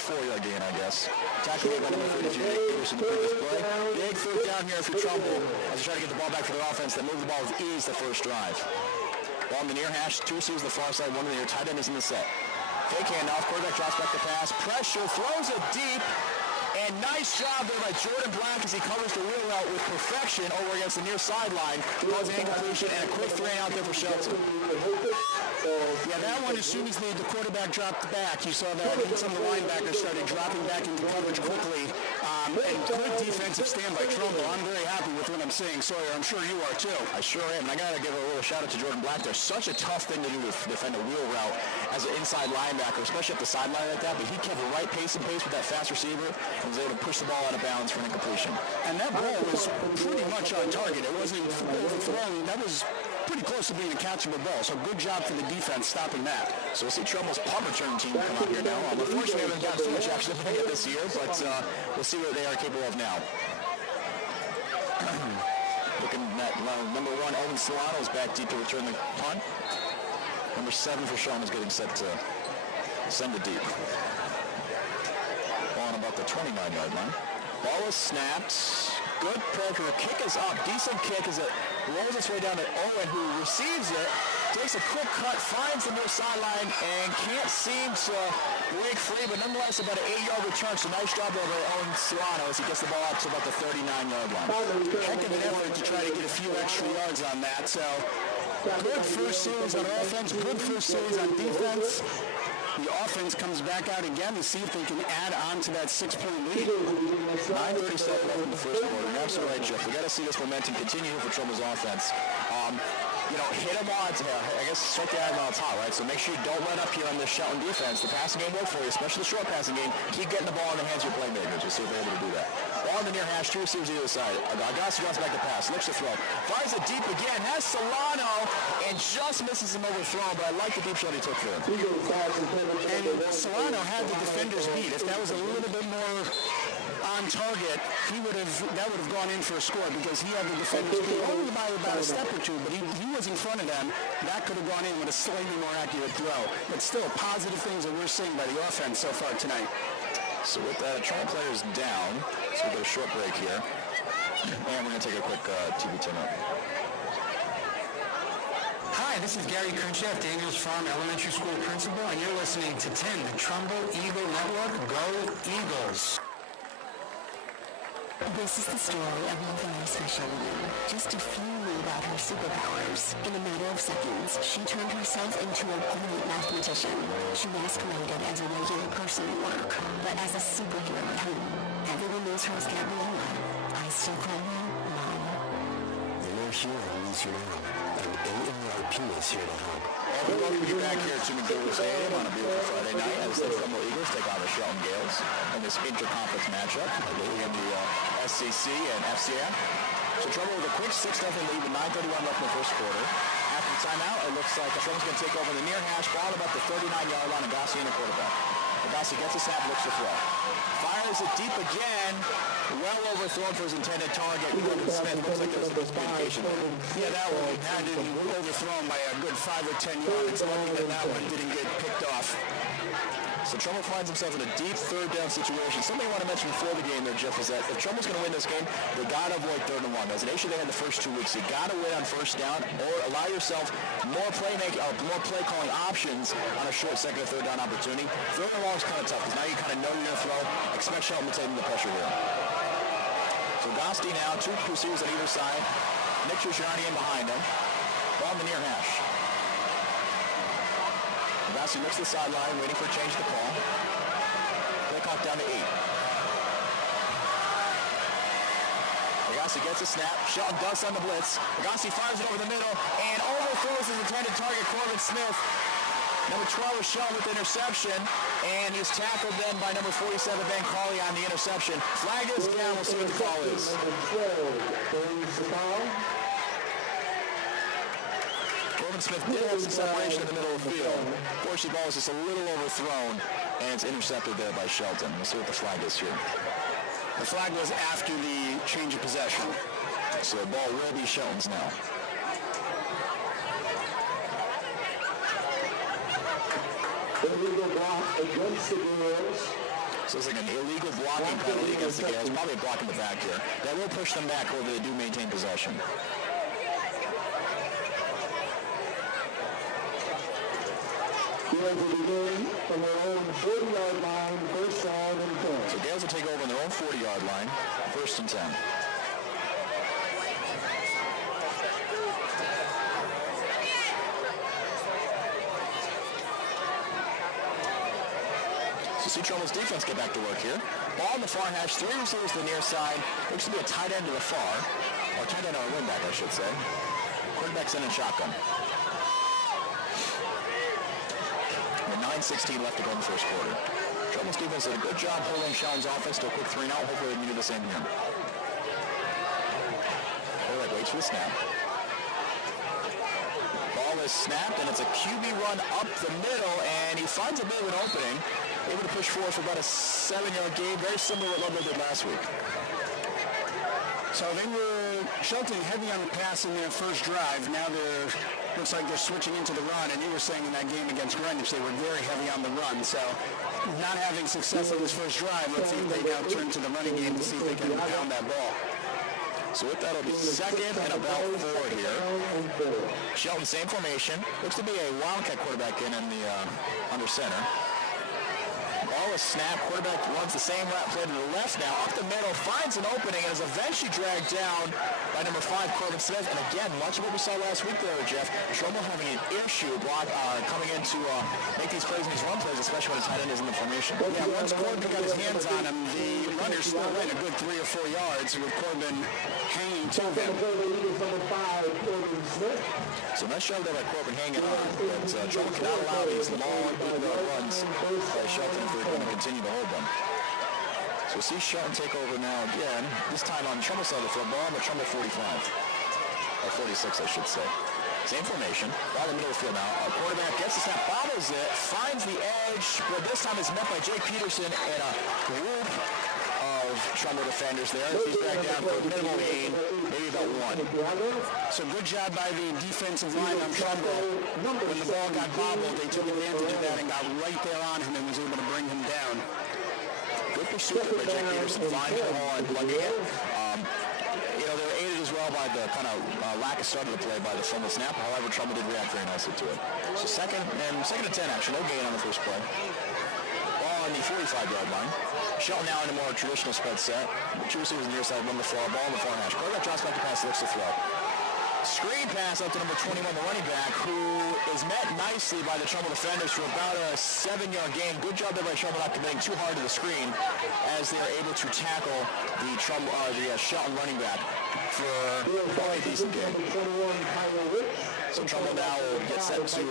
4-yard gain, I guess. Tackle by number 32, Intermission, the previous play. Big third down here for Trumbull as they try to get the ball back for their offense that moved the ball with ease the first drive. Ball in the near hash, 2 receivers the far side, 1 in the near. Tight end is in the set. Fake handoff, quarterback drops back to pass. Pressure, throws it deep. And nice job there by Jordan Black as he covers the wheel route with perfection over against the near sideline. Throws an incompletion and a quick 3 out there for Shelton. Yeah, that one, as soon as the quarterback dropped back, you saw that some of the linebackers started dropping back into coverage quickly. And good defensive stand by Trumbull. I'm very happy with what I'm seeing. Sawyer, I'm sure you are too. I sure am. And I got to give a little shout out to Jordan Black. There's such a tough thing to do to defend a wheel route as an inside linebacker, especially at the sideline like that. But he kept the right pace with that fast receiver and was able to push the ball out of bounds for an incompletion. And that ball was pretty much on target. It wasn't overthrown. That was pretty close to being a catchable ball. So good job for the defense stopping that. So we'll see Trumbull's punt return team come out here now. Unfortunately, we haven't got too much action this year, but we'll see what they are capable of now. Looking at number 1, Owen Solano is back deep to return the punt. Number 7 for Shelton is getting set to send it deep. Ball on about the 29-yard line. Ball is snapped. Good pressure. The kick is up. Decent kick as it rolls its way down to Owen, who receives it, takes a quick cut, finds the near sideline, and can't seem to break free, but nonetheless about an 8-yard return. So nice job over Owen Solano as he gets the ball up to about the 39-yard line. Heck of an effort to try to get a few extra yards on that. So good first series on offense, good first series on defense. The offense comes back out again to see if they can add on to that 6-point lead. 9:37 left in the first quarter. You're absolutely right, Jeff. We got to see this momentum continue for Trumbull's offense. Hit them on, I guess, strike the iron while it's hot, right? So make sure you don't let up here on this Shelton defense. The passing game worked for you, especially the short passing game. Keep getting the ball in the hands of your playmakers. We'll see if they're able to do that. Ball in the near hash, 2 receivers either side. Agassi drops back to pass, looks to throw. Fires it deep again, has Solano, and just misses him overthrown, but I like the deep shot he took there. And Solano had the defenders beat. If that was a little bit more on target, that would have gone in for a score because he had the defenders beat only by about a step or two, but he was in front of them. That could have gone in with a slightly more accurate throw. But still, positive things that we're seeing by the offense so far tonight. So with that, Trumbull players down, so we get a short break here. And we're going to take a quick TV timeout. Hi, this is Gary Crenshaw, Daniels Farm Elementary School Principal, and you're listening to 10, the Trumbull Eagle Network. Go Eagles! This is the story of a very special woman. Just a few knew about her superpowers. In a matter of seconds, she turned herself into a great mathematician. She masqueraded as a regular person at work, but as a superhero at home. Everyone knows her as Gabrielle. I still call her Mom. The new hero needs you now, and AARP is here to help. Welcome you back here to McDougal Stadium on a beautiful Friday night as the Trumbull Eagles take on the Shelton Gales in this interconference matchup in the SCC and FCM. So Trumbull with a quick 6-0 lead with 9:31 left in the first quarter. After the timeout, it looks like Trumbull's going to take over the near hash, ball about the 39-yard line, and Agassi in the quarterback. Agassi gets a snap, looks to throw. Fires it deep again. Well overthrown for his intended target. Gordon Smith looks like there was a miscommunication. Yeah, that one had to be overthrown by a good 5 or 10 yards. Lucky that one didn't get picked off. So Trumbull finds himself in a deep third down situation. Something I want to mention before the game there, Jeff, is that if Trumbull's going to win this game, they got to avoid 3rd and 1. As an issue they had the first 2 weeks, you got to win on first down or allow yourself more play calling options on a short 2nd or 3rd down opportunity. 3rd and 1 is kind of tough because now you kind of know you're going to throw. Expect Shelton to take the pressure here. So Gosti now, 2 receivers on either side. Nick Trujani in behind him. Ball in the near hash. Agassi looks to the sideline, waiting for a change to call. Kickoff down to 8. Agassi gets a snap. Shelton does on the blitz. Agassi fires it over the middle and overthrows his intended target, Corbin Smith. Number 12 is Shelton with the interception, and he's tackled then by number 47, Ben Cawley, on the interception. Flag is down. We'll see what the call is. Corbin Smith did have some separation in the middle of the field. Unfortunately, the ball was just a little overthrown, and it's intercepted there by Shelton. We'll see what the flag is here. The flag was after the change of possession. So the ball will be Shelton's now. Illegal block against the Gales. So it's like an illegal blocking penalty against the Gales. Probably a block in the back here. That will push them back over. They do maintain possession. Gales will begin from their own 40-yard line, first down and 10. So Gales will take over on their own 40-yard line, first and 10. So see Trumbull's defense get back to work here. Ball on the far hash, 3 receivers to the near side. Looks to be a tight end to the far. Or tight end or a wingback, I should say. Quarterback's in shotgun. 9:16 left to go in the first quarter. Trumbull's defense did a good job holding Shelton's offense to a quick 3-and-out. Hopefully they can do the same here. Quarterback waits for the snap. Ball is snapped, and it's a QB run up the middle, and he finds a bit of an opening. Able to push forward for about a 7-yard gain, very similar to what Ludlow did last week. So they were Shelton heavy on the pass in their first drive. Now looks like they're switching into the run, and you were saying in that game against Greenwich they were very heavy on the run. So not having success on this first drive, let's see if they now turn to the running game to see if they can pound that ball. So with that, it'll be second and about 4 here. Shelton, same formation. Looks to be a Wildcat quarterback in the under center. Ball is snapped. Quarterback runs the same route play to the left now. Up the middle, finds an opening, and is eventually dragged down by number 5, Corbin Smith. And again, much of what we saw last week there, Jeff, Trumbull having an issue coming in to make these plays and these run plays, especially when the tight end is in the formation. Yeah, once Corbin got his hands on him, the runners still went a good 3 or 4 yards with Corbin hanging to him. So nice job there by Corbin hanging on, but Trumbull cannot allow these long 8-yard runs by Shelton if they're going to continue to hold them. So we'll see Shelton take over now again, this time on Trumbull side of the field, ball on the Trumbull 45, or 46 I should say. Same formation, ball in the middle of the field now. Our quarterback gets the snap, bobbles it, finds the edge, but this time it's met by Jake Peterson and a group of Trumbull defenders there. He's back down for a minimal gain, maybe about 1. So good job by the defensive line on Trumbull. When the ball got bobbled, they took advantage of that and got right there on him and was able to bring him down. Good pursuit by Jake Peterson, finding the ball and plugging it. They were aided as well by the kind of lack of start of the play by the fumble snap. However, Trumbull did react very nicely to it. So second and 10 action, no gain on the first play. Ball on the 45-yard line. Shelton now in a more traditional spread set. 2 receivers on the near side, run the floor, ball on the far hash. Quarterback drops back to pass, looks to throw. Screen pass out to number 21, the running back, who is met nicely by the Trumbull defenders for about a 7-yard gain. Good job there by Trumbull not committing too hard to the screen as they are able to tackle the Shelton running back for a decent gain. So Trumbull now will get set to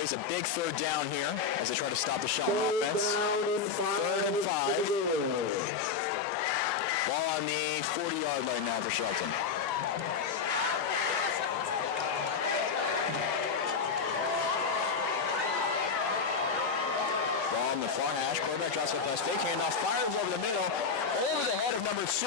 face a big 3rd down here as they try to stop the Shelton offense. 3rd and 5. Ball on the 40-yard line now for Shelton. Ball on the far hash. Quarterback drops the pass. Fake handoff. Fires over the middle. Over the head of number 2.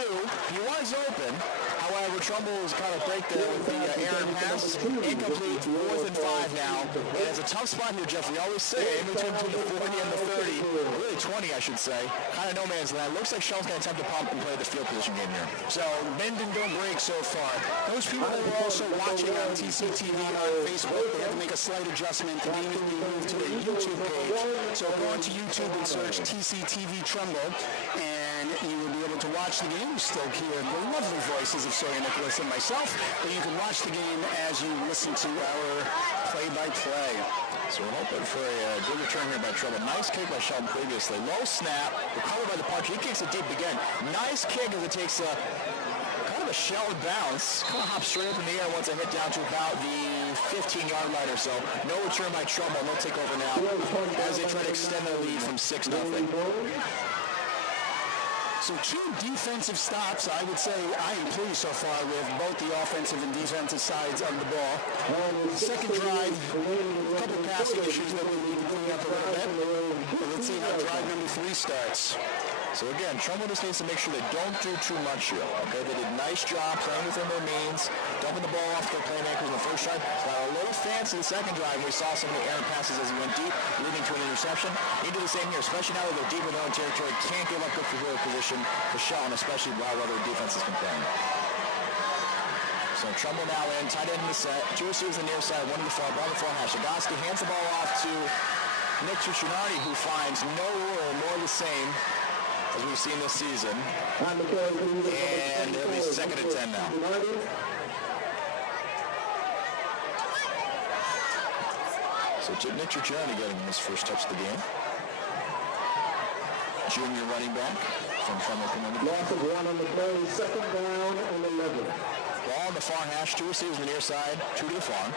He was open. However, Trumbull is kind of break there with the errant pass. Incomplete, 4th and 5 now. And it's a tough spot here, Jeff. We always say in between the 40 and the 30, really 20, I should say. Kind of no man's land. Looks like Shelton's going to attempt to pump and play the field position game here. So, bend and don't break so far. Those people that were also watching on TCTV on Facebook, they had to make a slight adjustment to be moved to the YouTube page. So go onto YouTube and search TCTV Trumbull, and you will be able to watch the game. You still hear the lovely voices of Sawyer Nicholas and myself, but you can watch the game as you listen to our play-by-play. So we're hoping for a good return here by Trumbull. Nice kick by Shelton previously. Low snap, recovered by the puncher. He kicks it deep again. Nice kick as it takes a kind of a Shelton bounce. Kind of hops straight up in the air once it hit down to about the 15-yard line or so. No return by Trumbull. No takeover now as they try to extend their lead from 6-0. So 2 defensive stops, I would say I am pleased so far with both the offensive and defensive sides of the ball. Second drive, a couple passing issues that we need to clean up a little bit. But let's see how drive number 3 starts. So again, Trumbull just needs to make sure they don't do too much here. Okay, they did a nice job playing within their means, dumping the ball off their playmakers in the first drive. Got a little fancy the second drive. We saw some of the errant passes as he went deep, leading to an interception. He did the same here, especially now that they're deep in their own territory. Can't give up good field position for Shelton, especially while other defense has been playing. So Trumbull now in, tight end in the set. Two receivers on the near side, one in the far, ball in the far hash. Agosti hands the ball off to Nick Tuccinardi, who finds no room, more the same as we've seen this season. And it'll be 2nd and 10 now. So Nick Tuccinardi getting his first touch of the game. Junior running back from Trumbull. Loss of 1 on the play, 2nd down and 11. Ball on the far hash, two receivers on the near side, two to the far.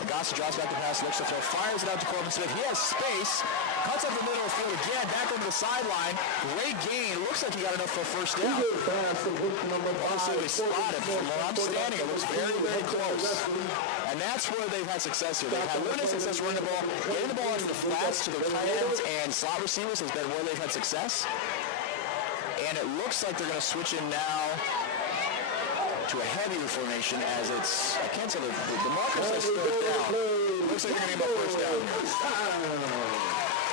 Agosti drops back the pass, looks to throw, fires it out to Corbin Smith. He has space, cuts up the middle of the field again, back over the sideline. Great gain. It looks like he got enough for a first down. Also, they spotted from where I'm standing. It looks very, very close. And that's where they've had success here. They've had limited success running the ball. Getting the ball into the flats to their tight ends and slot receivers has been where they've had success. And it looks like they're going to switch in now to a heavier formation as it's, I can't tell, the marker says third down. It looks like they're going to get a first down here.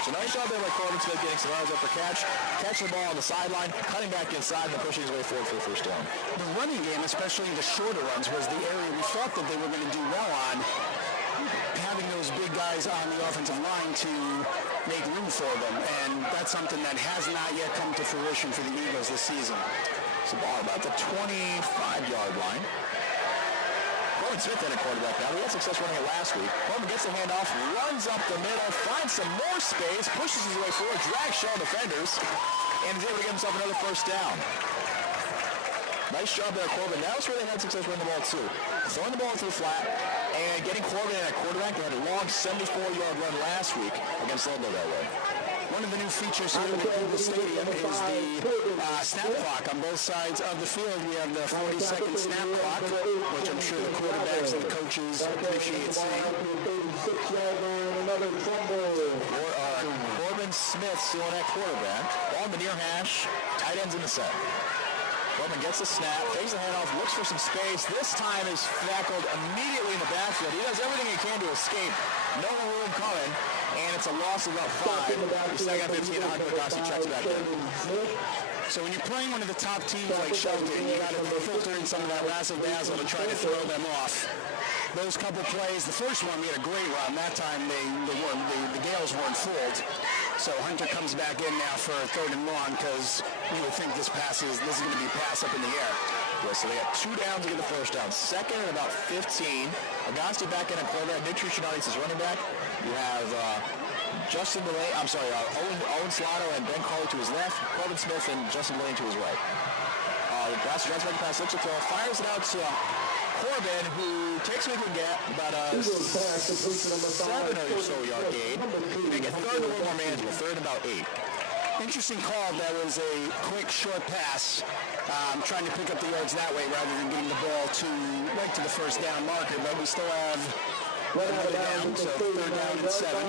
So nice job there by Corbin Smith getting some yards up for catching the ball on the sideline, cutting back inside, and pushing his way forward for the first down. The running game, especially the shorter runs, was the area we thought that they were going to do well on, having those big guys on the offensive line to make room for them, and that's something that has not yet come to fruition for the Eagles this season. So ball about the 25-yard line. Corbin Smith had a quarterback now. He had success running it last week. Corbin gets the handoff, runs up the middle, finds some more space, pushes his way forward, drags Shaw defenders, and is able to get himself another first down. Nice job there, Corbin. That's where they had success running the ball, too. Throwing the ball into the flat and getting Corbin in at quarterback. They had a long 74-yard run last week against Ludlow that way. One of the new features here at the stadium is the snap clock on both sides of the field. We have the 40-second snap clock, which I'm sure the quarterbacks and the coaches appreciate seeing. Corbin Smith still at quarterback. Ball in the near hash. Tight ends in the set. Corbin gets the snap, takes the handoff, looks for some space. This time is tackled immediately in the backfield. He does everything he can to escape. No room coming, and it's a loss of about 5. He's still got 15. Agosti checks back in. So when you're playing one of the top teams like Shelton, you got to filter in some of that razzle-dazzle to try to throw them off. Those couple plays, the first one we had a great run. That time the Gales weren't fooled. So Hunter comes back in now for 3rd and 1 because you would think this is going to be a pass up in the air. Yeah, so they got 2 downs to get the first down. 2nd and about 15. Agosti back in at quarterback. Nick Tuccinardi is running back. You have Owen Slotto and Ben Carley to his left. Corbin Smith and Justin Delaney to his right. Agosti drives back the pass, looks to throw, fires it out to Corbin, who takes what he can get, about a 7 or so yard gain. Make it 3rd a little more manageable, 3rd about 8. Interesting call. That was a quick, short pass, trying to pick up the yards that way rather than getting the ball right to the first down marker, but we still have another down, so 3rd down and 7.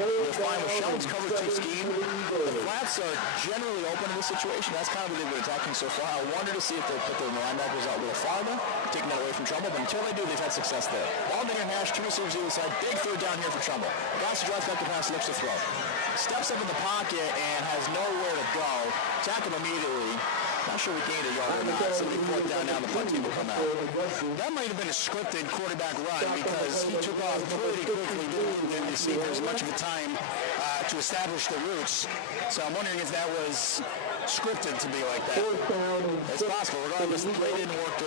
You'll find with Shelton's cover 2 scheme, the flats are generally open in this situation. That's kind of what they've been attacking so far. I wonder to see if they'll put their linebackers out a little farther, taking that away from Trumbull, but until they do, they've had success there. Ball in the hash, 2 receivers either side, big 3rd down here for Trumbull. Agosti drives back the pass, looks to throw. Steps up in the pocket and has nowhere to go. Tackle immediately. Not sure we gained a yard or not. So we 4th down now, the punt team will come out. That might have been a scripted quarterback run because he took off pretty quickly, didn't give the receivers much of a time to establish the routes. So I'm wondering if that was scripted to be like that. It's possible. Regardless, the play didn't work to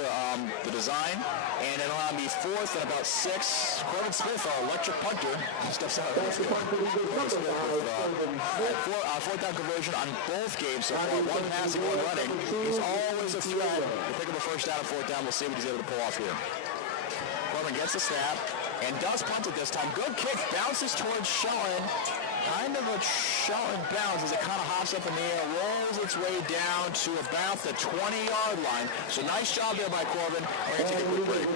the design, and it'll now be 4th and about 6. Corbin Smith, our electric punter, steps out of the field. Corbin Smith with 4th down conversion on both games. So one passing, one running. He's always a threat. We'll pick up a first down and 4th down. We'll see what he's able to pull off here. Corbin gets the snap and does punt it this time. Good kick. Bounces towards Shelton. Kind of a Shelton bounce as it kind of hops up in the air. Rolls its way down to about the 20-yard line. So nice job there by Corbin. We're going to take a quick break.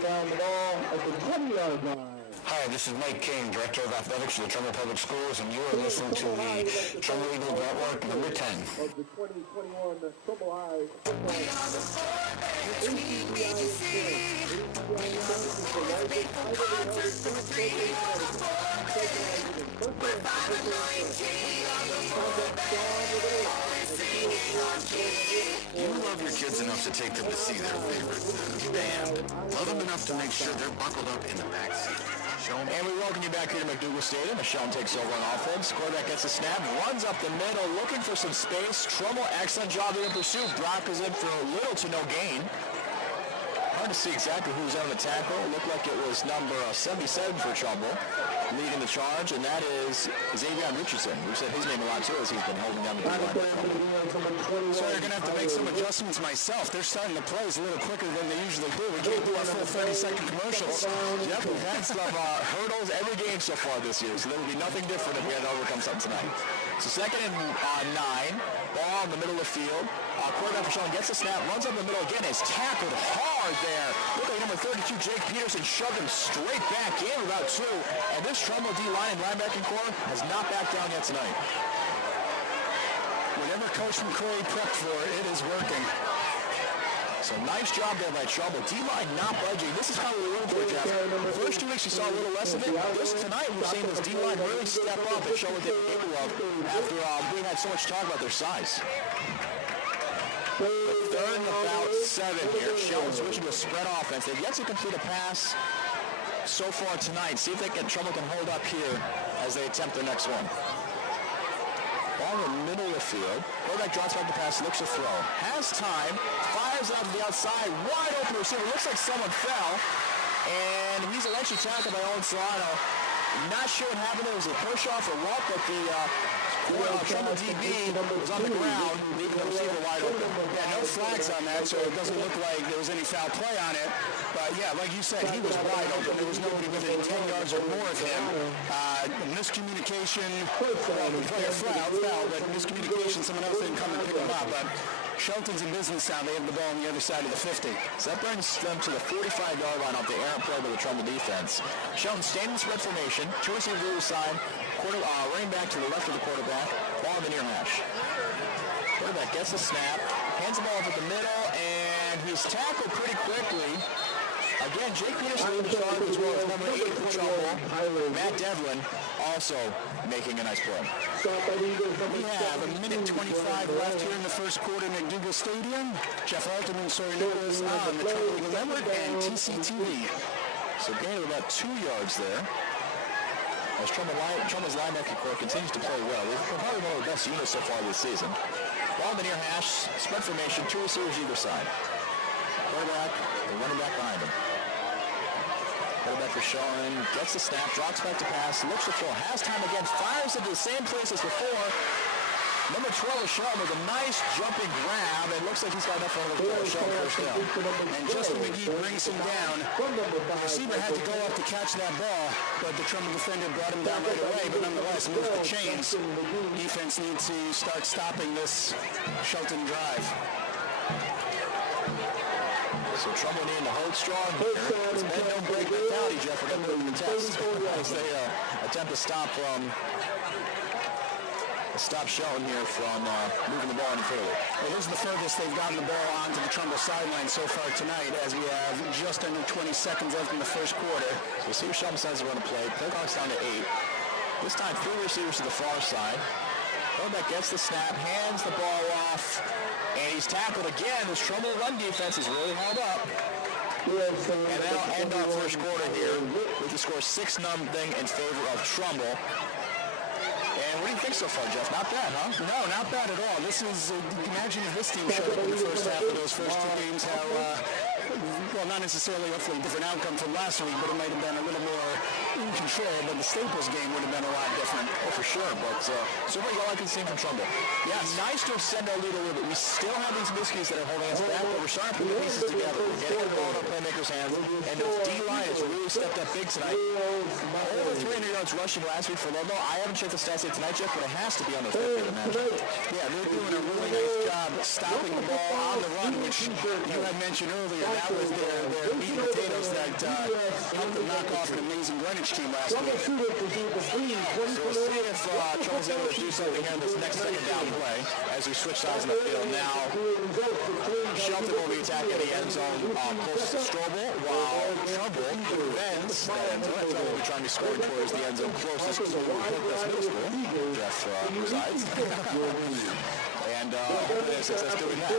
Hi, this is Mike King, Director of Athletics for the Trumbull Public Schools, and you are listening to the Trumbull Eagle Network, number 10. Of the 2021 Trumbull High football You love your kids enough to take them to see their favorite band. Love them enough to make sure they're buckled up in the back seat. And we welcome you back here to McDougal Stadium as Shelton takes over on offense. Quarterback gets a snap, runs up the middle, looking for some space. Trumbull, excellent job in pursuit. Brock is in for little to no gain. Hard to see exactly who was on the tackle. It looked like it was number 77 for Trumbull leading the charge, and that is Xavier Richardson. We've said his name a lot too as he's been holding down the line. So they're going to have to make some adjustments myself. They're starting the plays a little quicker than they usually do. We can't do our full 30-second commercials. Yep, we've had some hurdles every game so far this year, so there will be nothing different if we had to overcome something tonight. So second and 9, ball in the middle of the field. Quarterback for Shelton gets the snap, runs up the middle again, is tackled hard there. Look like number 32, Jake Peterson, shoved him straight back in about 2. And this Trumbull D-line and linebacking core has not backed down yet tonight. Whatever Coach McCrory prepped for, it is working. So nice job there by Trumbull. D-line not budging. This is how we were for Jeff. The first 2 weeks you saw a little less of it. Tonight we're seeing this D-line really step up and show what they're capable of after we had so much talk about their size. Third and about 7 here. Shelton switching to a spread offense. They've yet to complete a pass so far tonight. See if Trumbull can hold up here as they attempt their next one. Ball in the middle of the field. Quarterback drops back the pass, looks to throw. Has time, fires out to the outside. Wide open receiver. Looks like someone fell. And he's eventually tackled by Onside. Not sure what happened. It was a push-off or what, but the Trumbull DB was on the ground, leaving the receiver wide open. Yeah, no flags on that, so it doesn't look like there was any foul play on it. But yeah, like you said, he was wide open. There was nobody within 10 yards or more of him. Miscommunication, well, the player foul, but miscommunication, someone else didn't come and pick him up. But Shelton's in business now. They have the ball on the other side of the 50. So that brings them to the 45-yard line off the errant play by the Trumbull defense. Shelton staying in spread formation, 2 receivers to the side, running back to the left of the quarterback, ball in the near hash. Quarterback gets the snap, hands the ball off at the middle, and he's tackled pretty quickly. Again, Jake Peterson in the charge as well as number 8 for Trumbull. Matt Devlin also making a nice play. We have 1:25 left here in the first quarter in McDougal Stadium. Jeff Alterman, Sawyer Nicholas on the Trumbull Eagle Network and TCTV. So gain of about 2 yards there. As Trumbull's linebacking core continues to play well. They're probably one of the best units so far this season. Ball in the near hash, spread formation, 2 receivers either side. Quarterback and running back behind him. Quarterback for Shelton, gets the snap, drops back to pass, looks to throw, has time again, fires into the same place as before. Number 12 is Shelton with a nice jumping grab, and looks like he's got enough for Shelton first down. And Justin McGee brings him down. The receiver had to go up to catch that ball, but the Trumbull defender brought him down right away, but nonetheless moves the chains. Defense needs to start stopping this Shelton drive. So Trumbull needing to hold strong here. It's been no break mentality, Jeff. We're going to put in the test as they attempt to stop Shelton here from moving the ball any further. Well, this is the furthest they've gotten the ball onto the Trumbull sideline so far tonight, as we have just under 20 seconds left in the first quarter. So we'll see what Shelton decides to run a play. Play clock's down to 8. This time, 3 receivers to the far side. Quarterback gets the snap, hands the ball off, and he's tackled again. This Trumbull run defense is really held up. And that'll end our first quarter here with the score 6-0 in favor of Trumbull. And what do you think so far, Jeff? Not bad, huh? No, not bad at all. This is, imagine if this team showed up in the first half of those first 2 games, how, well, not necessarily hopefully a different outcome from last week, but it might have been a little more in control, but the Staples game would have been a lot different. Oh, for sure, but so far you all I can see from Trumbull. Yeah, it's nice to extend our lead a little bit. We still have these miscues that are holding us back, but we're starting to put the pieces together. We're getting the ball in our playmakers' hands, and the D-line has really stepped up big tonight. Over 300 yards rushing last week for Ludlow. I haven't checked the stats yet tonight, Jeff, but it has to be on the 50 match. Yeah, they're doing a really nice job stopping the ball on the run, which you had mentioned earlier. That was their meat and potatoes that helped them knock off an amazing Greenwich team last week. So we'll see if Trumble's able to do something here in this next second down play as we switch sides in the field. Now, Shelton will be attacking the end zone closest to Strobel, while Trumbull defends the end zone. Trumbull will be trying to score towards the end zone closest to Hillcrest Middle School. Jeff resides. And hopefully they have success doing that.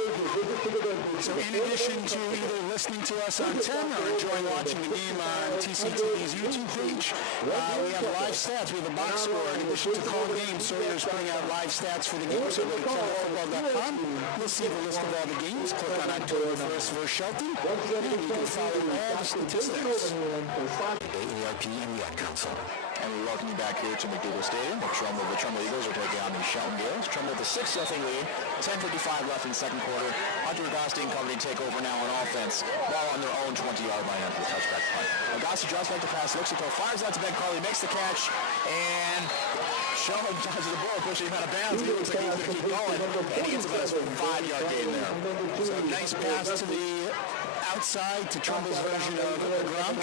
So in addition to either listening to us on 10 or enjoying watching the game on TCTV's YouTube page, we have live stats. We have a box score. In addition to call games, Sawyer's putting out live stats for the game. So go to TenderFootball.com. You'll see the list of all the games. Click on October 1st versus Shelton, and you can follow all the statistics. AARP and the Ad Council. And we welcome you back here to McDougal Stadium. The Trumbull Eagles are taking on the Shelton Gales. Trumbull with a 6-0 lead. 10:55 left in the second quarter. Hunter Agassi and company take over now on offense. Ball on their own 20-yard line after the touchback punt. Agassi drops back to pass, looks to throw, fires out to Ben Carley, makes the catch, and Shelton dodges the ball, pushing him out of bounds. He looks like he's going to keep going, and he gets about his 5-yard gain there. So a nice pass to the outside to Trumbull's version of Gronk.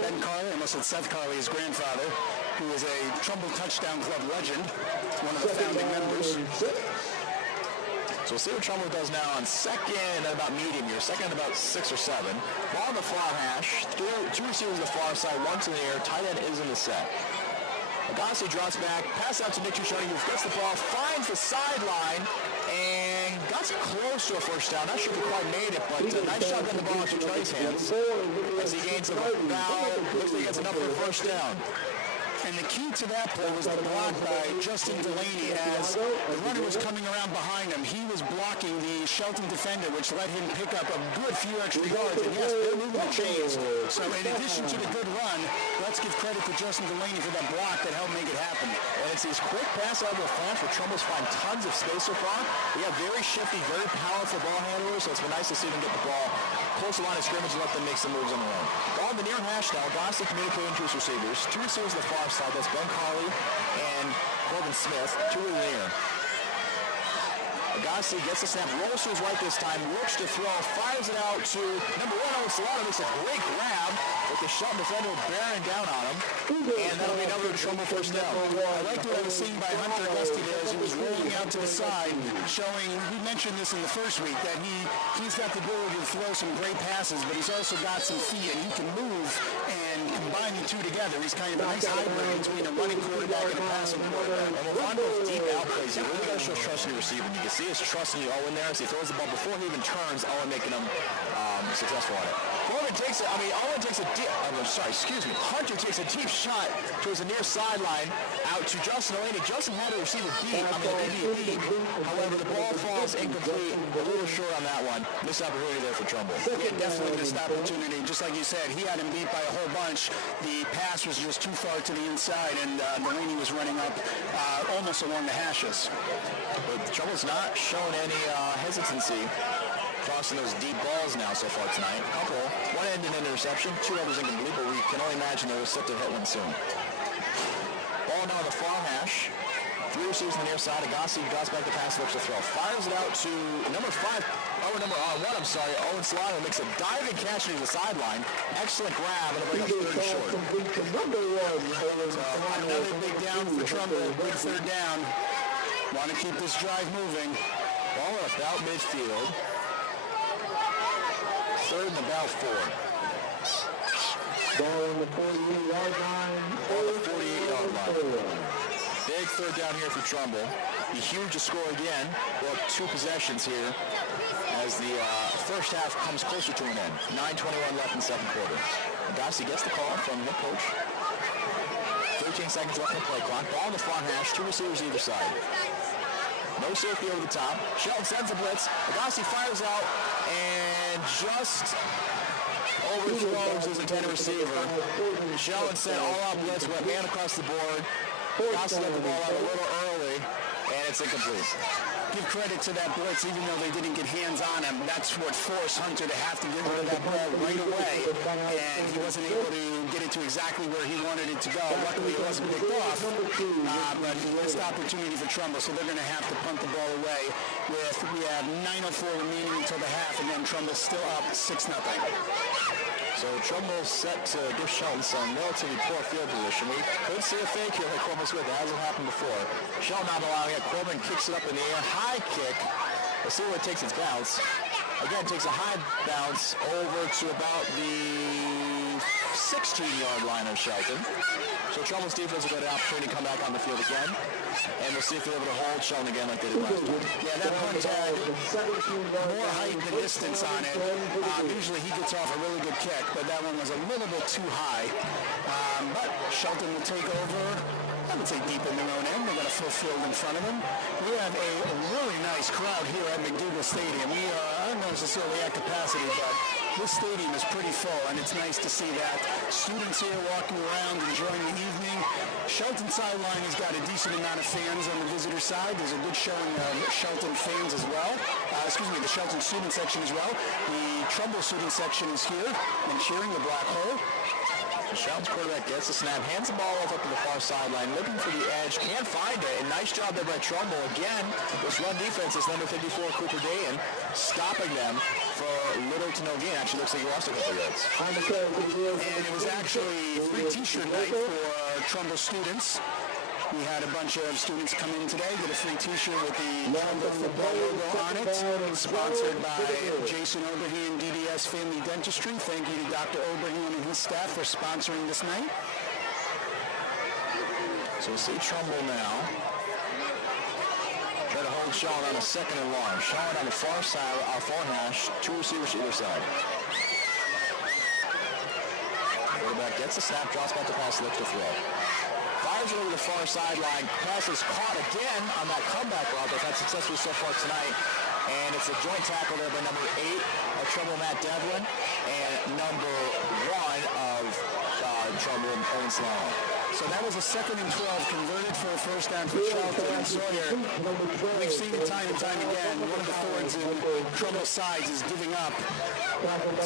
Ben Carley, I almost said Seth Carley, his grandfather, who is a Trumbull Touchdown Club legend, one of the founding members. So we'll see what Trumbull does now on second at about medium here, second at about 6 or 7. Ball on the far hash, two receivers on the far side, one to the air, tight end is in the set. Agassi drops back, pass out to Nick Tushoni, who gets the ball, finds the sideline, and got close to a first down. Not sure if he quite made it, but nice shot on the ball into Trey's hands as he gains about, looks like he gets enough for a first down. And the key to that play was the block by Justin Delaney as the runner was coming around behind him. He was blocking the Shelton defender, which let him pick up a good few extra yards. And yes, they're moving the chains. So in addition to the good run, let's give credit to Justin Delaney for that block that helped make it happen. And it's these quick pass out of the flash where Trumbull's find tons of space so far. We have very shifty, very powerful ball handlers, so it's been nice to see them get the ball close to the line of scrimmage and let them make some moves on their own. Ball on the near hash now. Agassi communicating to his receivers. Two receivers on the far side. That's Ben Carley and Corbin Smith. Two in the air. Agassi gets the snap, rolls to his right this time, looks to throw, fires it out to number 1, Solano, makes a great grab, with the Shelton defender bearing down on him, and that'll be another Trumbull first down. I liked what I was seeing by Hunter Agassi there as he was rolling out to the side, showing, we mentioned this in the first week, that he's got the ability to throw some great passes, but he's also got some feet, and he can move and combine the two together. He's kind of a nice hybrid between a running quarterback and a passing quarterback. And we'll find those deep out plays. You really got to show trust in your receiver. You can see his trust in the Owen there as he throws the ball before he even turns. Owen making him successful on it. Hunter takes a deep shot towards the near sideline out to Justin Delaney. Justin had a receiver beat. However, the ball falls incomplete. A little short on that one. Missed opportunity there for Trumbull. Yeah, definitely missed opportunity. Just like you said, he had him beat by a whole bunch. The pass was just too far to the inside, and Delaney was running up almost along the hashes. But Trumbull's not showing any hesitancy crossing those deep balls now so far tonight. One end an interception, 2 others incomplete, but we can only imagine they're set to hit one soon. Ball now on the far hash. 3 receivers on the near side. Agassi drops back the pass, looks to throw. Fires it out to number 1, Owen Solano makes a diving catch to the sideline. Excellent grab, and a bring up third and short. Another big down for Trumbull, big third down. Want to keep this drive moving. Ball about midfield. Third and about 4. Ball on the 48-yard line. On the 48-yard line. Big third down here for Trumbull. Be huge to score again. We'll have 2 possessions here as the first half comes closer to an end. 9:21 left in the second quarter. Agassi gets the call from the coach. 13 seconds left in the play clock. Ball on the front hash. 2 receivers either side. No safety over the top. Shelton sends a blitz. Agassi fires out and just overthrows his intended receiver. Shelton sent all-out blitz, went man across the board. Agassi got the ball out a little early, and That's incomplete. Give credit to that blitz, even though they didn't get hands on him. That's what forced Hunter to have to get rid of that ball right away, and he wasn't able to get it to exactly where he wanted it to go. Luckily, it wasn't picked off, but missed opportunity for Trumbull, so they're going to have to punt the ball away. We have 9:04 remaining until the half, and then Trumbull's still up 6-0. So Trumbull set to give Shelton some relatively poor field position. We could see a fake here like Corbin Smith. That hasn't happened before. Shelton not allowing it. Corbin kicks it up in the air. High kick. Let's see where it takes its bounce. Again, takes a high bounce over to about the 16-yard line of Shelton. So Trumbull's defense will get an opportunity to come back on the field again. And we'll see if they're able to hold Shelton again like they did last time. Yeah, that punt had more height than distance on it. Usually he gets off a really good kick, but that one was a little bit too high. But Shelton will take over, I would say deep in their own end. They've got a full field in front of them. We have a really nice crowd here at McDougal Stadium. We are, I don't know necessarily at capacity, but this stadium is pretty full, and it's nice to see that. Students here walking around, enjoying the evening. Shelton sideline has got a decent amount of fans on the visitor side. There's a good showing of Shelton fans as well. The Shelton student section as well. The Trumbull student section is here and cheering the Black Hole. Shelton's quarterback gets the snap, hands the ball off up to the far sideline, looking for the edge, can't find it, and nice job there by Trumbull. Again, this run defense is number 54, Cooper Dayan, stopping them for little to no gain. Actually looks like he lost a couple yards. And it was actually free t-shirt night for Trumbull students. We had a bunch of students come in today, get a free t-shirt with the Trumbull football logo on it, sponsored by Jason Oberhan, DDS Family Dentistry. Thank you to Dr. Oberhan and his staff for sponsoring this night. So we'll see Trumbull now. Try to hold Shelton on a second and long. Shelton on the far side, our far hash, two receivers either side. Quarterback gets the snap, drops back to pass, looks to throw. Fires it over the far sideline. Pass is caught again on that comeback route they've had successfully so far tonight. And it's a joint tackle there by number 8 of Trumbull, Matt Devlin, and number 1 of Trumbull, Owen Sloan. So that was a 2nd and 12 converted for a first down for Shelton and Sawyer. We've seen it time and time again. One of the thorns in Trumbull's sides is giving up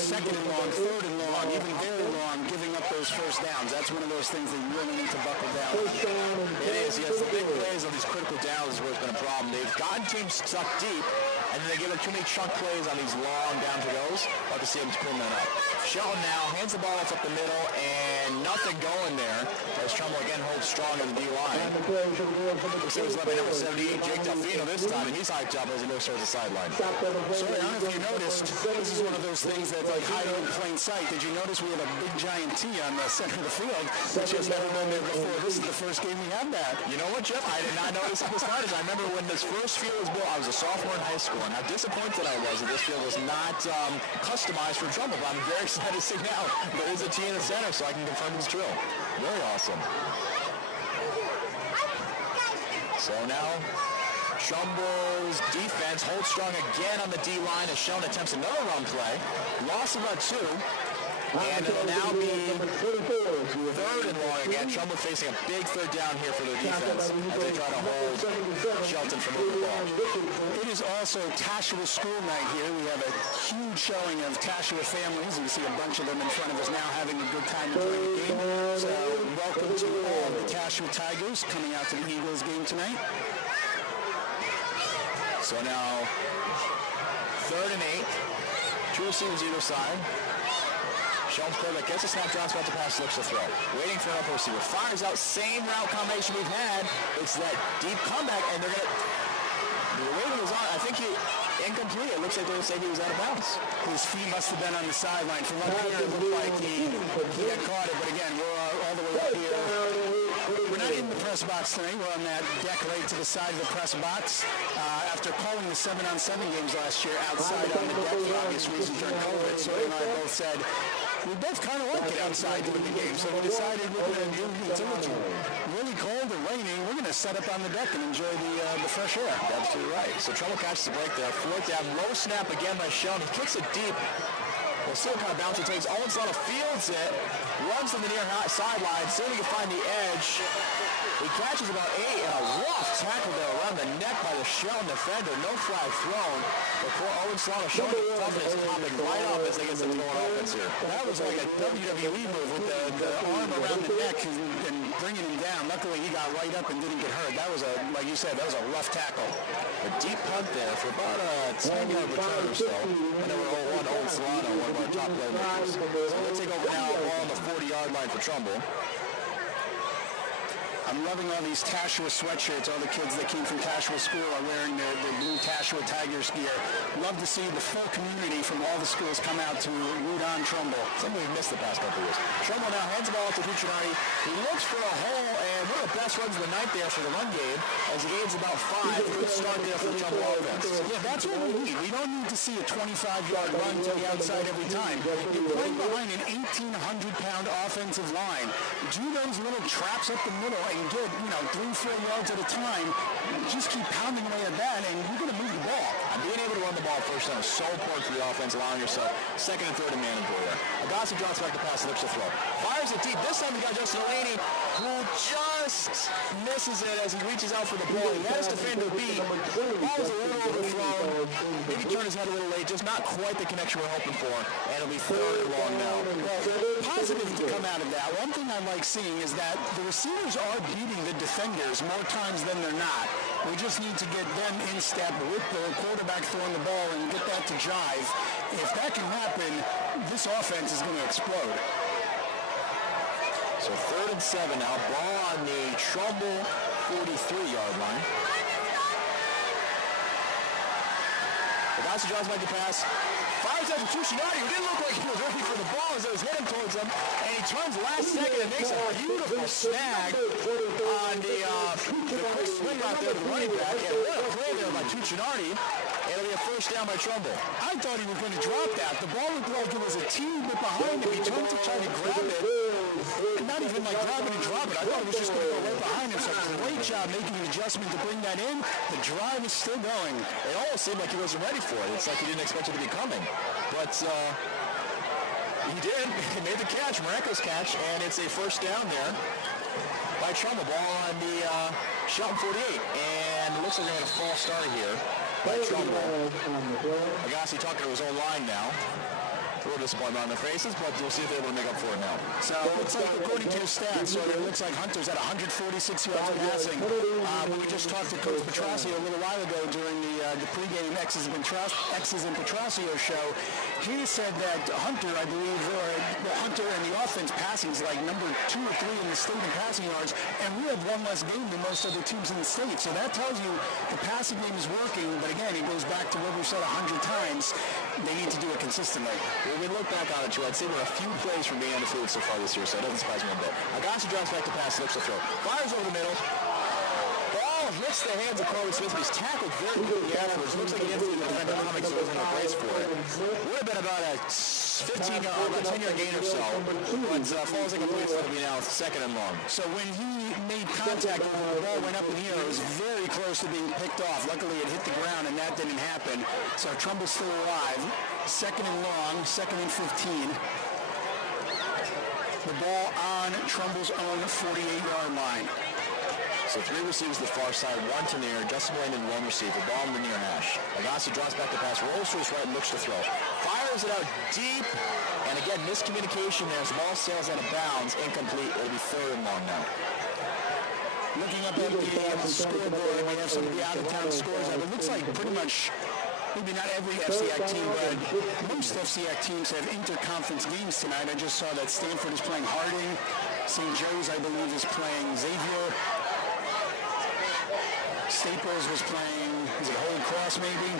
2nd and long, 3rd and long, even very long, giving up those first downs. That's one of those things they really need to buckle down. It is, yes. The big plays on these critical downs is where it's been a problem. They've gotten teams stuck deep, and then they give up too many chunk plays on these long down to goes. I'll have to see them pulling that up. Shelton now hands the ball off up the middle, and nothing going there as Trumbull again holds strong in the D-line. Looks like it was led by number 78, Jake Delfino this time, and he's hyped up as he looks towards the sideline. Sorry, I don't know if you noticed, this is one of those things that's like hiding in plain sight. Did you notice we had a big giant T on the center of the field, which has never been there before? This is the first game we had that. You know what, Jeff? I did not notice it was started. I remember when this first field was built, I was a sophomore in high school, and how disappointed I was that this field was not customized for Trumbull, but I'm very excited to see now there is a T in the center, so I can confirm it's true. Very awesome. So now Trumbull's defense holds strong again on the D-line as Shelton attempts another run play. Loss of about 2. And it'll now be 3rd and long again. Trumbull facing a big 3rd down here for their defense as they try to hold Shelton from moving the ball. It is also Tashua school night here. We have a huge showing of Tashua families. You see a bunch of them in front of us now having a good time enjoying the game. So welcome to all the Tashua Tigers coming out to the Eagles game tonight. So now 3rd and 8. 2 receivers either side. Shelton's quarterback gets a snap, drops back to pass, looks to throw. Waiting for an upper receiver. Fires out, same route combination we've had. It's that deep comeback, and they're going to... The waving is on. I think he... Incomplete. It looks like they would say he was out of bounds. His feet must have been on the sideline. From up here, it looked like he had caught it. But again, we're all the way up here. We're not in the press box tonight. We're on that deck right to the side of the press box. After calling the 7-on-7 games last year outside on the deck for obvious reasons during COVID, Sawyer and I both said we both kind of like it outside doing the game. So we decided we're going to do until it's really cold or raining. We're going to set up on the deck and enjoy the fresh air. Absolutely right. So Trumbull catches the break there. 4th down, low snap again by Shelton. He kicks it deep. Well, still kind of bouncy takes. Owens fields it. Runs to the near sideline. See if he can find the edge. He catches about 8 and a rough tackle there around the neck by the Shelton defender. No flag thrown. But Owen Solano showing his toughness, popping right up as they get some throwing offense here. That was like a WWE move with the arm around the neck and bringing him down. Luckily, he got right up and didn't get hurt. That was like you said, that was a rough tackle. A deep punt there for about a 10-yard return or so. And then we're 0-1 Owen Solano, one of our top playmakers. So let's take over now ball on the 40-yard line for Trumbull. I'm loving all these Tashua sweatshirts. All the kids that came from Tashua School are wearing their blue Tashua Tigers gear. Love to see the full community from all the schools come out to root on Trumbull. Something we've missed the past couple of years. Trumbull now hands the ball to Cuccinardi. He looks for a hole, and one of the best runs of the night there for the run game, as the game's about 5. Good start there for the Trumbull offense. Yeah, that's what we need. We don't need to see a 25-yard run to the outside every time. You're playing behind an 1,800-pound offensive line. Do those little traps up the middle and get, 3-4 yards at a time. Just keep pounding away at that, and you're going to move the ball. Being able to run the ball first down is so important for the offense, allowing yourself second and third and manageable there. Agassi drops back to pass, looks to throw. Fires it deep. This time we got Justin Delaney, who just misses it as he reaches out for the ball. He has his defender beat. Ball was a little overthrown. Maybe turned his head a little late. Just not quite the connection we're hoping for. And it'll be third and long now. Well, positive to come out of that. One thing I like seeing is that the receivers are beating the defenders more times than they're not. We just need to get them in step with the quarterback throwing the ball and get that to jive. If that can happen, this offense is going to explode. So 3rd and 7 now. Ball on the Trumbull 43-yard line. Agassi drops back to pass. Fires out to Cuccinardi, who didn't look like he was ready for the ball as it was heading towards him. And he turns last second and makes a beautiful snag on the quick swing out there to the running back. And what a play there by Cuccinardi. And it'll be a first down by Trumbull. I thought he was going to drop that. The ball looked like it was a teeny bit behind him. He turned to try to grab it. And not even like grab it and drop it. I thought it was just going to go right behind him. So great job making an adjustment to bring that in. The drive is still going. It almost seemed like he wasn't ready for it. It's like he didn't expect it to be coming. But he did. He made the catch, miraculous catch, and it's a first down there by Trumbull. Ball on the Shelton 48. And it looks like they're going to false start here by Trumbull. Agassi talking to his own line now. A little disappointment on their faces, but we'll see if they're able to make up for it now. So it looks like, according to your stats, so it looks like Hunter's at 146 yards passing. We just talked to Coach Petrosio a little while ago during the pregame X's and Petrosio show. He said that Hunter, I believe, Hunter and the offense passing is like number 2 or 3 in the state in passing yards, and we have one less game than most other teams in the state. So that tells you the passing game is working, but again, it goes back to what we've said 100 times. They need to do it consistently. When we look back on it, I'd say we're a few plays from being undefeated so far this year, so it doesn't surprise me one bit. Agassi drops back to pass, looks to throw. Fires over the middle. Ball hits the hands of Corbin Smith, but he's tackled very quickly afterwards. Looks like he hits the defender coming, so he wasn't a brace for it. Would have been about a 10-yard gain or so, but falls incomplete, so it'll be now second and long. So when he made contact when the ball went up in the air, it was very close to being picked off. Luckily, it hit the ground, and that didn't happen. So Trumbull's still alive. Second and long, second and 15. The ball on Trumbull's own 48-yard line. So 3 receivers to the far side, 1 to near, Justin Landon, 1 receiver, ball on the near hash. Agassi drops back to pass, rolls to his right, and looks to throw. Fires it out deep, and again, miscommunication there as the ball sails out of bounds, incomplete. It'll be third and long now. Looking up at the scoreboard, we have some of the out-of-town scores. It looks like pretty much, maybe not every FCAC team, but most FCAC teams have interconference games tonight. I just saw that Stanford is playing Harding. St. Joe's, I believe, is playing Xavier. Staples was playing, is it Holy Cross maybe?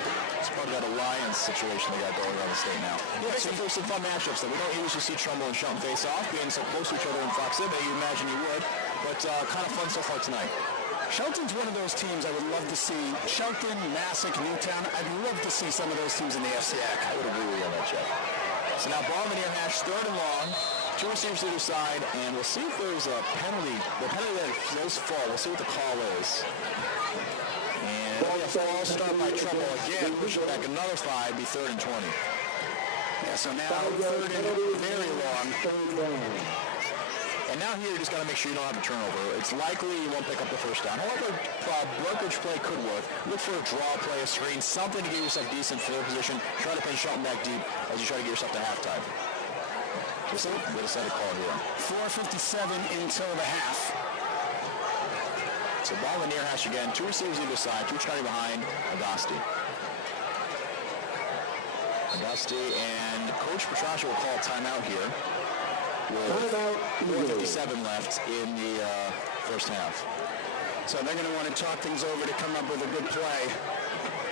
It's part of that alliance situation they got going around the state now. Yeah, so there's some fun matchups that we don't usually see Trumbull and Shelton face off, being so close to each other in proximity, you imagine you would, but kind of fun so far tonight. Shelton's one of those teams I would love to see. Shelton, Massac, Newtown, I'd love to see some of those teams in the FCAC. I would agree with you on that, Jeff. So now ball in the near hash, third and long. 2 receivers to either side, and we'll see if there's a penalty. The penalty that those fall, we'll see what the call is. And a false start by Trumbull again, pushing back another 5, be third and 20. Yeah, so now third and very long. And now here you just got to make sure you don't have a turnover. It's likely you won't pick up the first down. However, brokerage play could work. Look for a draw play, a screen, something to give yourself decent field position. Try to pin Shelton back deep as you try to get yourself to halftime. So we'll decide to call here. 4:57 until the half. So ball in the near hash again. Two receivers either side. Two trying behind Agasti. And Coach Petrasha will call a timeout here with 4:57 left in the first half. So they're going to want to talk things over to come up with a good play.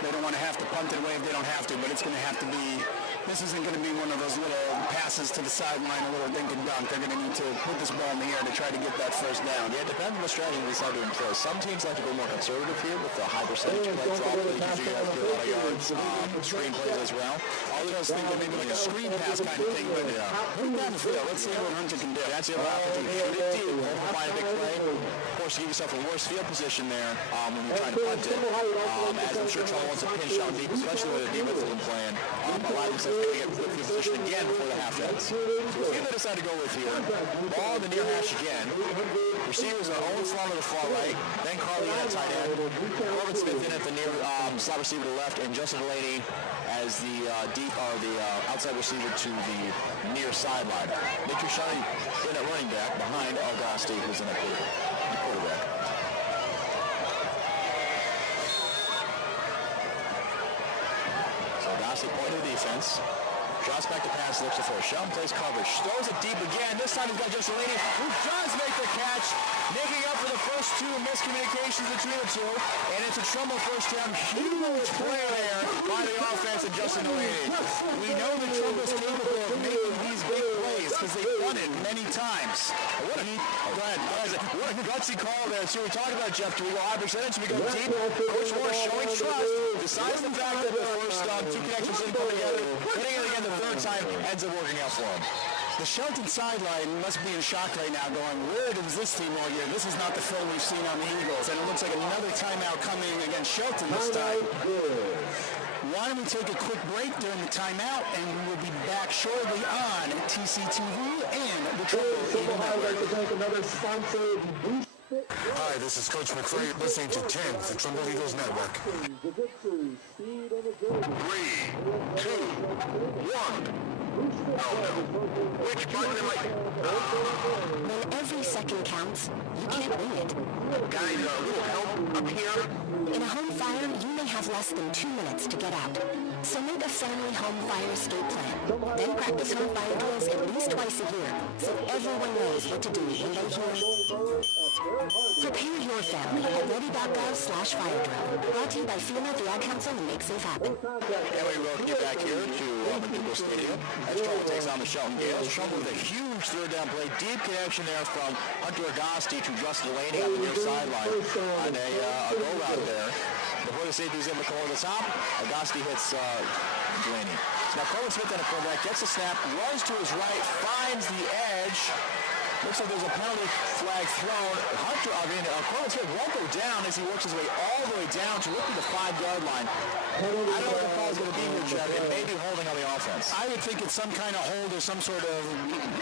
They don't want to have to punt it away if they don't have to, but it's going to have to be, this isn't going to be one of those little passes to the sideline, a little dink and dunk. They're going to need to put this ball in the air to try to get that first down. Yeah, it depends on the strategy they decide to employ. Some teams like to go more conservative here with the high percentage play drop. They usually have to get a lot of yards, screen plays as well. All of those things are maybe like a screen pass kind of thing, but put that in field. Let's see what Hunter can do. That's the other opportunity. Shoot it deep, find a big play. Of course, you give yourself a worse field position there when you're trying to punt it. As I'm sure Trumbull wants to pinch out deep, especially with the defense has been playing. Allow themselves to get a good field position again before the half ends. So what they decide to go with here, ball in the near hash again. Receivers are Owen Sloan to the far right, then Carly in at tight end, Corbin Smith in at the near slot receiver to the left, and Justin Delaney as the outside receiver to the near sideline. Nick Trishani in at running back behind Agasti, who's in at the quarterback. So Agasti pointing to the defense. Drops back to pass, looks for Shelton plays coverage. Throws it deep again. This time he's got Justin Delaney, who does make the catch, making up for the first two miscommunications between the two. And it's a Trumbull first down. Huge play there by the offense of Justin Delaney. We know that Trumble's capable of making these big plays because they've done it many times. What a gutsy call there. So we talked about Jeff. Do we go high percentage? Do we go deep? Coach Morris showing trust. Besides the fact that the first two connections didn't come together, hitting it again the third time ends up working out for him. The Shelton sideline must be in shock right now going, where was this team all year? This is not the film we've seen on the Eagles. And it looks like another timeout coming against Shelton this time. Why don't we take a quick break during the timeout, and we'll be back shortly on TCTV and the Trumbull Eagle Network. Hi, this is Coach McCray listening to 10, the Trumbull Eagles Network. 3, 2, 1. Oh no. Which button am I? When every second counts, you can't win it. Guys, a little help up here. In a home fire, you may have less than 2 minutes to get out. So make a family home fire escape plan. Then practice home fire drills at least twice a year, so everyone knows what to do when they hear. Prepare your family at ready.gov/fire drill. Brought to you by FEMA, the Ad Council, and Make Safe Happen. And we welcome you back here to McDougal Stadium as Trumbull takes on the Shelton Gales. Trumbull with a huge third down play. Deep connection there from Hunter Agasti to Justin Delaney on the near sideline on a go route there. Before the safety's in the corner of the top, Agasti hits Delaney. So now Corbin Smith on the quarterback gets a snap, runs to his right, finds the edge. Looks like there's a penalty flag thrown. Corbin Smith won't go down as he works his way all the way down to look at the 5-yard line. I don't know what the call is going to be here, Jeff. It may be holding on the offense. I would think it's some kind of hold or some sort of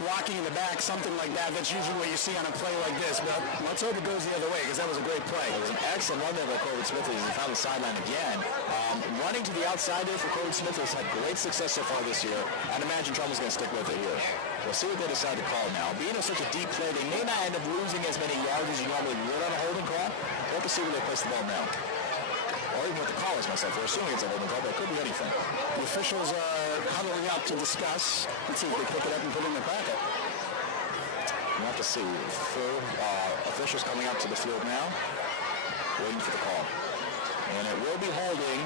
blocking in the back, something like that. That's usually what you see on a play like this. But let's hope it goes the other way because that was a great play. It was an excellent run there by Corbin Smith as he found the sideline again. Running to the outside there for Corbin Smith has had great success so far this year. I'd imagine Trumbull's going to stick with it here. We'll see what they decide to call now. Being such a deep play, they may not end up losing as many yards as you normally would on a holding call. We'll have to see where they place the ball now. Or even what the call is myself. We're assuming it's a holding call, but it could be anything. The officials are huddling up to discuss. Let's see if they pick it up and put it in their packet. We'll have to see. Officials coming out to the field now, waiting for the call. And it will be holding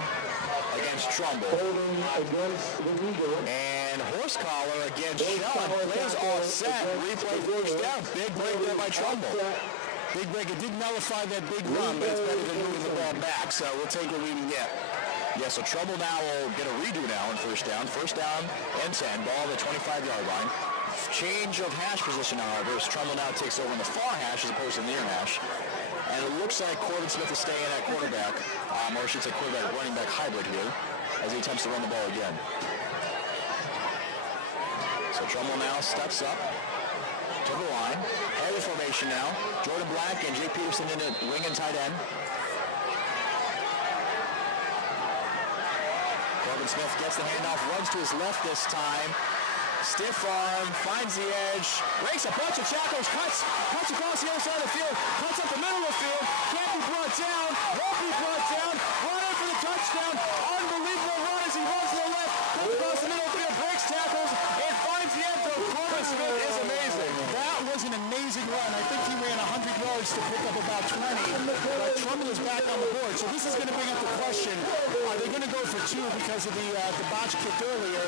against Trumbull. Holding against the Eagle. And horse collar against Shelton. Plays offset. Replay first down. Big break there by Trumbull. Big break. It did nullify that big run, but it's better than moving the ball back. So we'll take what we can get. Yeah, so Trumbull now will get a redo now on first down. First down and 10. Ball at the 25-yard line. Change of hash position, however, as Trumbull now takes over in the far hash as opposed to the near hash. And it looks like Corbin Smith is staying at quarterback, or I should say quarterback running back hybrid here, as he attempts to run the ball again. So Trumbull now steps up to the line, 2 formation now. Jordan Black and Jake Peterson in the wing and tight end. Corbin Smith gets the handoff, runs to his left this time. Stiff arm, finds the edge, breaks a bunch of tackles, cuts across the other side of the field, cuts up the middle of the field, can't be brought down, won't be brought down, running for the touchdown, unbelievable run as he runs to the left, cuts across the middle of the field, breaks tackles, and finds the end zone. Corbin Smith is amazing. That was an amazing run. I think he ran 100 yards to pick up about 20, but Trumbull is back on the board. So this is going to bring up the question, are they going to go for 2 because of the botch kick earlier?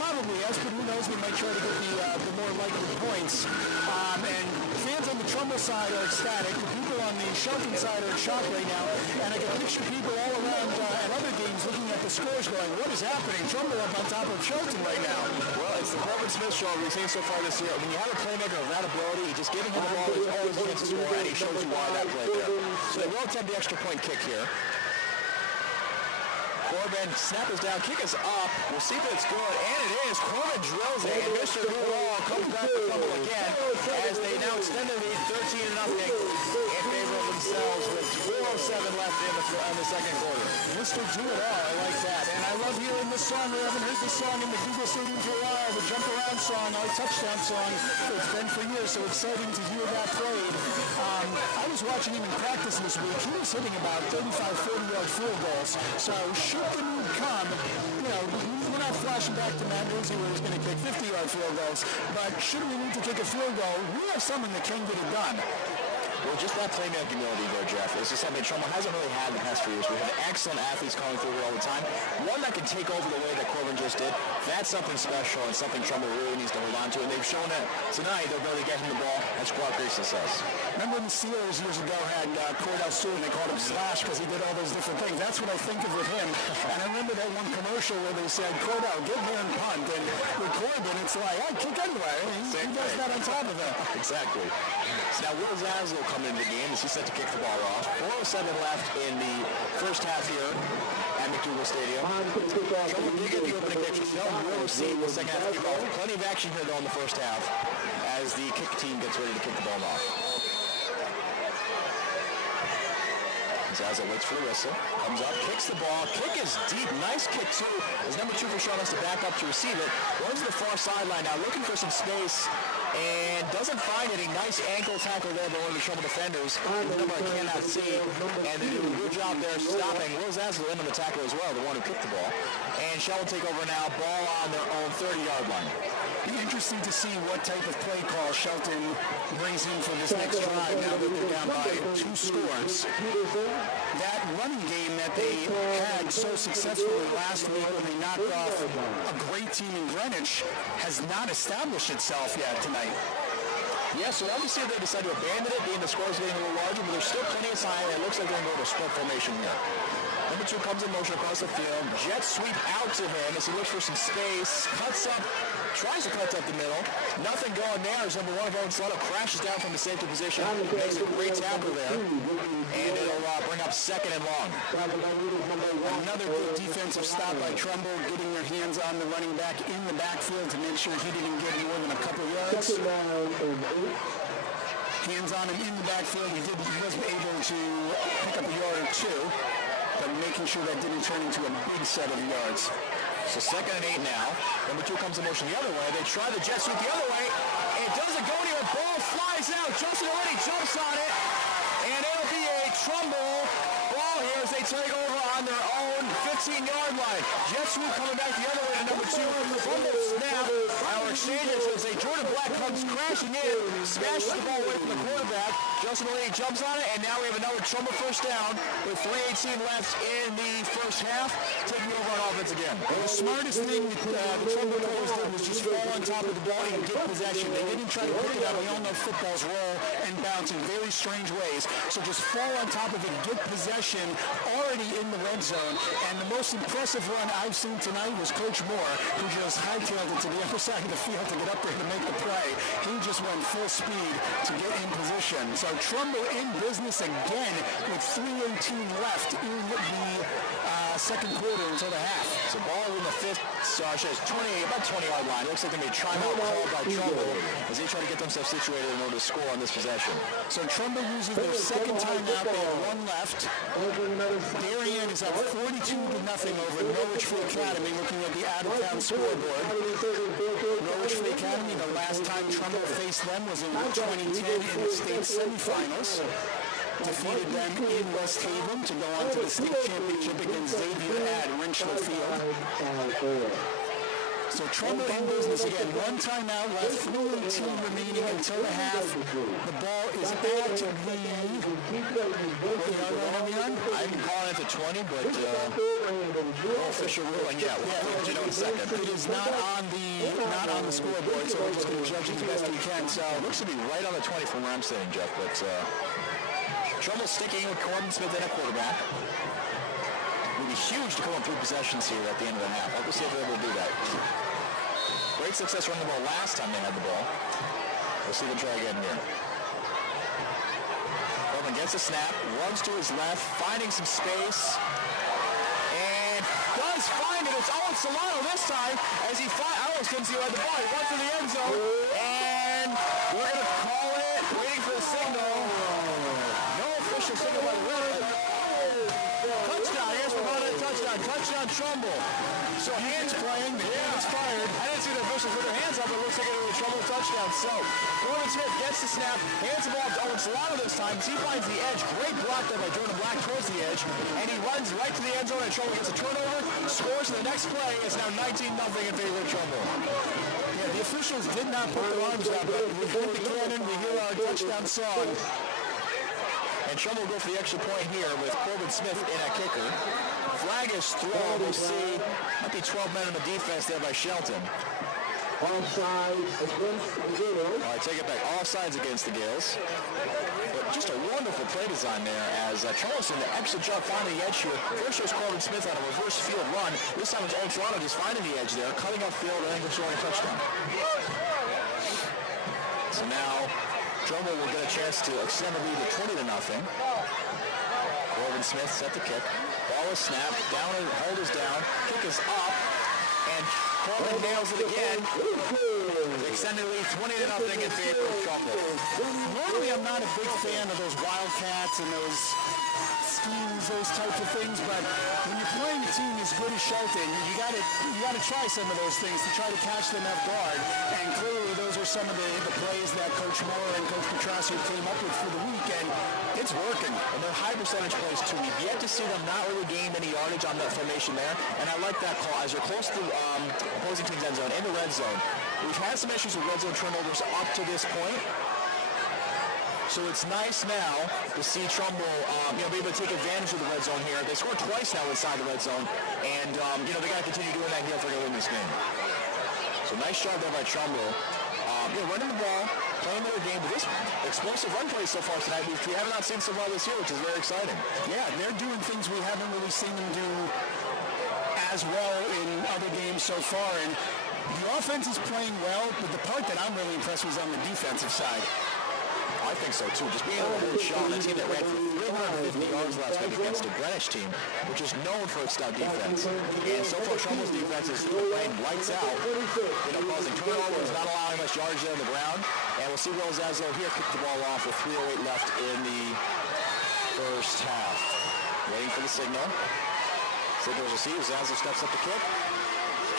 Probably yes, but who knows? They might try to get the more likely points. And fans on the Trumbull side are ecstatic. The people on the Shelton side are in shock right now. And I can picture people all around at other games looking at the scores going, what is happening? Trumbull up on top of Shelton right now. Well, it's the Corbin Smith show we've seen so far this year. When you have a playmaker of that ability, you just giving him the ball, he's always going to score, and he shows you why that play there. So they will attempt the extra point kick here. Corbin, snap is down, kick is up. We'll see if it's good, and it is. Corbin drills it, and Mr. Goodall comes back to Trumbull again as they now extend their lead 13-0 in favor of themselves with 4:07 left in the second quarter. Mr. Do-It-All, I like that. And I love hearing this song. We haven't heard this song in the Google Stadium for a while. The Jump Around song, our touchdown song. It's been for years, so exciting to hear that played. I was watching him in practice this week. He was hitting about 35, 40-yard field goals. So should the need come, we're not flashing back to Matt Newsy where he's going to kick 50-yard field goals, but should we need to kick a field goal, we have someone that can get it done. Well, just that playmaking ability there, Jeff. It's just something Trumbull hasn't really had the past few years. We have excellent athletes coming through here all the time. One that can take over the way that Corbin just did. That's something special and something Trumbull really needs to hold on to. And they've shown it tonight. They're able to get him the ball, as Squad Grayson says. Remember when the Steelers years ago had Cordell Stewart and they called him Slash because he did all those different things? That's what I think of with him. And I remember that one commercial where they said, Cordell, get there and punt. And with Corbin, it's like, kick anyway. He does that on top of it. Exactly. So now Will Zaslow coming into the game. He's set to kick the ball off. 4:07 left in the first half here at McDougal Stadium. Trumbull did get the opening kick. Shelton will receive the second half kickoff. Plenty of action here though in the first half as the kick team gets ready to kick the ball off. Zaza waits for the whistle, comes up, kicks the ball, kick is deep, nice kick too, as number 2 for Sean has to back up to receive it, runs to the far sideline now, looking for some space, and doesn't find it. A nice ankle tackle there by one of the Trumbull defenders, the number I cannot see, and they do a good job there stopping. Will Zaza in on the tackle as well, the one who kicked the ball, and Shelton take over now, ball on their own 30-yard line. Be interesting to see what type of play call Shelton brings in for this next drive now that they're down by 2 scores. That running game that they had so successfully last week when they knocked off a great team in Greenwich has not established itself yet tonight. Yeah, so obviously they decided to abandon it, being the scores getting a little larger, but there's still plenty of time, and it looks like they're going to go to a split formation here. Number 2 comes in motion across the field. Jet sweep out to him as he looks for some space. Cuts up, tries to cut up the middle. Nothing going there as number 1 of Owen Slaughter crashes down from the safety position. Makes a great tackle there. And it'll bring up second and long. Another good defensive stop by Trumbull, getting their hands on the running back in the backfield to make sure he didn't get more than a couple yards. Hands on him in the backfield. He wasn't able to pick up a yard or 2. But making sure that didn't turn into a big set of yards. So second and 8 now. Number 2 comes in motion the other way. They try the jet sweep the other way. It doesn't go anywhere. Ball flies out. Justin already jumps on it. And it'll be a Trumbull ball here as they take over on their own 15-yard line. Jet sweep coming back the other way to number 2. Fumble snap. Our exchanges as Jordan Black comes crashing in. Smashes the ball away from the quarterback. Justin O'Leary jumps on it, and now we have another Trumbull first down with 3:18 left in the first half, taking over on offense again. Well, the smartest thing that the Trumbull players did was just fall on top of the ball and get possession. They didn't try to pick it up. We all know footballs roll and bounce in very strange ways. So just fall on top of it, get possession already in the red zone. And the most impressive run I've seen tonight was Coach Moore, who just hightailed it to the other side of the field to get up there to make the play. He just went full speed to get in position. So Trumbull in business again with 3:18 left in the second quarter until the half. So ball in the fifth, about 20-yard line. It looks like they're going to be timeout called by Trumbull as they try to get themselves situated in order to score on this possession. So Trumbull uses their second timeout. They have one left. Darien is up 42-0 over Norwich Free Academy, looking at the out-of-town scoreboard. Norwich Free Academy, the last time Trumbull faced them was in 2010 in the state semifinals. Defeated them in West Haven to go on to the state championship against Xavier at Rensselaer Field. So Trumbull in business again. One timeout left, 3:18 remaining until the half. The ball is at the... What yard line are we on? I'm calling it to 20, but no official ruling yet. We'll let you know in a second. It is not on the scoreboard, so we're just going to judge it as best we can. So it looks to be right on the 20 from where I'm sitting, Jeff, but Trumbull sticking with Corbin Smith in at quarterback. It would be huge to come up 3 possessions here at the end of the half. I'll see if they're able to do that. Great success running the ball last time they had the ball. We'll see them try again here. Corbin gets a snap, runs to his left, finding some space, and does find it. It's Owen Solano this time as he I almost couldn't see who had the ball. He runs to the end zone, and we're going to call it, waiting for the signal. No official signal by the ref. Touchdown, here's Ramona, touchdown Trumbull. So hands playing, the hand is fired. I didn't see the officials put their hands up, but it looks like it was a Trumbull touchdown. So Corbin Smith gets the snap, hands the ball to Owen Solano this time. He finds the edge. Great block there by Jordan Black towards the edge, and he runs right to the end zone, and Trumbull gets a turnover, scores, and the next play is now 19-0 in favor of Trumbull. Yeah, the officials did not put their arms up, but we hit the cannon, we hear our touchdown song. And Trumbull will go for the extra point here with Corbin Smith in at kicker. Flag is thrown. We'll see. Might be 12 men on the defense there by Shelton. Onside against the Gales. All right, take it back. Offsides against the Gales. But just a wonderful play design there as Trumbull's in the extra job finding the edge here. First shows Corbin Smith on a reverse field run. This time it's Owen Solano just finding the edge there, cutting up field, and scoring a touchdown. So now Trumbull will get a chance to extend the lead to 20-0. Corbin Smith set the kick. Ball is snapped. Down and hold is down. Kick is up. And Corbin nails it again. Extended lead 20-0 in favor of Trumbull. Normally I'm not a big fan of those Wildcats and those schemes, those types of things, but when you're playing a team as good as Shelton, you gotta try some of those things to try to catch them off guard. And clearly those are some of the plays that Coach Moore and Coach Petrossi came up with for the weekend. It's working. And they're high percentage plays too. We've yet to see them not really gain any yardage on that formation there. And I like that call. As they're close to the opposing team's end zone, in the red zone, we've had some issues with red zone turnovers up to this point. So it's nice now to see Trumbull be able to take advantage of the red zone here. They scored twice now inside the red zone. And, they got to continue doing that here if they're going to win this game. So nice job there by Trumbull. Running the ball, playing their game. But this explosive run play so far tonight, we have not seen so far this year, which is very exciting. Yeah, they're doing things we haven't really seen them do as well in other games so far. And the offense is playing well, but the part that I'm really impressed was on the defensive side. I think so too. Just being able to hold Shelton, a team that ran for 350 yards last week against a Greenwich team, which is known for its stout defense. And so far, Trumbull's defense is playing lights out. Causing turnovers, not allowing much yardage there on the ground. And we'll see Will Zaslow here kick the ball off with 3:08 left in the first half. Waiting for the signal. Signal's received. Zaslow steps up to kick.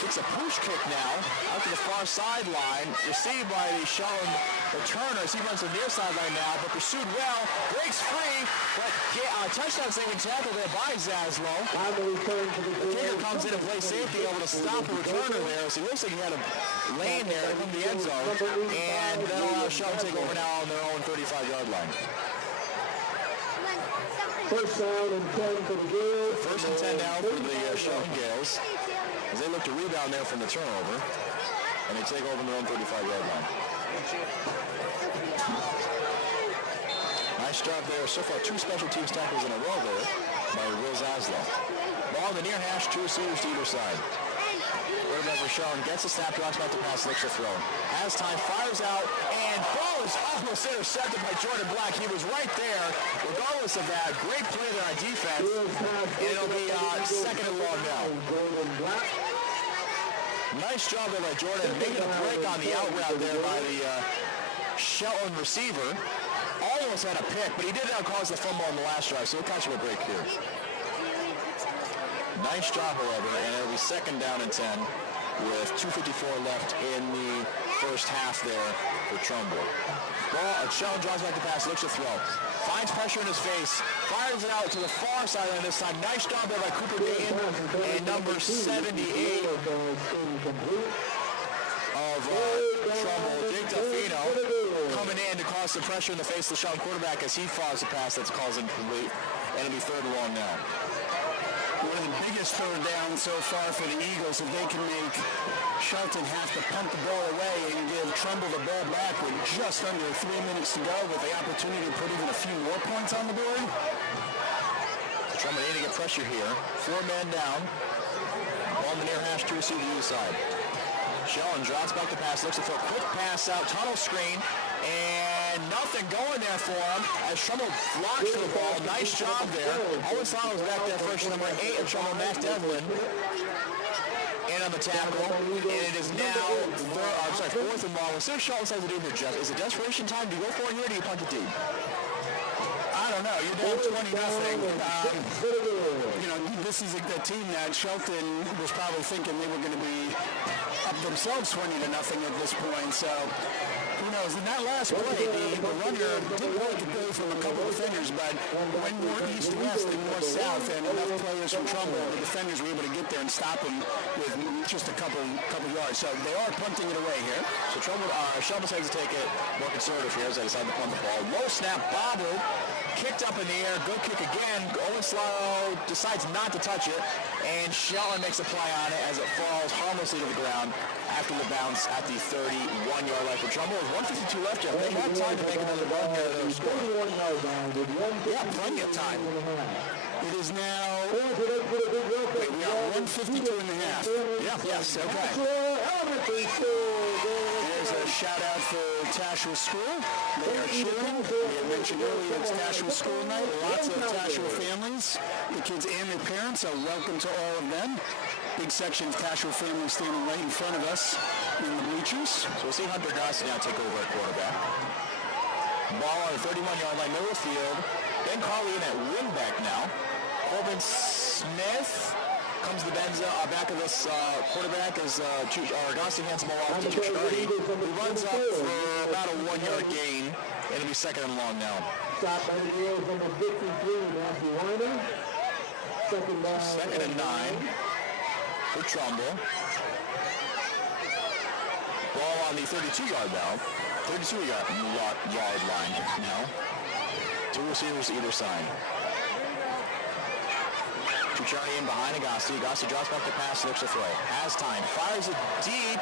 Kicks a push kick now out to the far sideline, received by the Shelton returner. He runs to the near sideline now, but pursued well, breaks free, but touchdown saving tackle there by Zaslow. The kicker comes in and plays safety, able to stop the returner there. So he looks like he had a lane there from the end zone, and that'll allow Shelton to take over now on their own 35-yard line. First down and 10 for the Gales. First and 10 now for the Shelton Gales, as they look to rebound there from the turnover, and they take over their own 35-yard line. Nice job there. So far, 2 special teams tackles in a row there by Will Zaslow. Ball in the near hash, 2 receivers to either side. Quarterback for Shelton gets the snap, drops back to pass, looks to throw. Has time, fires out, and ball is almost intercepted by Jordan Black. He was right there. Regardless of that, great play there on defense. And it'll be second and long now. Nice job there by Jordan, making a break on the out route there by the Shelton receiver. Almost had a pick, but he did not cause the fumble on the last drive, so he'll catch him a break here. Nice job, however, and it'll be second down and 10 with 2:54 left in the first half there for Trumbull. Ball, Shelton draws back the pass, looks to throw. Finds pressure in his face, fires it out to the far sideline this time. Nice job there by Cooper Dayton and number 78 of Trumbull, Jake Delfino, coming in to cause the pressure in the face of the Shelton quarterback as he fires the pass that's called incomplete, and it'll be third and long now. One of the biggest third downs so far for the Eagles, if they can make Shelton have to pump the ball away and give Trumbull the ball back with just under 3 minutes to go with the opportunity to put even a few more points on the board. Trumbull needing to get pressure here. 4 men down. Ball in the near hash to receive the other side. Shelton drops back the pass, looks to throw a quick pass out, tunnel screen, and nothing going there for him as Trumbull blocks the ball. Nice job there. Owen Slano was back there first, number 8 of Trumbull, Max Devlin. And on the tackle, and it is now fourth and long. What's Shelton decides to do here, Jeff? Is it desperation time? Do you go for it here, or do you punt it deep? I don't know. You're down 20-0. This is a team that Shelton was probably thinking they were going to be up themselves 20-0 at this point. So who knows? In that last play, the runner did break it through from a couple of defenders, but when more east-west and north-south and enough players from Trumbull, the defenders were able to get there and stop him with just a couple yards. So they are punting it away here. So Shelton decides to take it more conservative here as they decide to punt the ball. Low snap, bobbled, kicked up in the air, good kick again. Owen Slano decides not to touch it, and Shelton makes a play on it as it falls harmlessly to the ground after the bounce at the 31-yard line for Trumbull. With 1:52 left, Jeff. They had time to make another run here. Yeah, plenty of time. It is now, we are 1:52 and a half. Yeah. Yes, okay. There's a shout out for Tashua School. They are cheering. We had mentioned earlier it's Tashua School night. Lots of Tashua families. The kids and their parents are welcome to all of them. Big section of Tashua families standing right in front of us in the bleachers. So we'll see Hunter Goss now take over at quarterback. Ball on the 31-yard line, middle of the field. Ben Carly in at wingback now. Corbin Smith comes to Benza back of this quarterback as Gossi hands the ball off to Tucciardi, who runs up for about a 1-yard gain, and it'll be second and long now. Stop by the wheels number 53, Matthew Weiner. Second and 9 for Trumbull. Ball on the 32-yard now. 32-yard line now. Two receivers either side. Tucciardi in behind Agassi. Agassi drops back the pass, looks to throw. Has time, fires it deep,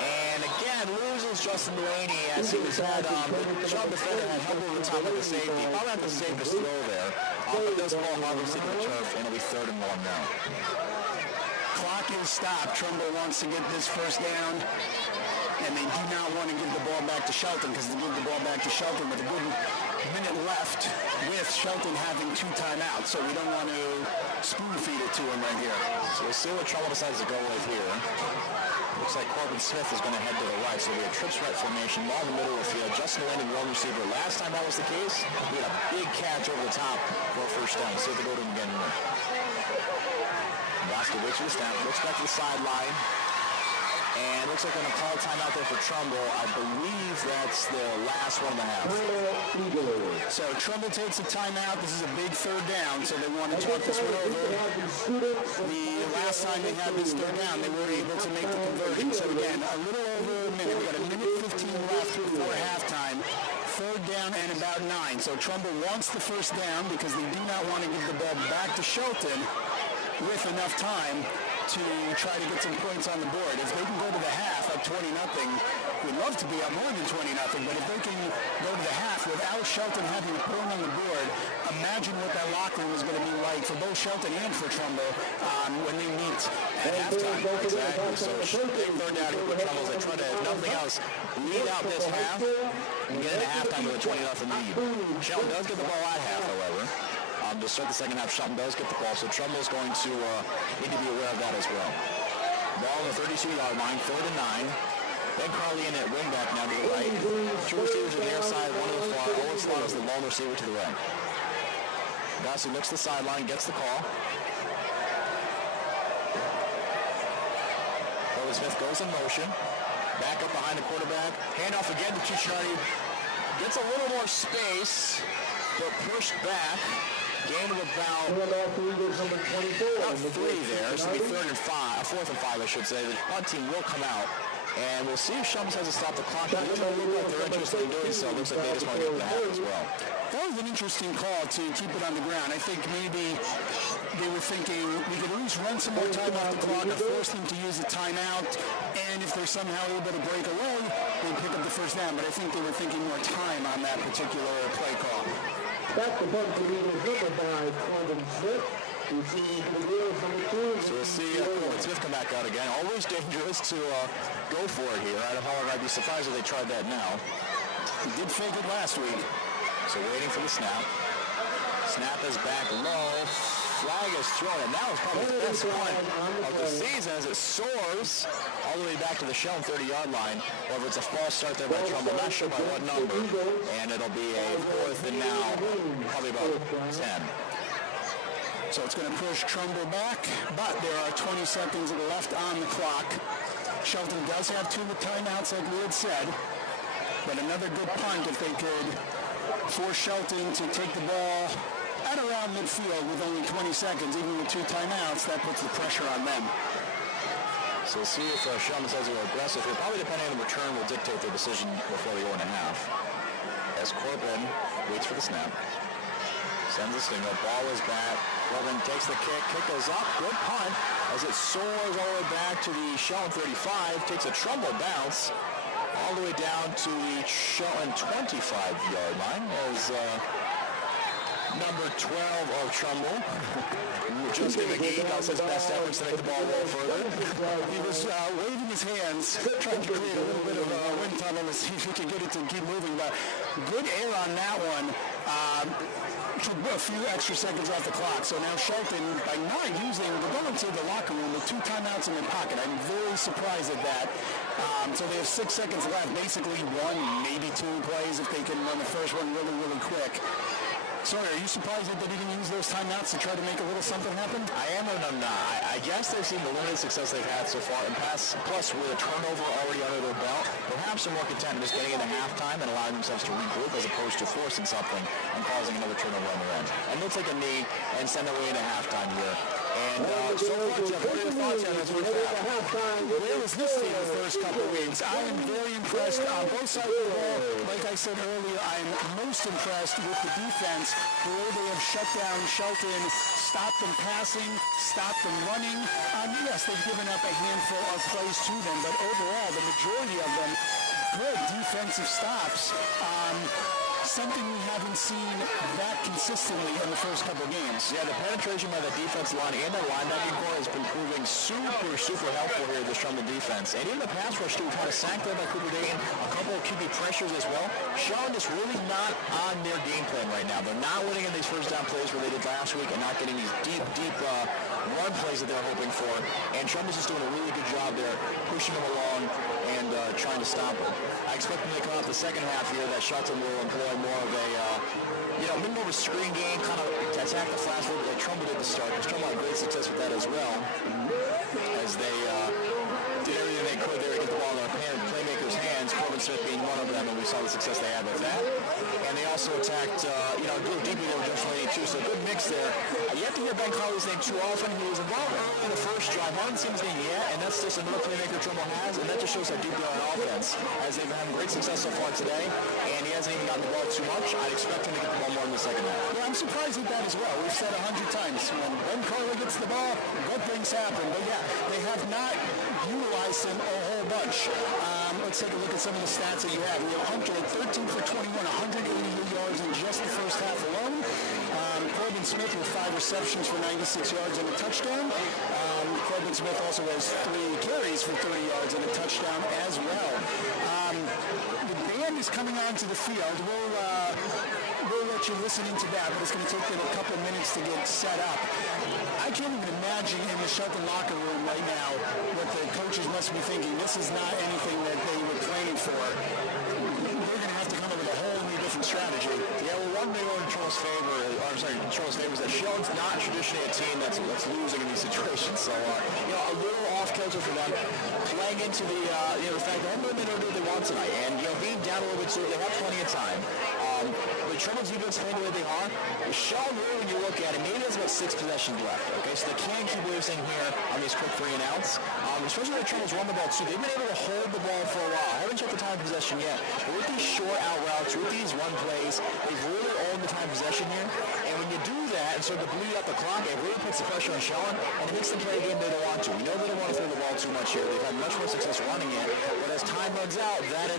and again loses Justin Delaney as he was had the Trumbull defender had help over the top of the safety. Probably not the safest throw there. But this ball harvested to the turf, and it'll be third and long now. Clock is stopped. Trumbull wants to get this first down, and they do not want to give the ball back to Shelton because they give the ball back to Shelton with a good minute left with Shelton having 2 timeouts, so we don't want to spoon feed it to him right here. So we'll see what Trumbull decides to go with here. Looks like Corbin Smith is going to head to the right, so we have trips right formation, ball in the middle of the field. Justin Delaney, one receiver. Last time that was the case, we had a big catch over the top for a first down. See if they go to him again here. Basket waits for the snap, looks back to the sideline. And looks like they're going to call a timeout there for Trumbull. I believe that's the last one and a half. So Trumbull takes a timeout. This is a big third down, so they want to talk this one over. The last time they had this third down, they were able to make the conversion. So again, a little over a minute. We got a minute 15 left before halftime. Third down and about 9. So Trumbull wants the first down because they do not want to give the ball back to Shelton with enough time to try to get some points on the board. If they can go to the half up 20-0, we'd love to be up more than 20-0, but if they can go to the half without Shelton having a point on the board, imagine what that locker room is going to be like for both Shelton and for Trumbull when they meet At halftime, exactly. So big third down here with Trumbull. They try to, if nothing else, lead out this half and get into halftime with a 20-0 lead. Shelton does get the ball at half, however. To start the second half, Shelton does get the ball, so Trumbull's going to need to be aware of that as well. Ball on the 32-yard line, 3rd and 9. Ben Carly in at wingback now to the right. Two receivers to the near side, one to the far. Owen Slaughter is the lone receiver to the right. Gossett looks to the sideline, gets the call. Owen Smith goes in motion. Back up behind the quarterback. Handoff again to Cicciardi. Gets a little more space, but pushed back. Gain of about 3 there. So it'll be 4th and 5, I should say. The punt team will come out. And we'll see if Shumps has to stop the clock. It doesn't look like they're interested in doing so. It looks like they just want to get the half as well. That was an interesting call to keep it on the ground. I think maybe they were thinking we could at least run some more time off the clock and force them to use a timeout. And if they're somehow able to break away, they'd pick up the first down. But I think they were thinking more time on that particular play call. That's the punt to be delivered by Corbin Smith. So we'll see Corbin Smith come back out again. Always dangerous to go for it here. However, I'd be surprised if they tried that now. He did fake it last week. So waiting for the snap. Snap is back low. Flag is thrown, and that was probably the best punt of the season as it soars all the way back to the Shelton 30-yard line. However, it's a false start there by Trumbull. Not sure by what number, and it'll be a 4th and now probably about 10. So it's going to push Trumbull back, but there are 20 seconds left on the clock. Shelton does have 2 timeouts, like we had said, but another good punt if they could force Shelton to take the ball at around midfield with only 20 seconds, even with 2 timeouts. That puts the pressure on them. So we'll see if Shelton says they're aggressive here. Probably depending on the return will dictate their decision before they go in a half. As Corbin waits for the snap. Sends a signal. Ball is back. Corbin takes the kick. Kick goes up. Good punt as it soars all the way back to the Shelton 35. Takes a Trumbull bounce all the way down to the Shelton 25-yard line as number 12 of Trumbull. Just giving Eagles his best efforts to make the ball roll further. He was waving his hands, trying to create a little bit of a wind tunnel to see if he could get it to keep moving. But good air on that one. Took a few extra seconds off the clock. So now Shelton, by not using, they're going to the locker room with 2 timeouts in their pocket. I'm very surprised at that. So they have 6 seconds left. Basically 1, maybe 2 plays if they can run the first one really, really quick. Sorry, are you surprised that they didn't use those timeouts to try to make a little something happen? I am and I'm not. I guess they've seen the limited success they've had so far in pass, plus with a turnover already under their belt, perhaps they're more content just getting into halftime and allowing themselves to regroup as opposed to forcing something and causing another turnover on their end. And they'll take a knee and send their way into halftime here. And so far, Jeff, what are your thoughts on this first half? Where was this team the first couple of weeks? I am very impressed on both sides of the ball. Like I said earlier, I am most impressed with the defense, the way they have shut down Shelton, stopped them passing, stopped them running. Yes, they've given up a handful of plays to them, but overall, the majority of them, good defensive stops. Something we haven't seen that consistently in the first couple of games. Yeah, the penetration by the defense line and the linebacking core has been proving super helpful here, this Trumbull defense. And even the pass rush, too, we've had a sack there by Cooper Dayton, a couple of QB pressures as well. Shelton is really not on their game plan right now. They're not winning in these first down plays where they did last week and not getting these deep run plays that they're hoping for. And Trumbull's just doing a really good job there, pushing them along and trying to stop them. I expect when they come out the second half here that Shelton will employ more of a, maybe more of a screen game, kind of attack the flash route like Trumbull did to start, because Trumbull had great success with that as well, as they did everything they could there to get the ball in their playmakers' hands, Corbin Smith being one of them, and we saw the success they had with that. And they also attacked, good deeply there with Josh Laney too, so a good mix there. You have to hear Ben Colley's name too often. He was involved early in the first drive. Haven't seen his name yet, and that's just another playmaker Trumbull has, and that just shows how deep they are on offense, as they've had great success so far today, and he hasn't even gotten the ball too much. I'd expect him to get the ball more in the second half. Yeah, I'm surprised at that as well. We've said 100 times, when Ben Carly gets the ball, good things happen. But yeah, they have not utilized him a whole bunch. Let's take a look at some of the stats that you have. We have Hunter at 13 for 21, 188 yards in just the first half alone. Corbin Smith with 5 receptions for 96 yards and a touchdown. Corbin Smith also has 3 carries for 30 yards and a touchdown as well. The band is coming onto the field. We'll let you listen into that, but it's going to take them a couple minutes to get set up. I can't even imagine in the Shelton locker room right now what the coaches must be thinking. This is not anything that they were planning for. They're going to have to come up with a whole new different strategy. Yeah, well, one thing in Trumbull's favor is that Shelton's not traditionally a team that's losing in these situations. So, a little off kilter for them, playing into the fact that they don't do what they want tonight, and being down a little bit too, they have plenty of time. But Trumbull's defense playing the way they are. Shelton, really, when you look at it, maybe there's about 6 possessions left. Okay, so they can keep losing here on these quick 3 and outs. Especially when Trumbull's run the ball too. They've been able to hold the ball for a while. I haven't checked the time possession yet, but with these short out routes, with these run plays, they've really owned the time possession here. And when you do that and start to bleed out the clock, it really puts the pressure on Shelton, and it makes them play a game they don't want to. We know they don't want to throw the ball too much here. They've had much more success running it, but as time runs out, that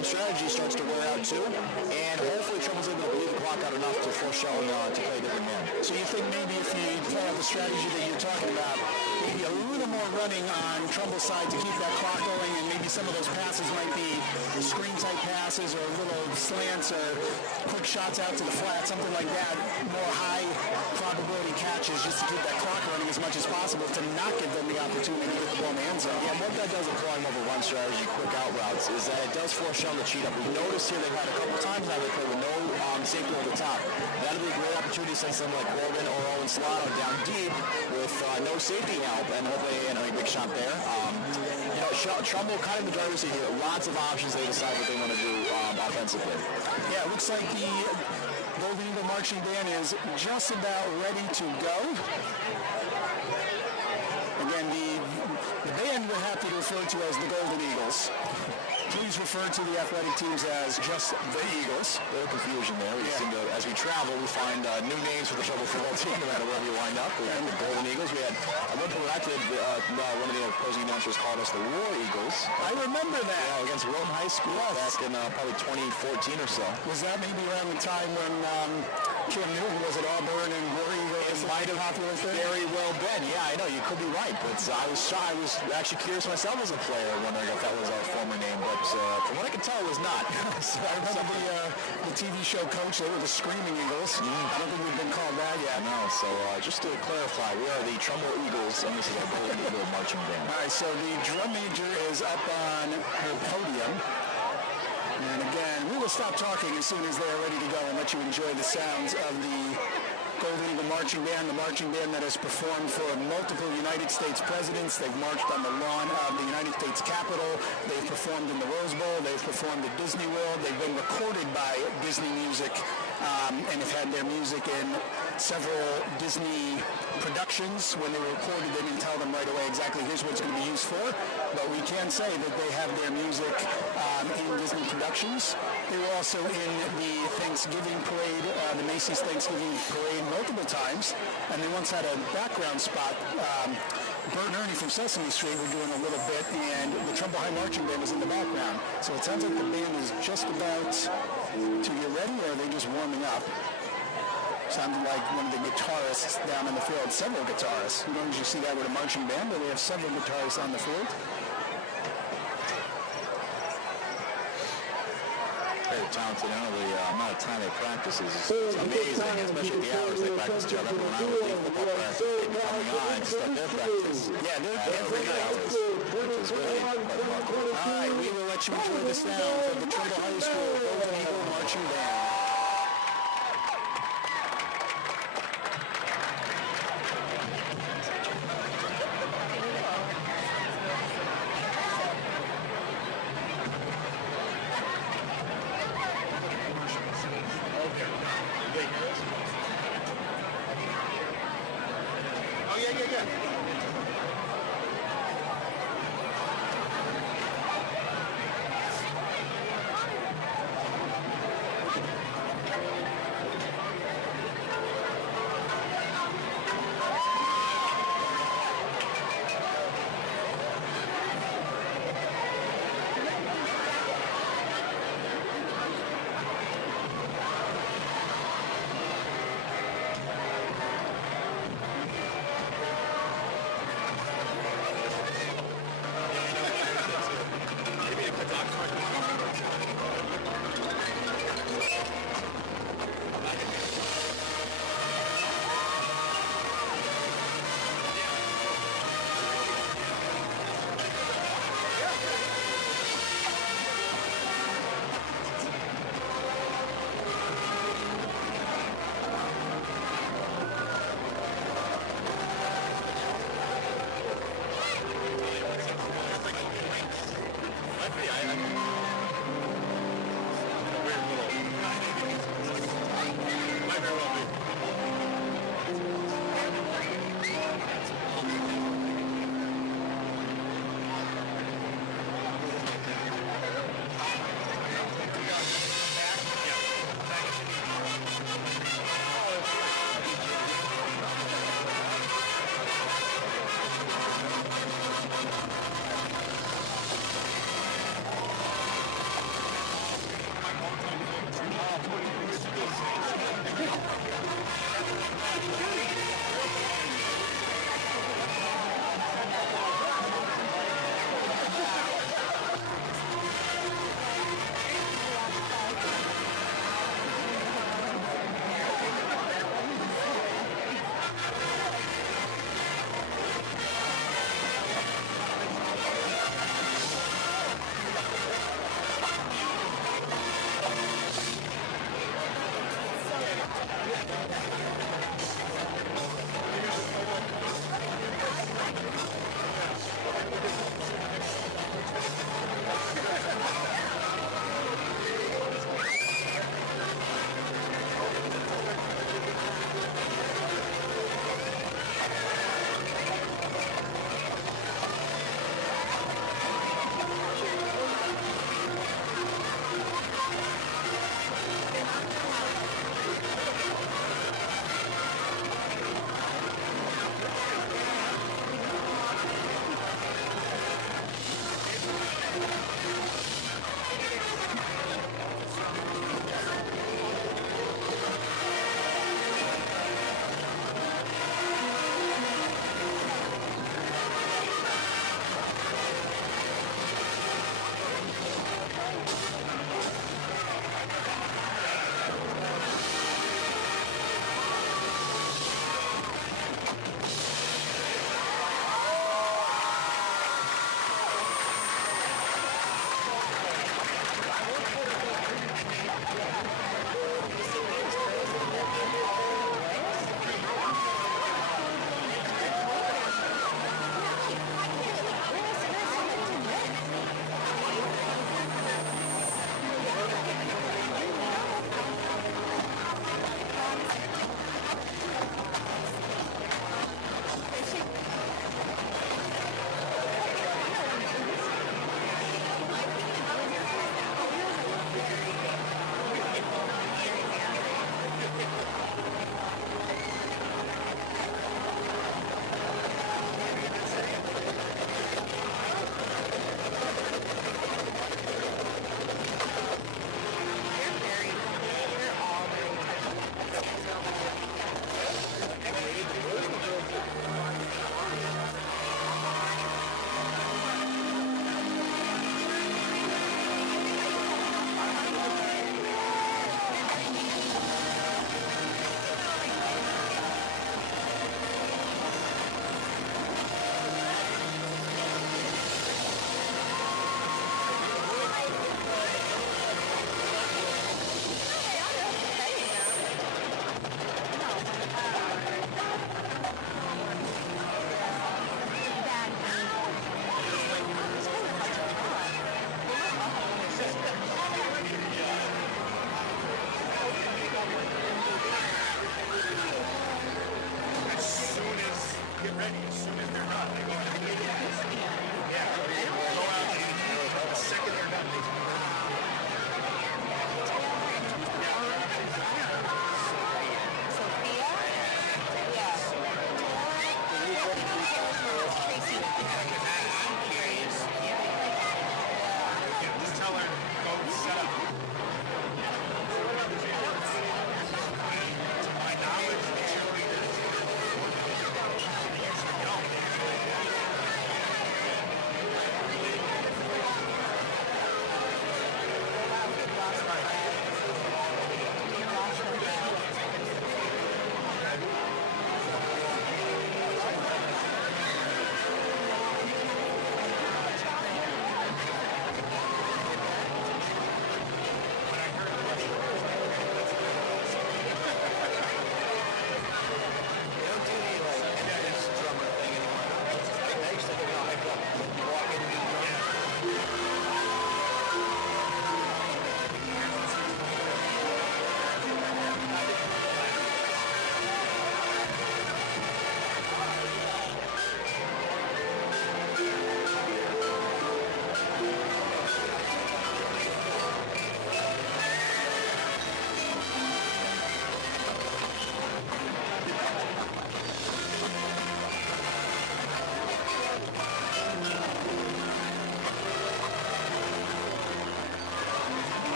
strategy starts to wear out too. And hopefully Trumbull's able to bleed the clock out enough to force Shelton to play a different man. So you think maybe if you play out the strategy that you're talking about, maybe a little more running on Trumbull's side to keep that clock going, and maybe some of those passes might be screen-type passes or little slants or quick shots out to the flat, something like that, more high probability catches just to keep that clock running as much as possible to not give them the opportunity to get the ball in the end zone. Yeah, what that does with calling over run strategy, quick out routes, is that it does force Shelton to cheat up. We've noticed here they've had a couple times now they play with no safety over the top. That'll be a great opportunity to send someone like Corbin or Owen Solano down deep with no safety help, and hopefully a big shot there. Trumbull kind of the driver's seat here. Lots of options they decide what they want to do offensively. Yeah, it looks like the Golden Eagle Marching Band is just about ready to go. Again, the band we're happy to refer to as the Golden Eagles. Please refer to the athletic teams as just the Eagles. A little confusion there. We seem to, as we travel, we find new names for the Trumbull football team no matter where we wind up. We had the Golden Eagles. We had, at one point I did, one of the opposing announcers called us the War Eagles. I remember that. Yeah, against Wilton High School back in probably 2014 or so. Was that maybe around the time when Kim Newton was at Auburn and War Eagles? It might have very well been. Yeah, I know. You could be right. But I was actually curious myself as a player, wondering if that was our former name. But from what I can tell, it was not. So I remember the TV show Coach, they were the Screaming Eagles. I don't think we've been called that yet. No, so just to clarify, we are the Trumbull Eagles, and this is our Golden Eagle Marching Band. All right, so the drum major is up on her podium. And again, we will stop talking as soon as they are ready to go and let you enjoy the sounds of the Golden Eagle Marching Band, the marching band that has performed for multiple United States presidents. They've marched on the lawn of the United States Capitol. They've performed in the Rose Bowl. They've performed at Disney World. They've been recorded by Disney Music and have had their music in several Disney productions. When they recorded, they didn't tell them right away exactly here's what it's going to be used for, but we can say that they have their music in Disney productions. They were also in the Thanksgiving parade, the Macy's Thanksgiving parade multiple times, and they once had a background spot. Bert and Ernie from Sesame Street were doing a little bit, and the Trumbull High Marching Band was in the background. So it sounds like the band is just about to get ready, or are they just warming up? Sounded like one of the guitarists down in the field, several guitarists. You don't usually see that with a marching band, but they have several guitarists on the field. Very talented. I know the amount of time they practice is amazing, especially the hours they practice. I remember when I was leaving football practice, they'd be coming on and start their practice. Yeah, they're every night. Which is really quite remarkable. All right, we will let you enjoy the sounds of the Trumbull High School Golden Eagle Marching Band.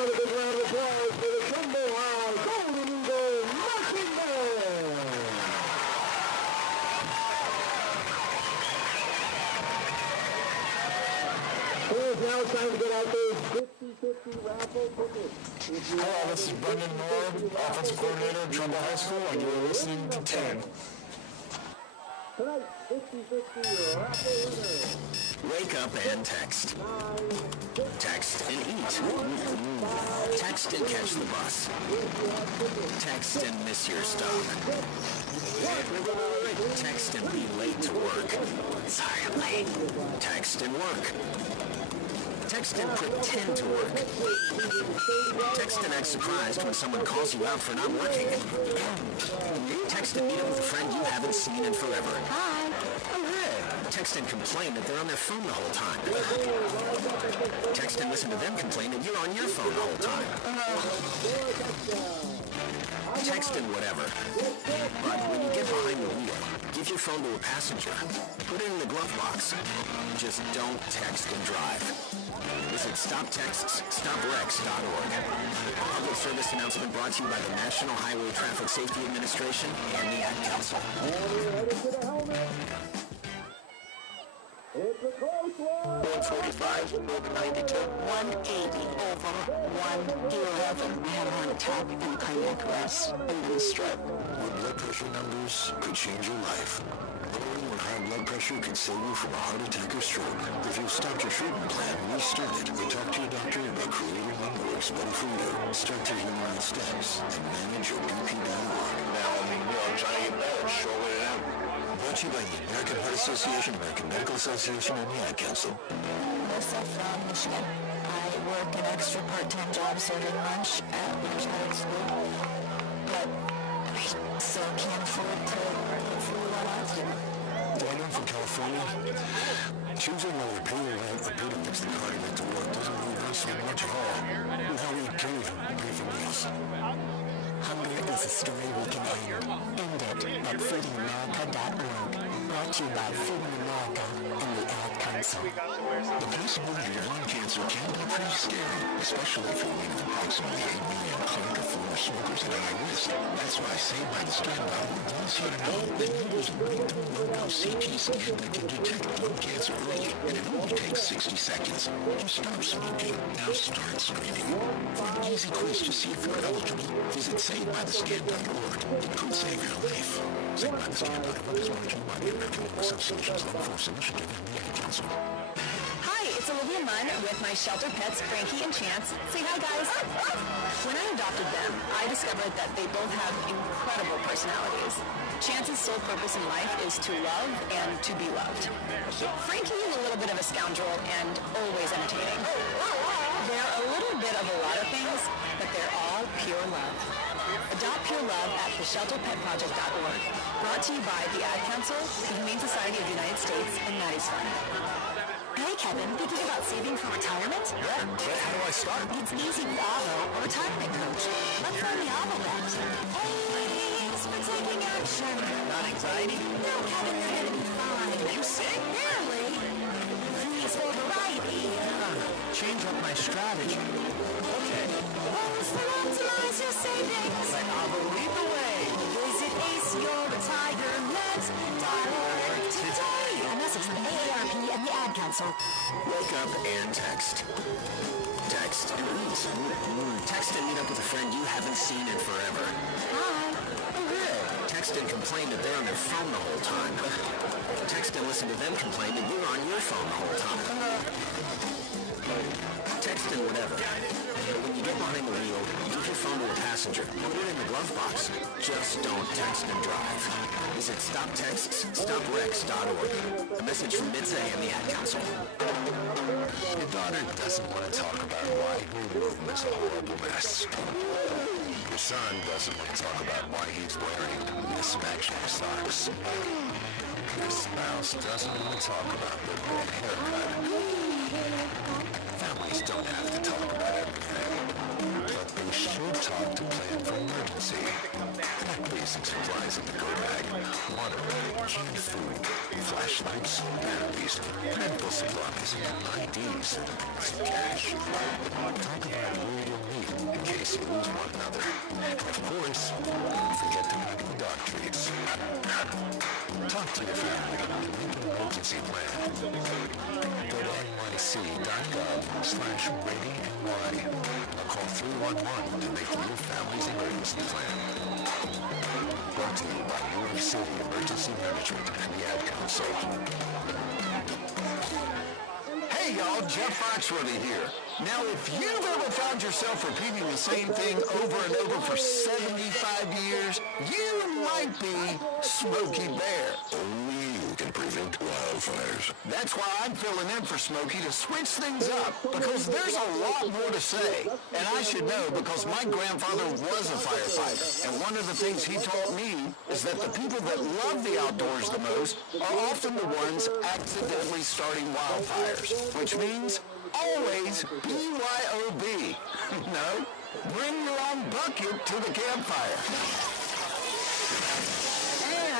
another big round of applause for the Trumbull High Golden Eagle Marching Band. It's now time to get out those 50-50 raffle tickets. Hello, this is Brendan Moore, offensive coordinator at Trumbull High School, and you're listening to 10. Tonight, 50-50 raffle winner. Wake up and text. Text and eat. Text and catch the bus. Text and miss your stop. Text and be late to work. Sorry, I'm late. Text and work. Text and pretend to work. Text and act surprised when someone calls you out for not working. Text and meet up with a friend you haven't seen in forever. Hi. Oh, hey. Text and complain that they're on their phone the whole time. Text and listen to them complain that you're on your phone the whole time. Text and whatever. But when you get behind the wheel, give your phone to a passenger. Put it in the glove box. Just don't text and drive. Visit StopTextsStopWrecks.org. Public service announcement brought to you by the National Highway Traffic Safety Administration and the Ad Council. It's a close one. 145 over 92. 180 over 111. I had a heart attack and cardiac arrest and then a stroke. Your blood pressure numbers could change your life. Lowering your high blood pressure could save you from a heart attack or stroke. If you've stopped your treatment plan, restart it, or talk to your doctor about creating one that works better for you. Start taking the right steps and manage your BP.org. Now, I'm trying to get better. Shorten it out. Brought to you by the American Heart Association, American Medical Association, and the Ad Council. Melissa from Michigan. I work an extra part-time job serving lunch at Onside school, but I still can't afford to hopefully run out here. Daniel from California. Choosing whether to pay your rent or pay to fix the car to get to work doesn't really hurt so much at all. Now we can pay for meals. Hunger is a story we can end it at feedingamerica.org. Brought to you by Feeding America and the Ad Council. The possibility of lung cancer can be pretty scary, especially if you're one of approximately 8 million current or former smokers at high risk. That's why SaveByTheScan.org wants you to know that there's a breakthrough low-dose CT scan that can detect lung cancer early, and it only takes 60 seconds. You stop smoking, now start screening. For an easy quiz to see if you're eligible, visit SaveByTheScan.org. It could save your life. SaveByTheScan.org is brought to you by the American Medical Association's Law Enforcement Initiative and the Ad Council. Hi, it's Olivia Munn with my shelter pets, Frankie and Chance. Say hi, guys. When I adopted them, I discovered that they both have incredible personalities. Chance's sole purpose in life is to love and to be loved. Frankie is a little bit of a scoundrel and always entertaining. They're a little bit of a lot of things, but they're all pure love. Adopt Pure Love at theshelterpetproject.org. Brought to you by the Ad Council, the Humane Society of the United States, and Maddie's Fund. Hey, Kevin, thinking about saving for retirement? Yeah, but how do I start? It's easy with Avo, a retirement coach. Let's learn the Avo bet. Thanks for taking action. Not anxiety? No, Kevin, you're going to be fine. You sick? Barely. Please for variety. Change up my strategy. Okay. Almost to optimize your savings. Let Avo lead the way. Visit aceyourretirement.org today. A message from AARP and the Ad Council. Wake up and text. Text and eat. Text and meet up with a friend you haven't seen in forever. Hi. Oh, good. Text and complain that they're on their phone the whole time. Text and listen to them complain that you're on your phone the whole time. Text and whatever. But when you get behind the wheel, give your phone to a passenger. Put it in the glove box. Just don't text and drive. Visit StopTextsStopWrecks.org. A message from Midday and the Ad Council. Your daughter doesn't want to talk about why her room is a horrible mess. Your son doesn't want to talk about why he's wearing mismatched socks. Your spouse doesn't want to talk about their bad haircut. Families don't have to talk about everything, but they should talk to plan for emergency. Pack basic supplies in the go bag. Water, canned food, flashlights, batteries, medical supplies, IDs, some cash. Talk about where you'll need case you lose one another. And of course, don't forget to pack the dog treats. Talk to your family and make an emergency plan. Go to nyc.gov/readyny or call 311 to make your family's emergency plan. Brought to you by New York City Emergency Management and the Ad Council. Hey y'all, Jeff Foxworthy here. Now, if you've ever found yourself repeating the same thing over and over for 75 years, you might be Smokey Bear. Only you can prevent wildfires. That's why I'm filling in for Smokey to switch things up, because there's a lot more to say. And I should know because my grandfather was a firefighter. And one of the things he taught me is that the people that love the outdoors the most are often the ones accidentally starting wildfires, which means always BYOB. No, bring your own bucket to the campfire.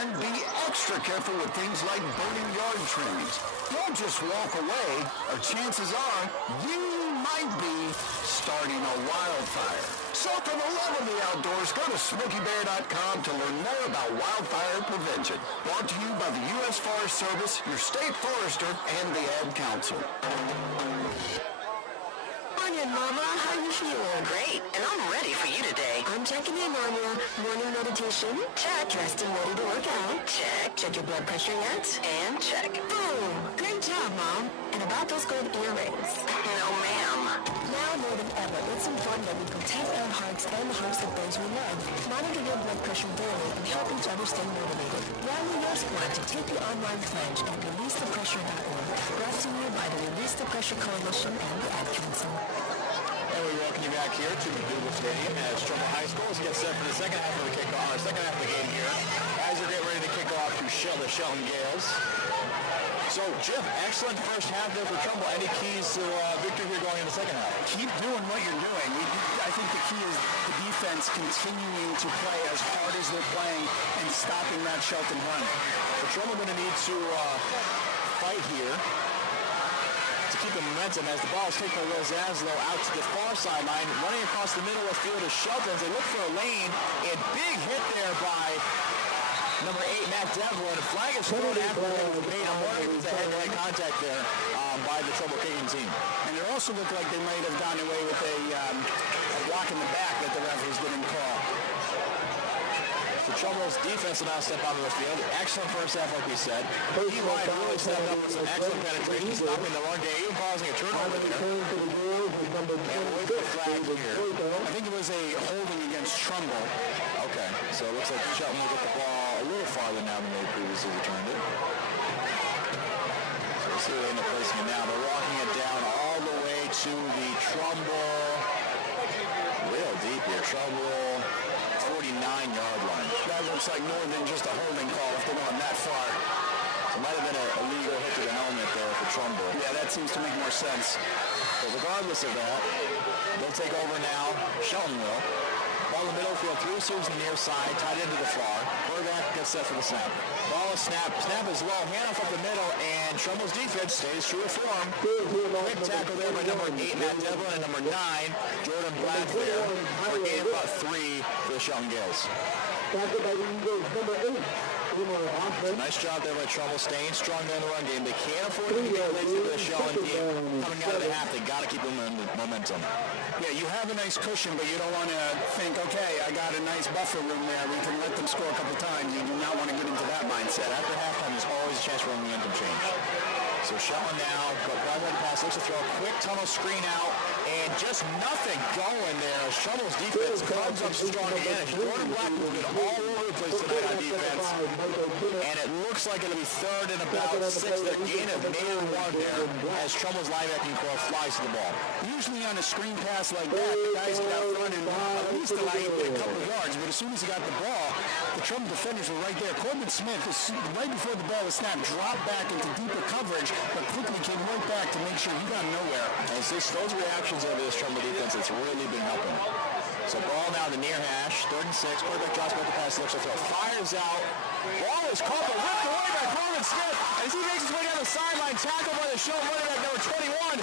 And be extra careful with things like burning yard trees. Don't just walk away, or chances are you might be starting a wildfire. So for the love of the outdoors, go to SmokeyBear.com to learn more about wildfire prevention. Brought to you by the U.S. Forest Service, your state forester, and the Ad Council. Morning, Mama. How you feeling? Great, and I'm ready for you today. I'm checking in on you. Morning meditation? Check. Dressed and ready to work out? Check. Check your blood pressure yet? And check. Boom. Great job, Mom. And about those gold earrings? No, ma'am. Now more than ever, it's important that we protect our hearts and the hearts of those we love. Monitor your blood pressure daily and help each other stay motivated. Rally your squad to take the online pledge at releasethepressure.org. Brought to you by the Release the Pressure Coalition and the Ad Council. And we welcome you back here to McDougal Stadium as Trumbull High School gets set for the second half of the kickoff, or second half of the game here, as they're getting ready to kick off to the Shelton Gales. So, Jim, excellent first half there for Trumbull. Any keys to victory here going in the second half? Keep doing what you're doing. I think the key is the defense continuing to play as hard as they're playing and stopping that Shelton run. So Trumbull going to need to fight here to keep the momentum as the ball is taken by Will Zaslow out to the far sideline. Running across the middle of the field is Shelton. They look for a lane. A big hit there by number 8, Matt Devlin. A flag is thrown after the made. I'm wondering if it's a head-to-head contact there by the Trumbull kicking team. And it also looked like they might have gone away with a block in the back that the referees didn't call. So Trumbull's defense will now step out of the field. Excellent first half, like we said. Eli really stepped up with some excellent penetration, stopping the run game, even causing a turnover there. And away from the flag here. I think it was a holding against Trumbull. Okay, so it looks like Shelton will get the ball a little farther now than they previously returned it. So we'll see where they end up placing it now. They're walking it down all the way to the Trumbull. Real deep here. Trumbull 49-yard line. That looks like more than just a holding call if they're going that far. So it might have been a legal hit to the helmet there for Trumbull. Yeah, that seems to make more sense. But regardless of that, they'll take over now. Shelton will. Ball in the middle field, 3 receivers on the near side, tied into the far. Quarterback gets set for the snap. Ball is snapped. Snap is low. Handoff up the middle, and Trumbull's defense stays true to form. Quick tackle there by number 8, Matt Devlin, and number 9, Jordan Bradford. For a gain of about 3 for the Shelton Gales. Tackled by the Eagles, number 8. Nice job there by Trumbull, staying strong there in the run game. They can't afford to get lazy to the Shelton team. Coming out of the half, they got to keep the momentum. Yeah, you have a nice cushion, but you don't want to think, okay, I got a nice buffer room there. We can let them score a couple times. You do not want to get into that mindset. After halftime, there's always a chance for a momentum change. So Shelton now, right pass, looks to throw a quick tunnel screen out, and just nothing going there. Trumbull's defense comes up strong again. Jordan Black moving all over the place tonight on defense. And it looks like it'll be third and about 6. They're gain of -1 there as Trumbull's linebacking core flies to the ball. Usually on a screen pass like that, the guys get out front and at least allow you to get a couple of yards. But as soon as he got the ball, the Trumbull defenders were right there. Corbin Smith, right before the ball was snapped, dropped back into deeper coverage, but quickly came right back to make sure he got nowhere. And it's those reactions over this Trumbull defense that's really been helping. So ball now the near hash, 3rd and 6. Quarterback drops back the pass, looks to throw, fires out. Ball is caught, but ripped away by Corbin Smith as he makes his way down the sideline, tackled by the Shelton running back number 21.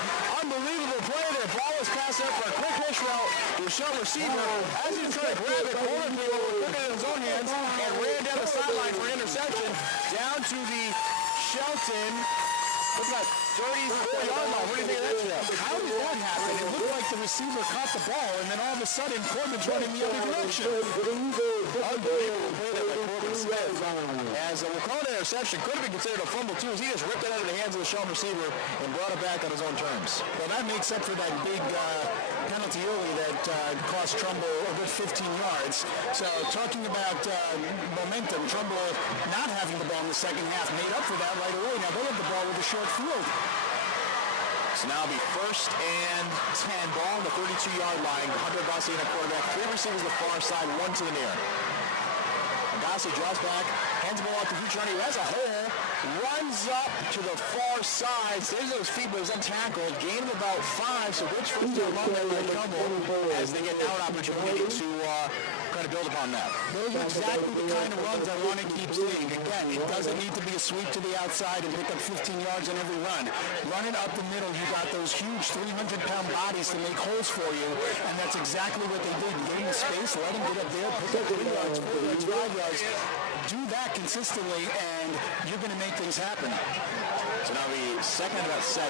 Unbelievable play there. the ball was passed out for a quick hitch route to the Shelton receiver. As he was trying to grab it, Coleman came over, took it in his own hands, and ran down the sideline for an interception down to the Shelton. What's that? 34-yard line. What do you think of that, Jeff? How did that happen? It looked like the receiver caught the ball, and then all of a sudden, Corbin's running the other direction. Unbelievable play there by Corbin Smith. As we'll call it an interception, could have been considered a fumble too, as he just ripped it out of the hands of the Shelton receiver and brought it back on his own terms. Well, that makes up for that big penalty early that cost Trumbull a good 15 yards. So talking about momentum, Trumbull not having the ball in the second half made up for that right away. Now they have the ball with a short field. So now it'll be 1st and 10, ball on the 32-yard line. Hunter Agassi in a quarterback, 3 receivers to the far side, 1 to the near. Agassi draws back, hands the ball out to Futrani, who has a hole, runs up to the far side, stays on his feet but is untackled, gain of about 5, so good first down run there by Trumbull as they get now an opportunity to kind of build upon that. Those are exactly the kind of runs I want to keep seeing. Again, it doesn't need to be a sweep to the outside and pick up 15 yards on every run. Run it up the middle, you got those huge 300-pound bodies to make holes for you, and that's exactly what they did. Gain the space, let them get up there, pick up 3 yards, 4 yards, 5 yards. Do that consistently, and you're going to make things happen. So now we second and about 7.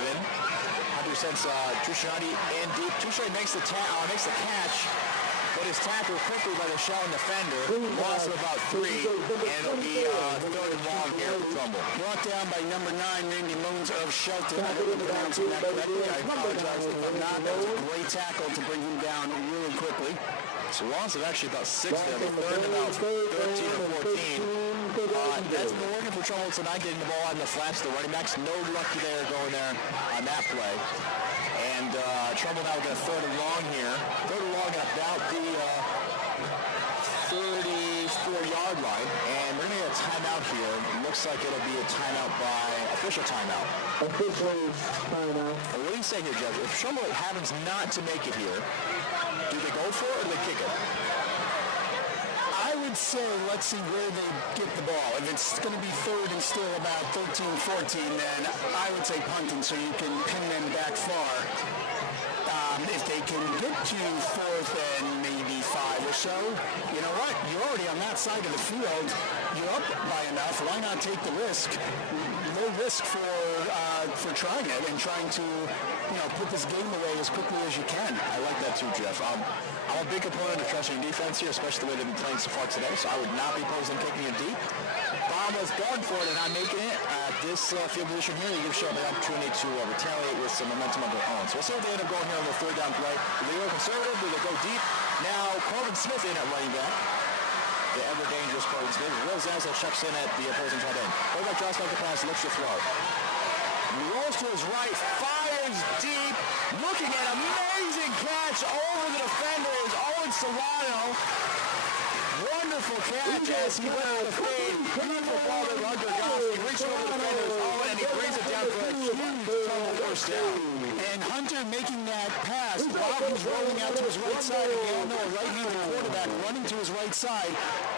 Hunter sends Trusciani in deep. Trusciani makes the catch, but is tackled quickly by the Shelton defender. Loss of about 3, and it'll be 3rd and long here for Trumbull. Brought down by number 9, Randy Moons of Shelton. I hope I'm pronouncing that correctly. I apologize if I'm not. That was a great tackle to bring him down really quickly. So loss of actually about 6 there, but 3rd and about 13 or 14. That's been working for Trumbull tonight, getting the ball out in the flats. The running backs, no lucky there going there on that play. And Trumbull now got a 3rd and long here. 3rd and long at about the 34-yard line. And we're going to get a timeout here. Looks like it'll be a timeout by official timeout. Official timeout. What do you say here, Jeff? If Trumbull happens not to make it here, do they go for it or do they kick it? I would say let's see where they get the ball. If it's going to be 3rd and still about 13, 14, then I would say punting so you can pin them back far. If they can get to 4th and maybe 5 or so, you know what? You're already on that side of the field. You're up by enough. Why not take the risk? No risk for trying it and trying to, put this game away as quickly as you can. I like that too, Jeff. I'm a big opponent of trusting defense here, especially the way they've been playing so far today, so I would not be opposed to kicking it deep. Bob was going for it and not making it. At this field position here, you give Shelton the opportunity to retaliate with some momentum of their own. So we'll see what they end up going here on the 3rd down play. Do they go conservative? Do they go deep? Now, Corbin Smith in at running back. The ever-dangerous Corbin Smith. Will Zaza checks in at the opposing tight end. Quarterback draws back the pass, looks to throw. Rolls to his right, fires deep, looking at amazing catch over the defender is Owen Solano. Wonderful catch as he went on the fade. Beautiful ball to Hunter Agassi. He reached over the defender's Owen and he brings it down for a huge Trumbull 1st down. And Hunter making that pass while he's rolling out to his right side. And we all know a right-handed quarterback running to his right side.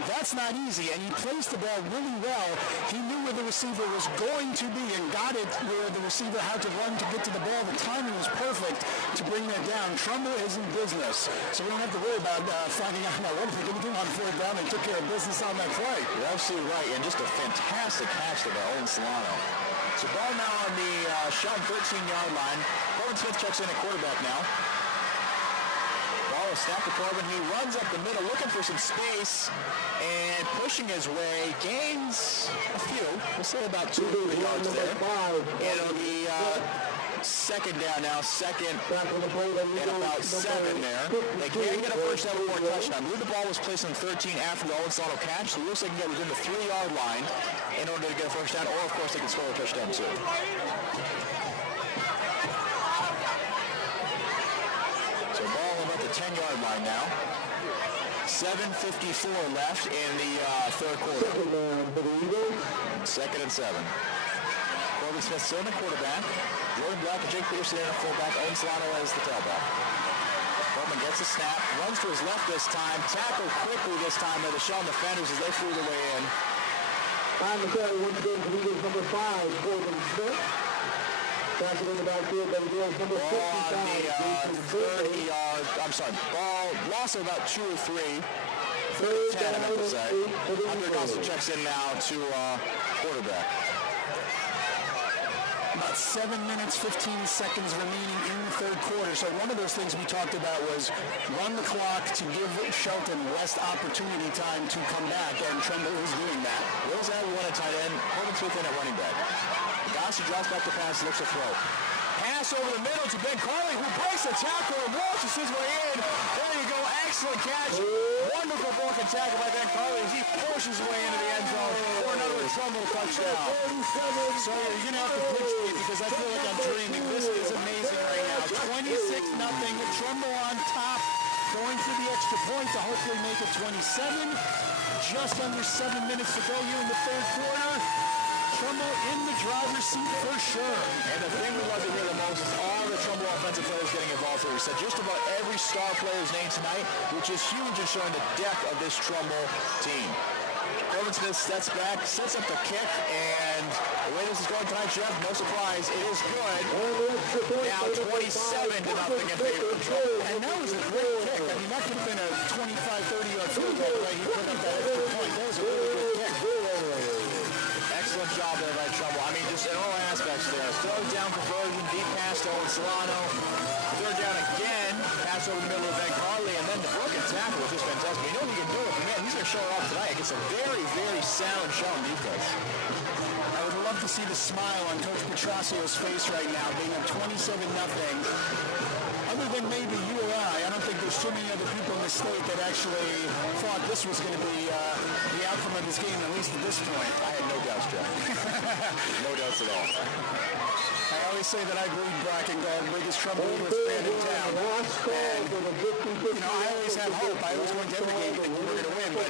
That's not easy. And he placed the ball really well. He knew where the receiver was going to be and got it where the receiver had to run to get to the ball. The timing was perfect to bring that down. Trumbull is in business. So we don't have to worry about finding out what if they didn't do on 4th down. They took care of business on that play. You're absolutely right. And just a fantastic catch there by Owen Solano. So ball now on the Shelton 13-yard line. Corbin Smith checks in at quarterback now. Ball is snapped to Corbin. He runs up the middle looking for some space and pushing his way. Gains a few. We'll say about 2 or 3 yards there. And it'll be 2nd down now. 2nd and about 7 there. They can get a 1st down before a touchdown. I believe the ball was placed on 13 after the Owen Solano catch. So it looks like they can get within the 3-yard line in order to get a 1st down. Or, of course, they can score a touchdown too. So ball about the 10-yard line now. 7:54 left in the 3rd quarter. 2nd and 7. Corbin Smith still in the quarterback. Jordan Black and Jake Peterson in at fullback. Owen Solano as the tailback. Corbin gets a snap, runs to his left this time, tackled quickly this time by the Shelton defenders as they flew their way in. On the carry, once again, for Eagles number 5, Corbin Smith. Ball loss of about 2 or 3. 3rd and 10, I meant to say. Hunter also checks in now to quarterback. About 7 minutes, 15 seconds remaining in the third quarter. So one of those things we talked about was run the clock to give Shelton less opportunity time to come back, and Trumbull is doing that. Wills at one at tight end, Corbin Smith in at running back. Gasp drops back to pass, looks to throw. Pass over the middle to Ben Carley, who breaks the tackle and launches his way in. There you go, excellent catch. Wonderful broken tackle by Ben Carley as he pushes his way into the end zone for another Trumbull touchdown. So you're going to have to pitch me because I feel like I'm dreaming. This is amazing right now. 26-0, Trumbull on top, going for the extra point to hopefully make it 27. Just under 7 minutes to go here in the third quarter. Trumbull in the driver's seat for sure. And the thing we love to hear the most is all the Trumbull offensive players getting involved here. We said just about every star player's name tonight, which is huge in showing the depth of this Trumbull team. Corbin Smith steps back, sets up the kick, and the way this is going tonight, Jeff, no surprise, it is good. Now 27-0 in favor of Trumbull. And that was a great kick. I mean, that could have been a 25, 30-yard field goal the way he put up that extra point. That was a really good kick. Excellent job there by Trumbull. I mean, just in all aspects there. Third down conversion, deep pass to Owen Solano. Third down again, pass over the middle of Ben Carley, and then the broken tackle was just fantastic. You know what he can do it, but man, he's going to show it off tonight against a very, very sound showing defense. I would love to see the smile on Coach Petrasio's face right now, being up 27-0. Other than maybe you or I don't think there's too many other people in the state that actually thought this was going to be the outcome of this game, at least at this point. I had no doubts, Jeff. No doubts at all. I always say that I bleed black and gold, biggest Trumbull fan in town. And, I always have hope. I always go into every game thinking we're going to win, but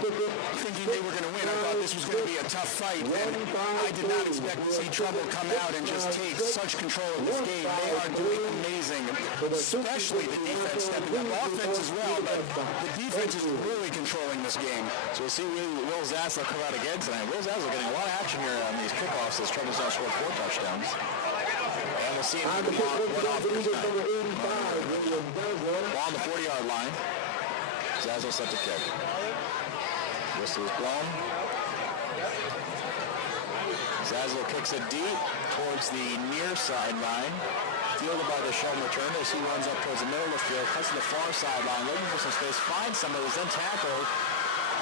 thinking they were going to win, I thought this was going to be a tough fight. And I did not expect to see Trumbull come out and just take such control of this game. They are doing amazing, especially the defense stepping up. Offense as well, but the defense is really controlling this game. So we'll see Will Zaslow come out again tonight. Will Zaslow getting a lot of action here on these kickoffs as Trumbull's now scored 4 touchdowns. And we'll see him went off tonight. Ball on the 40-yard line. Zaslow set to kick. Whistle is blown. Zaslow kicks it deep towards the near sideline. Fielded by the Shelton returner as he runs up towards the middle of the field, cuts to the far sideline, looking for some space, finds somebody, is then tackled,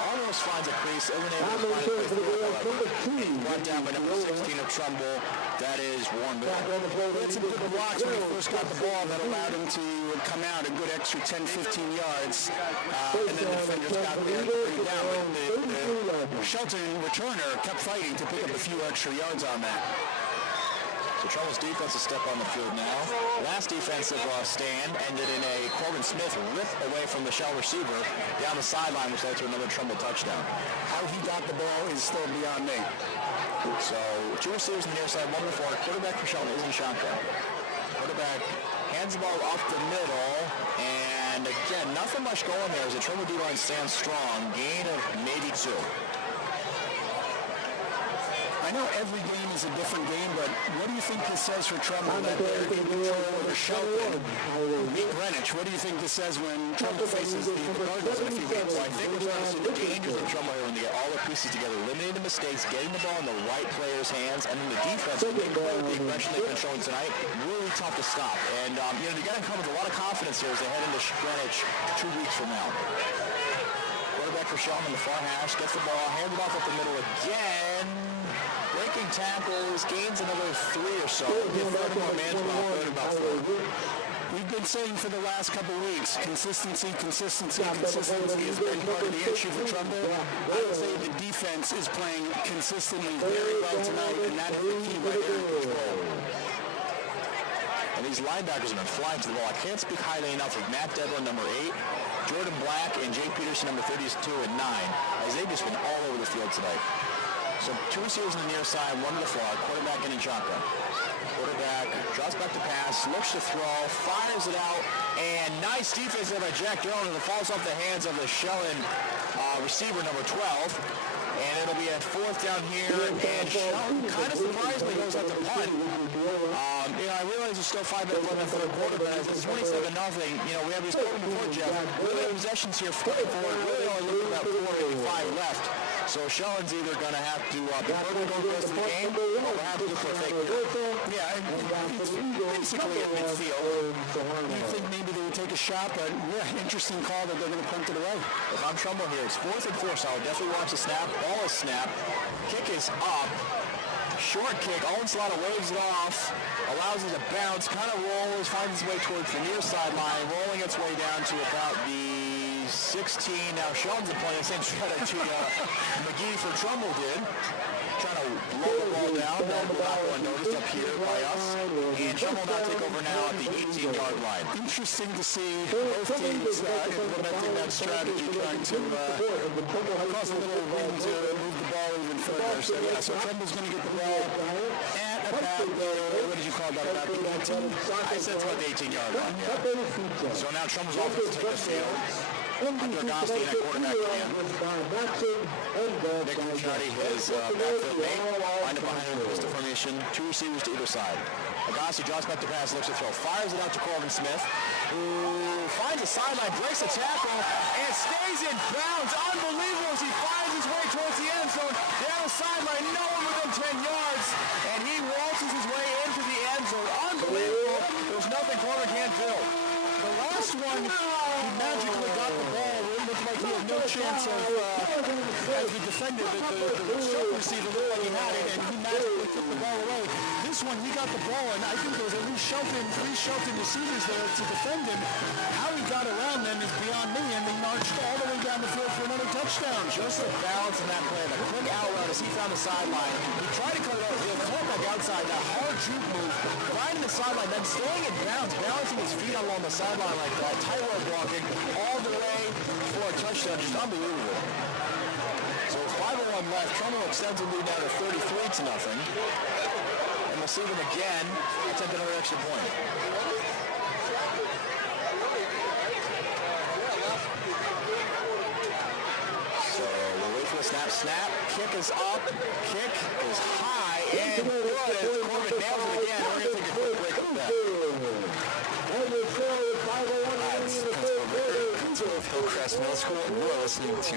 almost finds a crease, eliminated brought down by number 16 of Trumbull, that is Warren Bill. He had some good blocks when he first got the ball that allowed him to come out a good extra 10, 15 yards, and then the defenders got there and bring it down. The Shelton returner kept fighting to pick up a few extra yards on that. So Trumbull's defensive step on the field now. Last defensive stand ended in a Corbin Smith rip away from the Shell receiver down the sideline, which led to another Trumbull touchdown. How he got the ball is still beyond me. So 2 receivers on the near side, 1 before. Quarterback for Shelton is in shotgun. Quarterback hands the ball off the middle, and again, nothing much going there as the Trumbull D-line stands strong. Gain of maybe 2. I know every game is a different game, but what do you think this says for Trumbull that they're in control over Shelton? Beat Greenwich. What do you think this says when Trumbull faces the Cardinals in a few games? Well, I think we're trying to see the dangers of Trumbull here when they get all the pieces together, eliminating the mistakes, getting the ball in the right players' hands, and then the defense, when they play with the aggression they've been showing tonight, really tough to stop. And, they got to come with a lot of confidence here as they head into Greenwich 2 weeks from now. Quarterback for Shelton on the far hash, gets the ball, hands it off up the middle again. Breaking tackles, gains another 3 or so. About 4. We've been saying for the last couple of weeks, consistency has been part of the issue for Trumbull. I would say the defense is playing consistently very well tonight, and that is the key right there in control. And these linebackers have been flying to the ball. I can't speak highly enough of Matt Devlin, number 8, Jordan Black, and Jay Peterson, number 32 and 9, as they've just been all over the field tonight. So 2 receivers on the near side, 1 to the far, quarterback in shotgun. Quarterback drops back to pass, looks to throw, fires it out, and nice defense there by Jack Durham, and it falls off the hands of the Shelton receiver, number 12. And it'll be at 4th down here, and Shelton kind of surprisingly goes out to punt. I realize Phillies are still 5-1 in the third quarter, but as it's 27-0, we have these spoken before, Jeff. Really, possessions here for really only looking about 4:85 left. So Shelton's either going to have to be burdened over the rest of the game, or we'll have to look for a fake. Yeah, it's basically in midfield. You think maybe they would take a shot, but interesting call that they're going to punt it away. If I'm Trumbull here, it's 4th and 4, so I'll definitely watch the snap. Ball is snapped. Kick is up. Short kick. Onside waves it off. Allows it to bounce. Kind of rolls. Finds its way towards the near sideline. Rolling its way down to about the 16. Now Shelton's playing the same strategy McGee for Trumbull did. Trying to blow the ball down. That will not go unnoticed up here by us. And Trumbull now take over now at the 18-yard line. Interesting to see both teams implementing that strategy, trying to cause a little wind to move the ball even further. So Trumbull's going to get the ball at about, what did you call that, about the 18? I said it's about the 18-yard line, yeah. So now Trumbull's offense to take the field. Under Agosti in that quarterback again. Nick Ricciardi, his backfield mate, lined up behind him in pistol formation, 2 receivers to either side. Agosti draws back the pass, looks to throw, fires it out to Corbin Smith, who finds a sideline, breaks a tackle, and stays in bounds. Unbelievable as he finds his way towards the end zone, down the sideline, no one within 10 yards, and he waltzes his way into the end zone. Unbelievable. There's nothing Corbin can't do. The last one, he magically got the ball. It looked like he had no chance of, as he defended it, the short receiver looked like he had it, and he magically took the ball away. This one, he got the ball, and I think there was at least three Shelton receivers there to defend him. How he got around them is beyond me, and they marched all the way down the field for another touchdown. Just the balance in that play, the quick out route as he found the sideline. He tried to cut it over, he'll cut back outside, that hard juke move, finding the sideline, then staying in bounds, balancing his feet along the sideline like that, tightrope walking all the way for a touchdown, just unbelievable. So 5:01 left, Trumbull extends the lead down to 33-0. And we'll see them again, attempt another extra point. So we'll wait for the snap, kick is up, kick is high, and good as Corbin nails it again. We're going to take a quick break up that. Hillcrest Middle School, and we're listening to...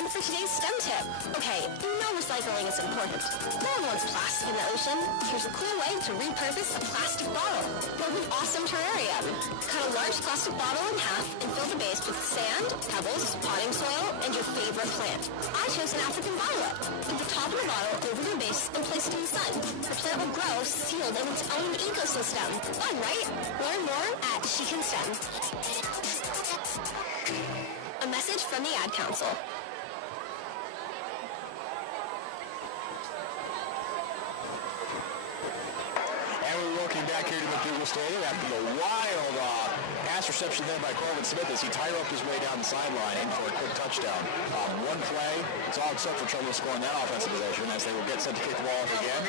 And for today's STEM tip, okay, you know recycling is important. No one wants plastic in the ocean. Here's a cool way to repurpose a plastic bottle. Build an awesome terrarium. Cut a large plastic bottle in half and fill the base with sand, pebbles, potting soil, and your favorite plant. I chose an African violet. Put the top of the bottle over the base and place it in the sun. The plant will grow sealed in its own ecosystem. Fun, right? Learn more at She Can STEM. A message from the Ad Council. Back here to McDougal Stadium after the wild pass reception there by Corbin Smith as he tied up his way down the sideline in for a quick touchdown. One play, it's all set for Trumbull scoring that offensive possession as they will get set to kick the ball off again.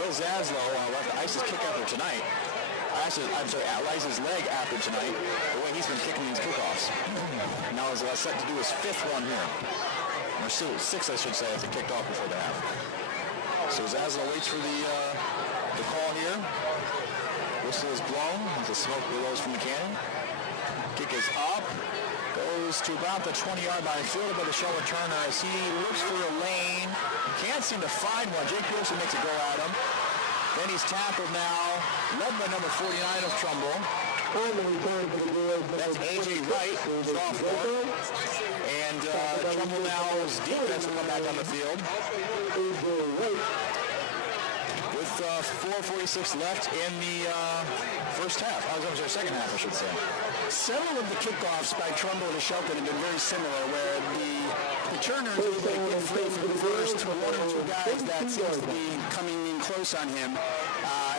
Will Zaslow left Ice's kick after tonight. Ice's leg after tonight, the way he's been kicking these kickoffs. Now is set to do his 5th one here. Or 6th, I should say, as he kicked off before the half. So Zaslow waits for the call here. Whistle is blown as the smoke billows from the cannon. Kick is up. Goes to about the 20-yard line. Fielded by the Shelton Turner as he looks for a lane. Can't seem to find one. Jake Pearson makes a go at him. Then he's tackled now. Led by number 49 of Trumbull. That's A.J. Wright, sophomore. And Trumbull now's defense will come back on the field. With 4:46 left in the first half. Second half, I should say. Several of the kickoffs by Trumbull to Shelton have been very similar, where the Turners will get free for the first one or two guys that seems to be coming in close on him,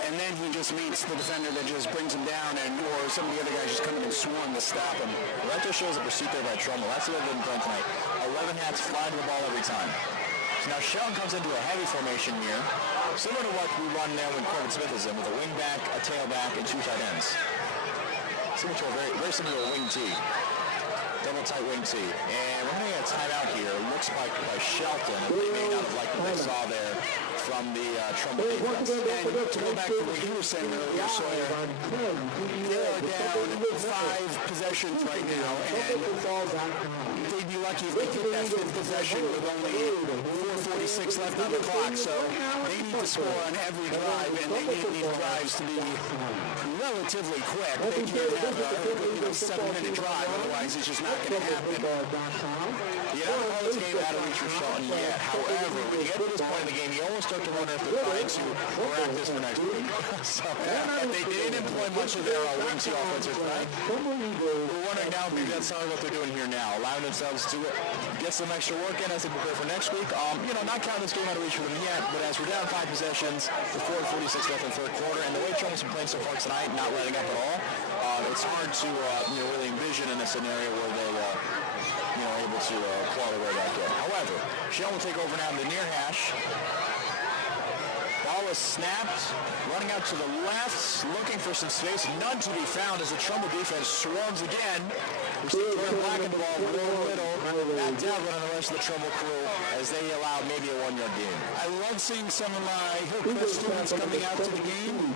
and then he just meets the defender that just brings him down, or some of the other guys just come in and swarm to stop him. Well, that just shows a pursuit there by Trumbull. That's the way they've been playing tonight. 11 hats fly to the ball every time. So now Shelton comes into a heavy formation here, similar to what we run now when Corbin Smith is in, with a wing back, a tailback, and 2 tight ends. Similar to very similar to a wing T. Double tight wing T. And we're going to get a timeout here. Looks like by Shelton. They may not have liked what they saw there from the Trumbull defense. And to go back to what you were saying earlier, Sawyer, they are down 5 possessions right now, and they'd be lucky if they get that 5th possession with only 4:46 left on the clock. So they need to score on every drive, and they need these drives to be relatively quick. They can't have a 7-minute drive, otherwise it's just not going to happen. You don't call this game out of reach for Shelton yet. However, when you get to this point in the game, you almost start to wonder if they're trying to practice for next week. So, they didn't employ much of their wingsy offensive tonight. We're wondering now, maybe that's not what they're doing here now, allowing themselves to get some extra work in as they prepare for next week. Not counting this game out of reach for them yet, but as we're down 5 possessions, with 4:46 left in the third quarter, and the way Trumble's been playing so far tonight, not letting up at all, it's hard to really envision in a scenario where they able to claw their way back in. However, Shelton will take over now in the near hash. Ball is snapped, running out to the left, looking for some space. None to be found as the Trumbull defense swarms again. We see Jordan Black in the ball, little, Matt Devlin and the rest of the Trumbull crew as they allow maybe a 1-yard gain. I love seeing some of my Hillcrest students coming out to the game.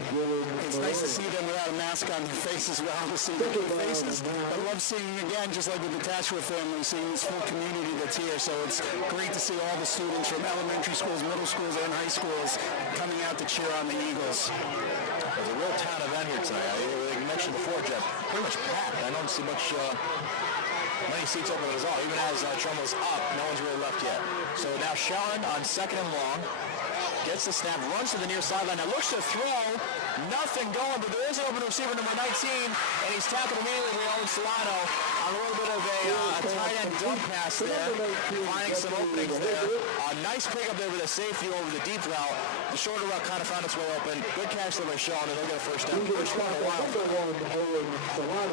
It's nice to see them without a mask on their faces, well, to see their faces. I love seeing, again, just like with the Tashua family, seeing this full community that's here. So it's great to see all the students from elementary schools, middle schools, and high schools coming out to cheer on the Eagles. There's a real town event here tonight. Like you mentioned before, Jeff, pretty much packed. I don't see many seats open as all. Even as Trumbull's up, no one's really left yet. So now Shelton on 2nd and long. Gets the snap, runs to the near sideline. Now looks to throw. Nothing going, but there is an open receiver, number 19, and he's tackled immediately by Owen Solano on a little bit of a tight end dump pass there, finding some openings there. Nice pickup there with a safety over the deep route. The shorter route kind of found its way open. Good catch there by Shelton, and they'll get a first down. First one in a while.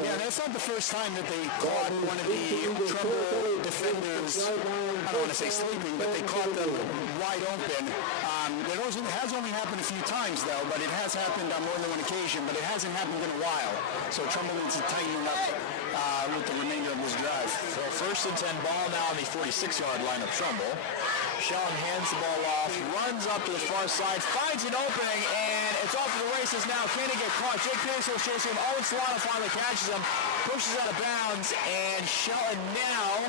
Yeah, that's not the first time that they caught one of the Trumbull defenders, I don't want to say sleeping, but they caught them wide open. It has only happened a few times, though, but it has happened on more than one occasion, but it hasn't happened in a while. So Trumbull needs to tighten up with the remainder of this drive. So 1st and 10 ball now on the 46-yard line of Trumbull. Shelton hands the ball off, runs up to the far side, finds an opening, and it's off to the races now. Can he get caught? Jake Peterson was chasing him. Owen Solano finally catches him, pushes out of bounds, and Shelton now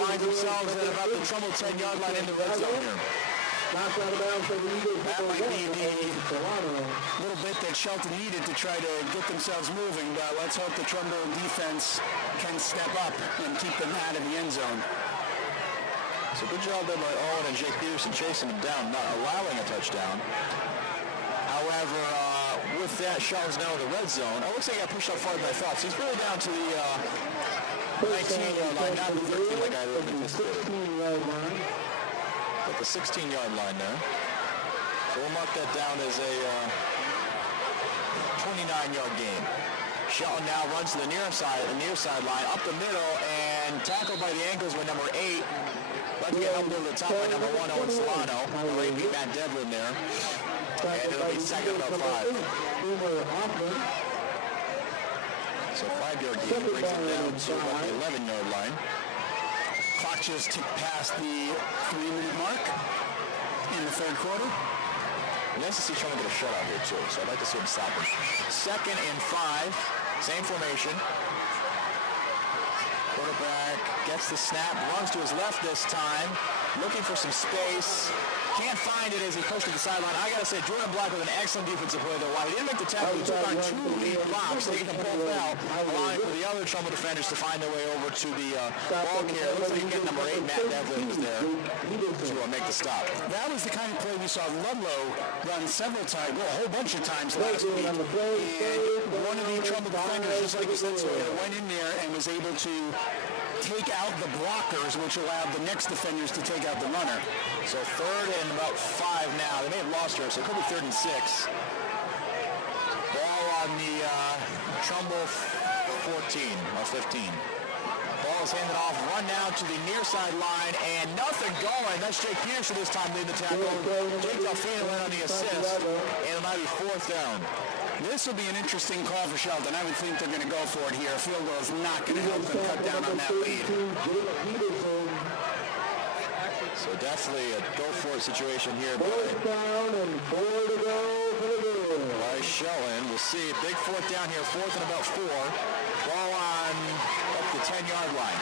finds themselves at about the Trumbull 10-yard line in the red zone here. That might be the little bit that Shelton needed to try to get themselves moving, but let's hope the Trumbull defense can step up and keep them out of the end zone. So good job there by Owen and Jake Peterson chasing him down, not allowing a touchdown. However, with that, Shelton's now in the red zone. It looks like he got pushed up farther than I thought, so he's really down to the 19-yard line, not the 13 like I anticipated. At the 16-yard line there. So we'll mark that down as a 29-yard gain. Shelton now runs to the near side line, up the middle, and tackled by the ankles by number 8. But to get helped over the top by number 1, Owen Solano. They beat Matt Devlin there. And it'll be 2nd about 5. So 5-yard gain brings it down to about the 11-yard line. Clock just ticked past the 3-minute mark in the third quarter. Nice to see Trumbull get a shutout here too, so I'd like to see him stop him. 2nd and 5, same formation. Quarterback gets the snap, runs to his left this time, looking for some space. Can't find it as he pushed to the sideline. I gotta say, Jordan Black was an excellent defensive play there. While he didn't make the tackle, he took on 2 lead blocks, taking them both out, allowing for the other Trumbull defenders to find their way over to the ball carrier. Looks like again, number 8, Matt Devlin, was there to make the stop. That was the kind of play we saw Ludlow run several times, well, a whole bunch of times last week. And one of the Trumbull defenders, just like you said, went in there and was able to take out the blockers, which allowed the next defenders to take out the runner. So 3rd and about 5 now. They may have lost her, so it could be 3rd and 6. Ball on the Trumbull 14 or 15. Ball is handed off, run now to the near side line, and nothing going. That's Jake Peterson this time leading the tackle. Jake Delfino went on the assist, and it'll now be 4th down. This will be an interesting call for Shelton. I would think they're going to go for it here. A field goal is not going to help them cut down on that lead. So definitely a go-for-it situation here Fourth down and 4 to go for the game. by Shelton. We'll see. Big fourth down here, fourth and about 4. Ball on up the 10-yard line.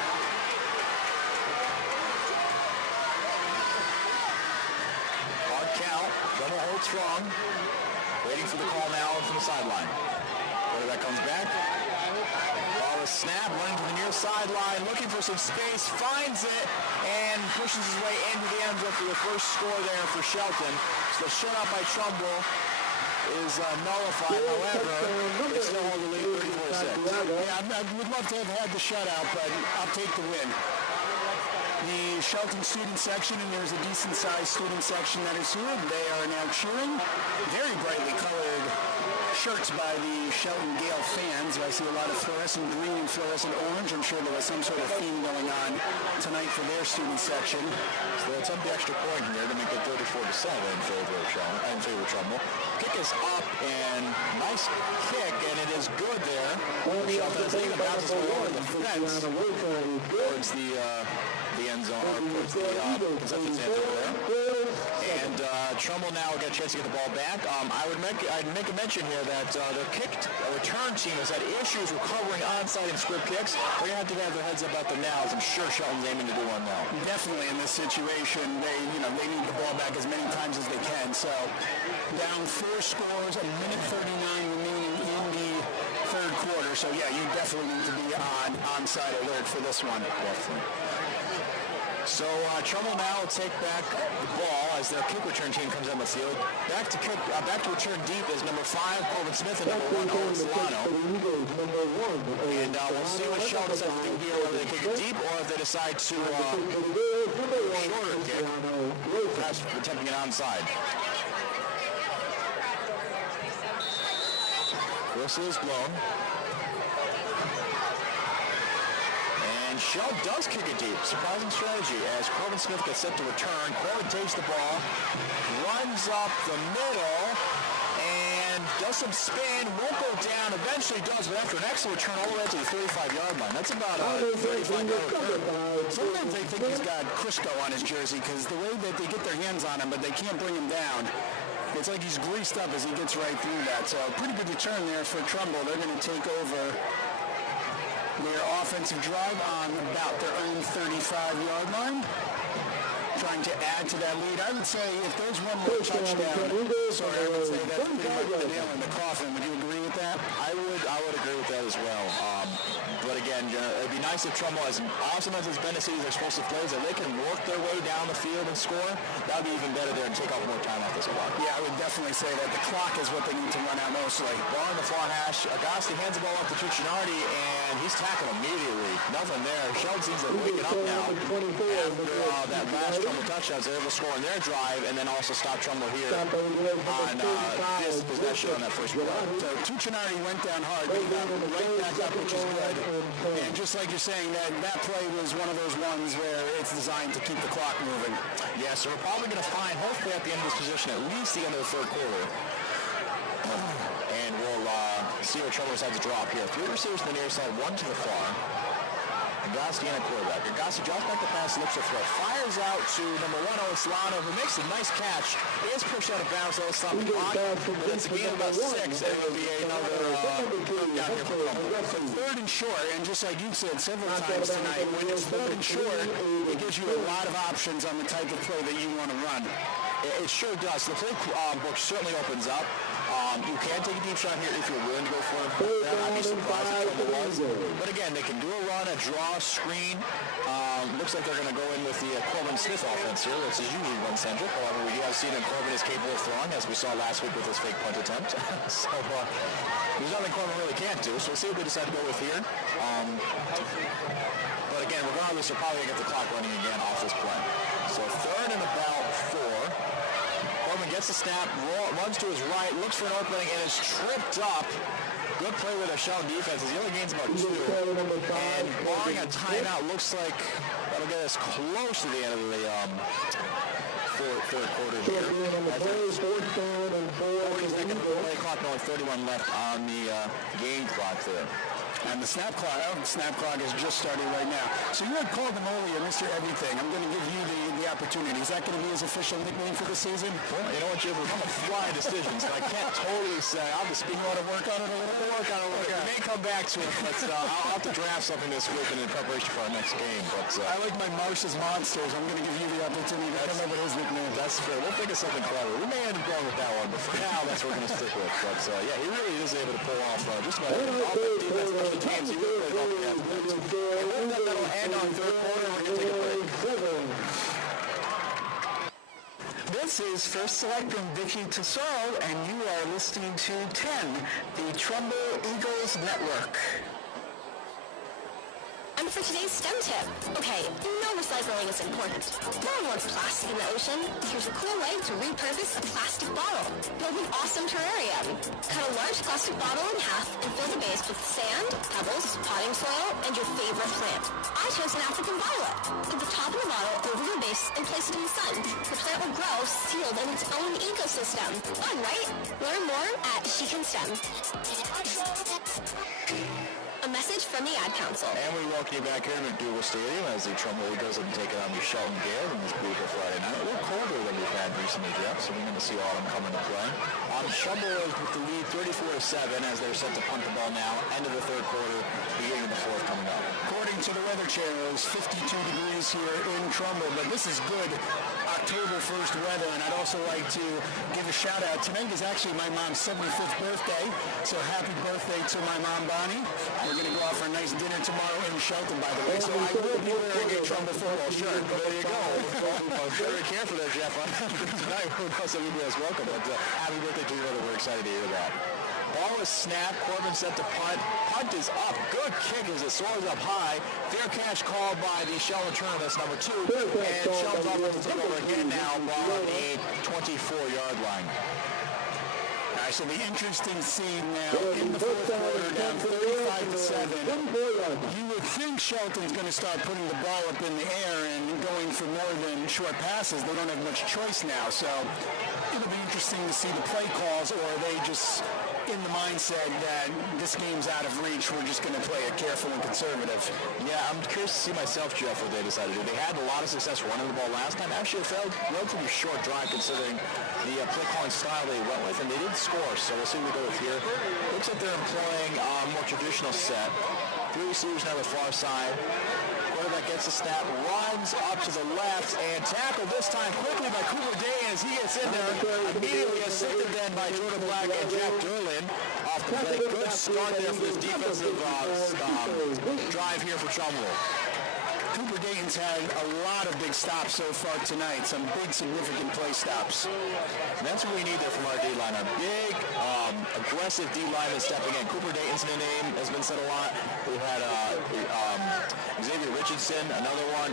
Hard count. Trumbull holds strong. Waiting for the call now from the sideline. Quarterback comes back. Ball is snapped, running to the near sideline, looking for some space, finds it, and pushes his way into the end zone for the first score there for Shelton. So the shutout by Trumbull is nullified. However, they still hold the lead 34-6. Yeah, I would love to have had the shutout, but I'll take the win. The Shelton student section, and there's a decent-sized student section that is here. They are now cheering. Very brightly colored shirts by the Shelton Gale fans. I see a lot of fluorescent green and fluorescent orange. I'm sure there was some sort of theme going on tonight for their student section. So it's up the extra point here to make it 34-7 in favor of Trumbull. Kick is up, and nice kick, and it is good there. Shelton is able to bounce his way over the fence towards the end zone, or towards the concession stand over there. And Trumbull now will get a chance to get the ball back. I'd make a mention here that the return team has had issues recovering onside and squib kicks. They're going to have their heads up at the now, as I'm sure Shelton's aiming to do one now. Definitely in this situation, they need the ball back as many times as they can. So down 4 scores, a minute 39 remaining in the third quarter. So yeah, you definitely need to be on onside alert for this one. Definitely. So Trumbull now will take back the ball as their kick return team comes on the field. Back to return deep is number 5, Corbin Smith, and number 1, Owen Solano. And we'll see what Shelton has to do here, whether they kick it deep or if they decide to shorter kick, perhaps attempting it onside. Whistle is blown. And Shelton does kick it deep. Surprising strategy as Corbin Smith gets set to return. Corbin takes the ball, runs up the middle, and does some spin. Won't go down. Eventually does, but after an excellent return all the way to the 35-yard line. That's about a 35-yard return. Sometimes they think he's got Crisco on his jersey because the way that they get their hands on him, but they can't bring him down. It's like he's greased up as he gets right through that. So pretty good return there for Trumbull. They're going to take over their offensive drive on about their own 35-yard line, trying to add to that lead. I would say if there's one more touchdown, I would say that's pretty much the nail in the coffin. Would you agree with that? I would agree with that as well. But again, it'd be nice if Trumbull, as awesome as it's been to see these explosive plays, that they can work their way down the field and score. That would be even better there and take off more time off this clock. Yeah, I would definitely say that the clock is what they need to run out mostly. Ball in the far hash. Agosti hands the ball off to Tuccinardi, and he's tackled immediately. Nothing there. Sheldon seems to wake it up now. After that last Trumbull touchdowns, they're able to score on their drive and then also stop Trumbull here on this possession on that first play. So Tuccinardi went down hard, but he got right back up, which is good. And just like you're saying, that play was one of those ones where it's designed to keep the clock moving. Yeah, so we're probably going to find, hopefully at the end of this position, at least the end of the third quarter. And we'll see what Trumbull decides to drop here. 3 receivers to the near side, 1 to the far. Agosti and a quarterback. Agosti drops back the pass, looks to throw. Fires out to number 1, Owen Solano, who makes a nice catch. Is pushed out of bounds, so it'll stop the clock. But it's a gain of about 6, and it'll be another down here for Trumbull. So 3rd and short, and just like you said several times tonight, when it's 3rd and short, it gives you a lot of options on the type of play that you want to run. It sure does. The play book certainly opens up. You can take a deep shot here if you're willing to go for it. I'd be surprised if Trumbull was. But again, they can do a run, a draw, screen. Looks like they're going to go in with the Corbin Smith offense here, which is usually run-centric. However, we have seen that Corbin is capable of throwing, as we saw last week with his fake punt attempt. So there's nothing Corbin really can't do. So we'll see what they decide to go with here. But again, regardless, they're probably going to get the clock running again off this play. So 3rd and about 4. Corbin gets the snap, runs to his right, looks for an opening, and is tripped up. Good play with a Shelton defense. He only gains about 2. And barring a timeout, looks like that'll get us close to the end of the third quarter here. As 40 seconds play clock, only 31 left on the game clock there. And the snap clock has just started right now. So you had called him earlier, Mr. Everything. I'm going to give you the opportunity. Is that going to be his official nickname for the season? Well, you know what, Jim? We're going to fly decisions. I can't totally say. I'll just speak. You want to work on it a little bit? Work on it a little bit. We may come back to it, but I'll have to draft something this week in preparation for our next game. But I like my Marsh's Monsters. I'm going to give you the opportunity to come up with his nickname. That's fair. We'll think of something clever. We may end up going with that one, but for now, that's what we're going to stick with. But yeah, he really is able to pull off just about everything. Offense, defense, special teams. He really plays all the athletes. And with that, that'll end on third quarter. We're going to take a break. This is First Select and Vicky Tassaro, and you are listening to 10, the Trumbull Eagles Network. And for today's STEM tip, okay, no recycling is important. No one wants plastic in the ocean. Here's a cool way to repurpose a plastic bottle. Build an awesome terrarium. Cut a large plastic bottle in half and fill the base with sand, pebbles, potting soil, and your favorite plant. I chose an African violet. Put the top of the bottle over the base and place it in the sun. The plant will grow sealed in its own ecosystem. Fun, right? Learn more at She Can STEM. A message from the Ad Council. And we welcome you back here to McDougal Stadium as the Trumbull Eagles have taken on the Shelton Gale on this beautiful Friday night. A little colder than we've had recently, Jeff, so we're going to see autumn coming to play. Trumbull is with the lead 34-7 as they're set to punt the ball now. End of the third quarter, beginning of the fourth coming up. According to the weather channels, 52 degrees here in Trumbull, but this is good October 1st weather, and I'd also like to give a shout out. Tonight is actually my mom's 75th birthday, so happy birthday to my mom, Bonnie. We're going to go out for a nice dinner tomorrow in Shelton, by the way, so I will be wearing a Trumbull football shirt. There you go. I'm sure we care for that, Jeff. Tonight, who knows if you'll be as welcome, but happy birthday to you, brother. We're excited to hear that. Ball is snapped. Corbin set to punt. Punt is up. Good kick as it soars up high. Fair catch called by the Shelton return. That's number 2. And Shelton's offense will take over again now. Ball on the 24-yard line. All right, so the interesting scene now in the fourth quarter, down 35-7. You would think Shelton's going to start putting the ball up in the air and going for more than short passes. They don't have much choice now, so it'll be interesting to see the play calls, or are they just in the mindset that this game's out of reach, we're just going to play it careful and conservative. Yeah, I'm curious to see myself, Jeff, what they decided to do. They had a lot of success running the ball last time. Actually, it felt relatively short drive considering the play calling style they went with, and they did score, so we'll see what we go with here. Looks like they're employing a more traditional set. 3 receivers now the far side. Quarterback gets the snap, runs up to the left, and tackled this time quickly by Cooper Day as he gets in there. Immediately assisted then by Jordan Black and Jack Derlin off the play. Good start there for this defensive drive here for Trumbull. Cooper Dayton's had a lot of big stops so far tonight, some big significant play stops. And that's what we need there from our D-line, a big, aggressive D-lineman stepping in. Cooper Dayton's name has been said a lot. We've had Xavier Richardson, another one,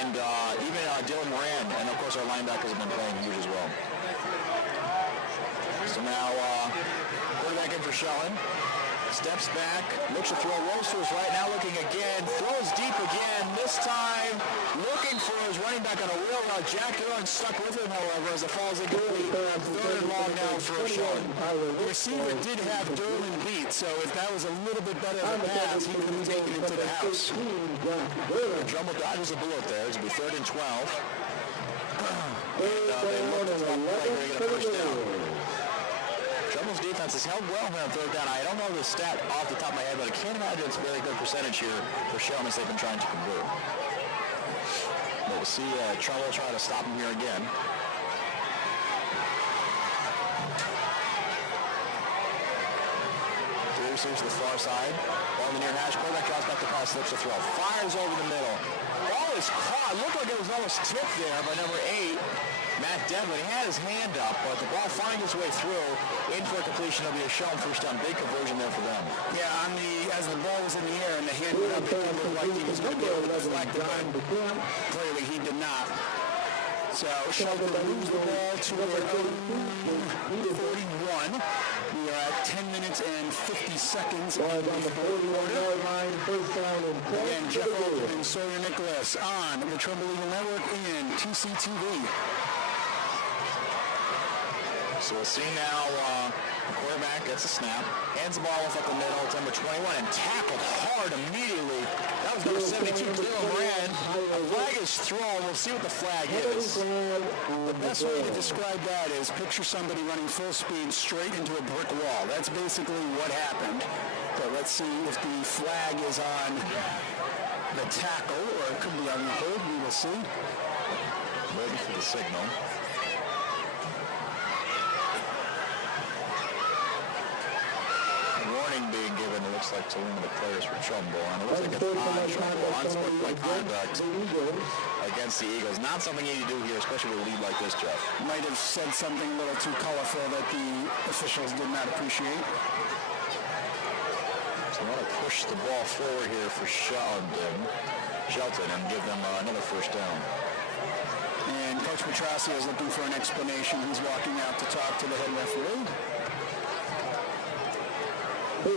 and even Dylan Moran, and of course our linebackers have been playing huge as well. So now, quarterback in for Shelton. Steps back, looks to throw, rolls to his right, now looking again, throws deep again, this time looking for his running back on a wheel route. Jack Derlin stuck with him, however, as it falls incomplete. Third and long now for Shelton. The receiver did have Derlin beat, so if that was a little bit better of a pass, he would have taken it to the house. Trumbull dodges a bullet there. It's going to be 3rd and 12. And they look to the right, they're going to push down. Trumble's defense has held well on 3rd down. I don't know the stat off the top of my head, but I can't imagine it's a very good percentage here for Shelton as they've been trying to convert. But we'll see Trumbull trying to stop him here again. Three receivers to the far side. Ball in the near hash. Quarterback draws back the pass, slips the throw. Fires over the middle. Ball is caught. Looked like it was almost tipped there by number 8. Matt Devlin, he had his hand up, but the ball finds its way through. In for a completion. It'll be a Shelton first down. Big conversion there for them. Yeah, as the ball was in the air and the hand went up, it looked like he was going to be able to deflect it, but clearly he did not. So Shelton moves the ball to their own 41. We are at 10 minutes and 50 seconds in the fourth quarter. Again, Jeff Oldham and Sawyer Nicholas on the Trumbull Eagle Network and TCTV. So we'll see now The quarterback gets a snap, hands the ball off up the middle. It's number 21 and tackled hard immediately. That was number 72, Dylan Moran. A flag is thrown. We'll see what the flag is. The best way to describe that is picture somebody running full speed straight into a brick wall. That's basically what happened. But let's see if the flag is on the tackle, or it could be on the hold. We will see. Waiting for the signal. Warning being given, it looks like, to one of the players for Trumbull. And it looks like it's on Trumbull, unsportsmanlike conduct against the Eagles. Not something you need to do here, especially with a lead like this, Jeff. Might have said something a little too colorful that the officials did not appreciate. So I want to push the ball forward here for Shelton and give them another first down. And Coach Petrossi is looking for an explanation. He's walking out to talk to the head referee. You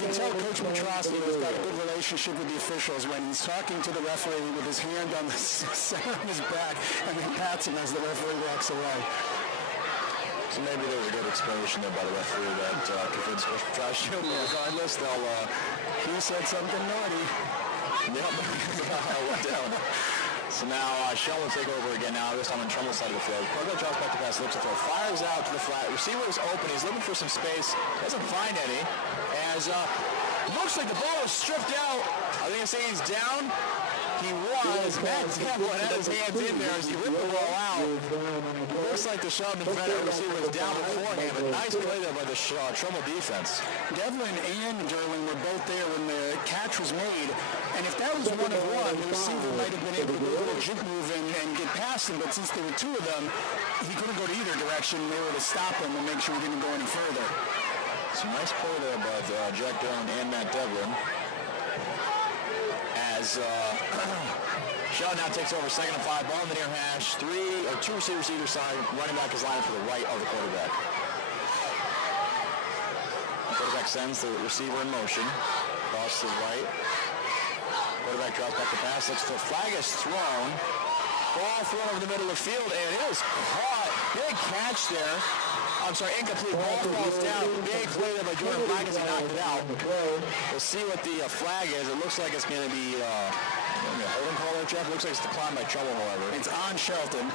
can tell Coach Petrossi has got a good relationship with the officials when he's talking to the referee with his hand on the center of his back and he pats him as the referee walks away. So maybe there's a good explanation there by the referee that convinced Coach Petrossi. Regardless, he said something naughty. Yep, went down. So now Shelton will take over again now, this time on Trumble's side of the field. Quarterback drops back to pass, looks to throw, fires out to the flat. Receiver is open, he's looking for some space, doesn't find any. As looks like the ball is stripped out. Are they going to say he's down? He was. Matt Devlin had his hands in there as he ripped the ball out. Looks like the Shelton defender receiver was down beforehand, but nice play there by the Trumbull defense. Devlin and Derling were both there when the catch was made. And if that was one-of-one, the receiver might have been able to do a little jig move and get past him. But since there were two of them, he couldn't go to either direction. They were to stop him and make sure he didn't go any further. Some nice play there by Jack Derling and Matt Devlin. As Shelton now takes over 2nd and 5, ball in the near hash, two receivers either side, running back is lined to the right of the quarterback. The quarterback sends the receiver in motion, cross to the right. Quarterback drops back to pass, looks for flag is thrown. Ball thrown over the middle of the field, and it is caught. Big catch there. I'm sorry, incomplete. Ball falls down. Big play there by Jordan Black as he knocked it out. We'll see what the flag is. It looks like it's going to be a holding call there, Jeff. It looks like it's declined by Trumbull, however. It's on Shelton.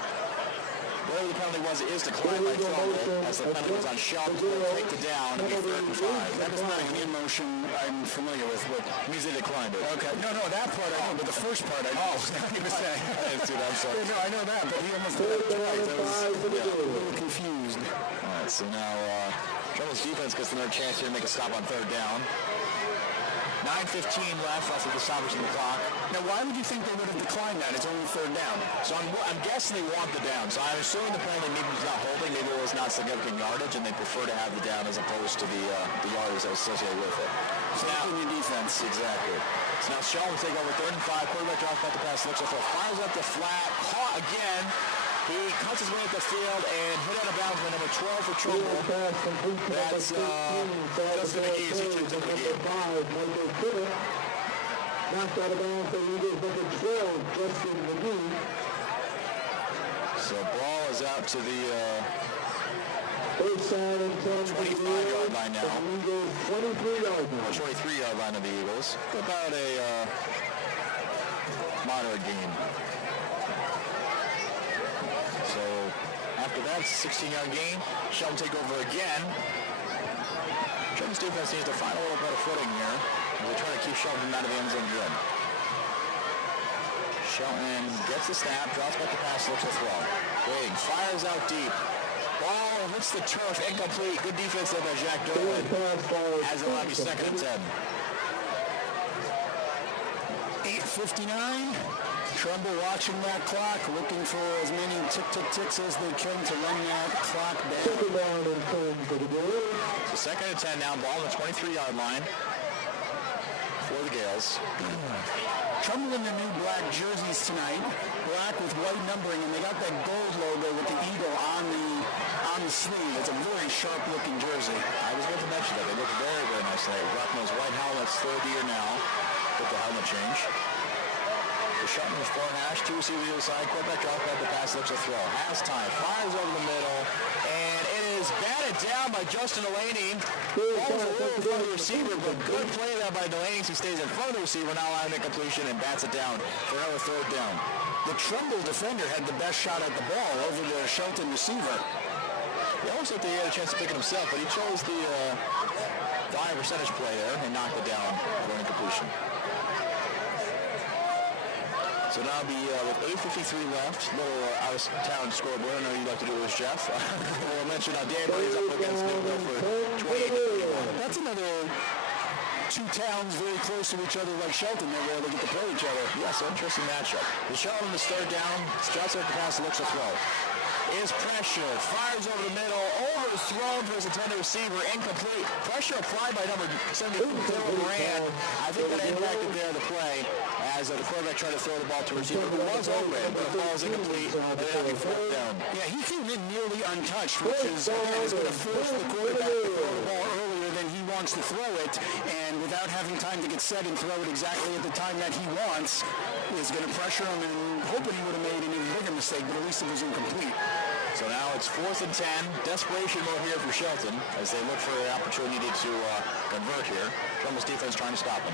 Whatever the penalty was, it is declined by Trumbull, as the penalty was on Shelton to take the down and be 3rd and 5. That is not an emotion I'm familiar with. What means they declined it. Okay. No, that part I know, but the first part I know. He was saying. I didn't see that, I'm sorry. No, I know that, but he almost did that twice. I was a little confused. All right, so now Trumbull's defense gets another chance here to make a stop on 3rd down. 9:15 left after the stoppage in the clock. Now, why would you think they would have declined that? It's only 3rd down. So I'm guessing they want the down. So I'm assuming the penalty maybe was not holding. Maybe it was not significant yardage, and they prefer to have the down as opposed to the yardage that was associated with it. So now in your defense. Exactly. So now Shelton will take over 3rd and 5. Quarterback drops back to pass. Looks to throw. Fires up the flat. Caught again. He cuts his way at the field and hit out of bounds by number 12 for Trumbull. That's just going to ease each into the game. Knocked out of bounds for Eagles number 12, Justin McGee. So ball is out to the 25-yard line now. 23-yard line. 23-yard line of the Eagles. About a moderate gain. So after that 16-yard gain, Shelton take over again. Shelton's defense needs to find a little better footing here as they try to keep Shelton out of the end zone good. Shelton gets the snap, drops back to pass, looks to throw. Waiting, fires out deep. Ball hits the turf, incomplete. Good defense there by Jack Derling. As it will be 2nd and 10. 8:59. Trumbull watching that clock, looking for as many tick-tick-ticks as they can to run that clock down. So 2nd and 10 now, ball on the 23-yard line for the Gales. Trumbull in their new black jerseys tonight, black with white numbering, and they got that gold logo with the eagle on the sleeve. It's a very sharp-looking jersey. I was going to mention that. They look very, very nice tonight. Rocking those white helmets, 3rd year now with the helmet change. Shelton with 4 hash, 2 receivers either side. Quarterback drop back the pass, looks to throw. Has time, fires over the middle, and it is back. batted down by Justin Delaney. Ball's a little in front of the receiver, but good play there by Delaney. He stays in front of the receiver, now allowing the completion and bats it down for another third down. The Trumbull defender had the best shot at the ball over the Shelton receiver. He almost looked like he had a chance to pick it himself, but he chose the high percentage play there and knocked it down for an incompletion. So now it'll be with 8:53 left, little out-of-town scoreboard. I know you'd like to do this, Jeff. We'll mention Daniel is up against Newville for 28. That's another two towns very close to each other like Shelton. They're where they get to play each other. Yeah, so interesting matchup. The Shelton is third down. Starts at the pass, looks to throw. Is pressure, fires over the middle, overthrown for his intended receiver, incomplete. Pressure applied by number 72, Dylan Moran. I think that impacted there the play as the quarterback tried to throw the ball to a receiver who was open, but the ball is incomplete. They'll be fourth down. Yeah, he came in nearly untouched, which is going to force the quarterback to throw the ball earlier than he wants to throw it, and without having time to get set and throw it exactly at the time that he wants, is going to pressure him, and hoping he would have made an even bigger mistake, but at least it was incomplete. So now it's 4th and 10. Desperation mode here for Shelton as they look for an opportunity to convert here. Trumbull's defense trying to stop him.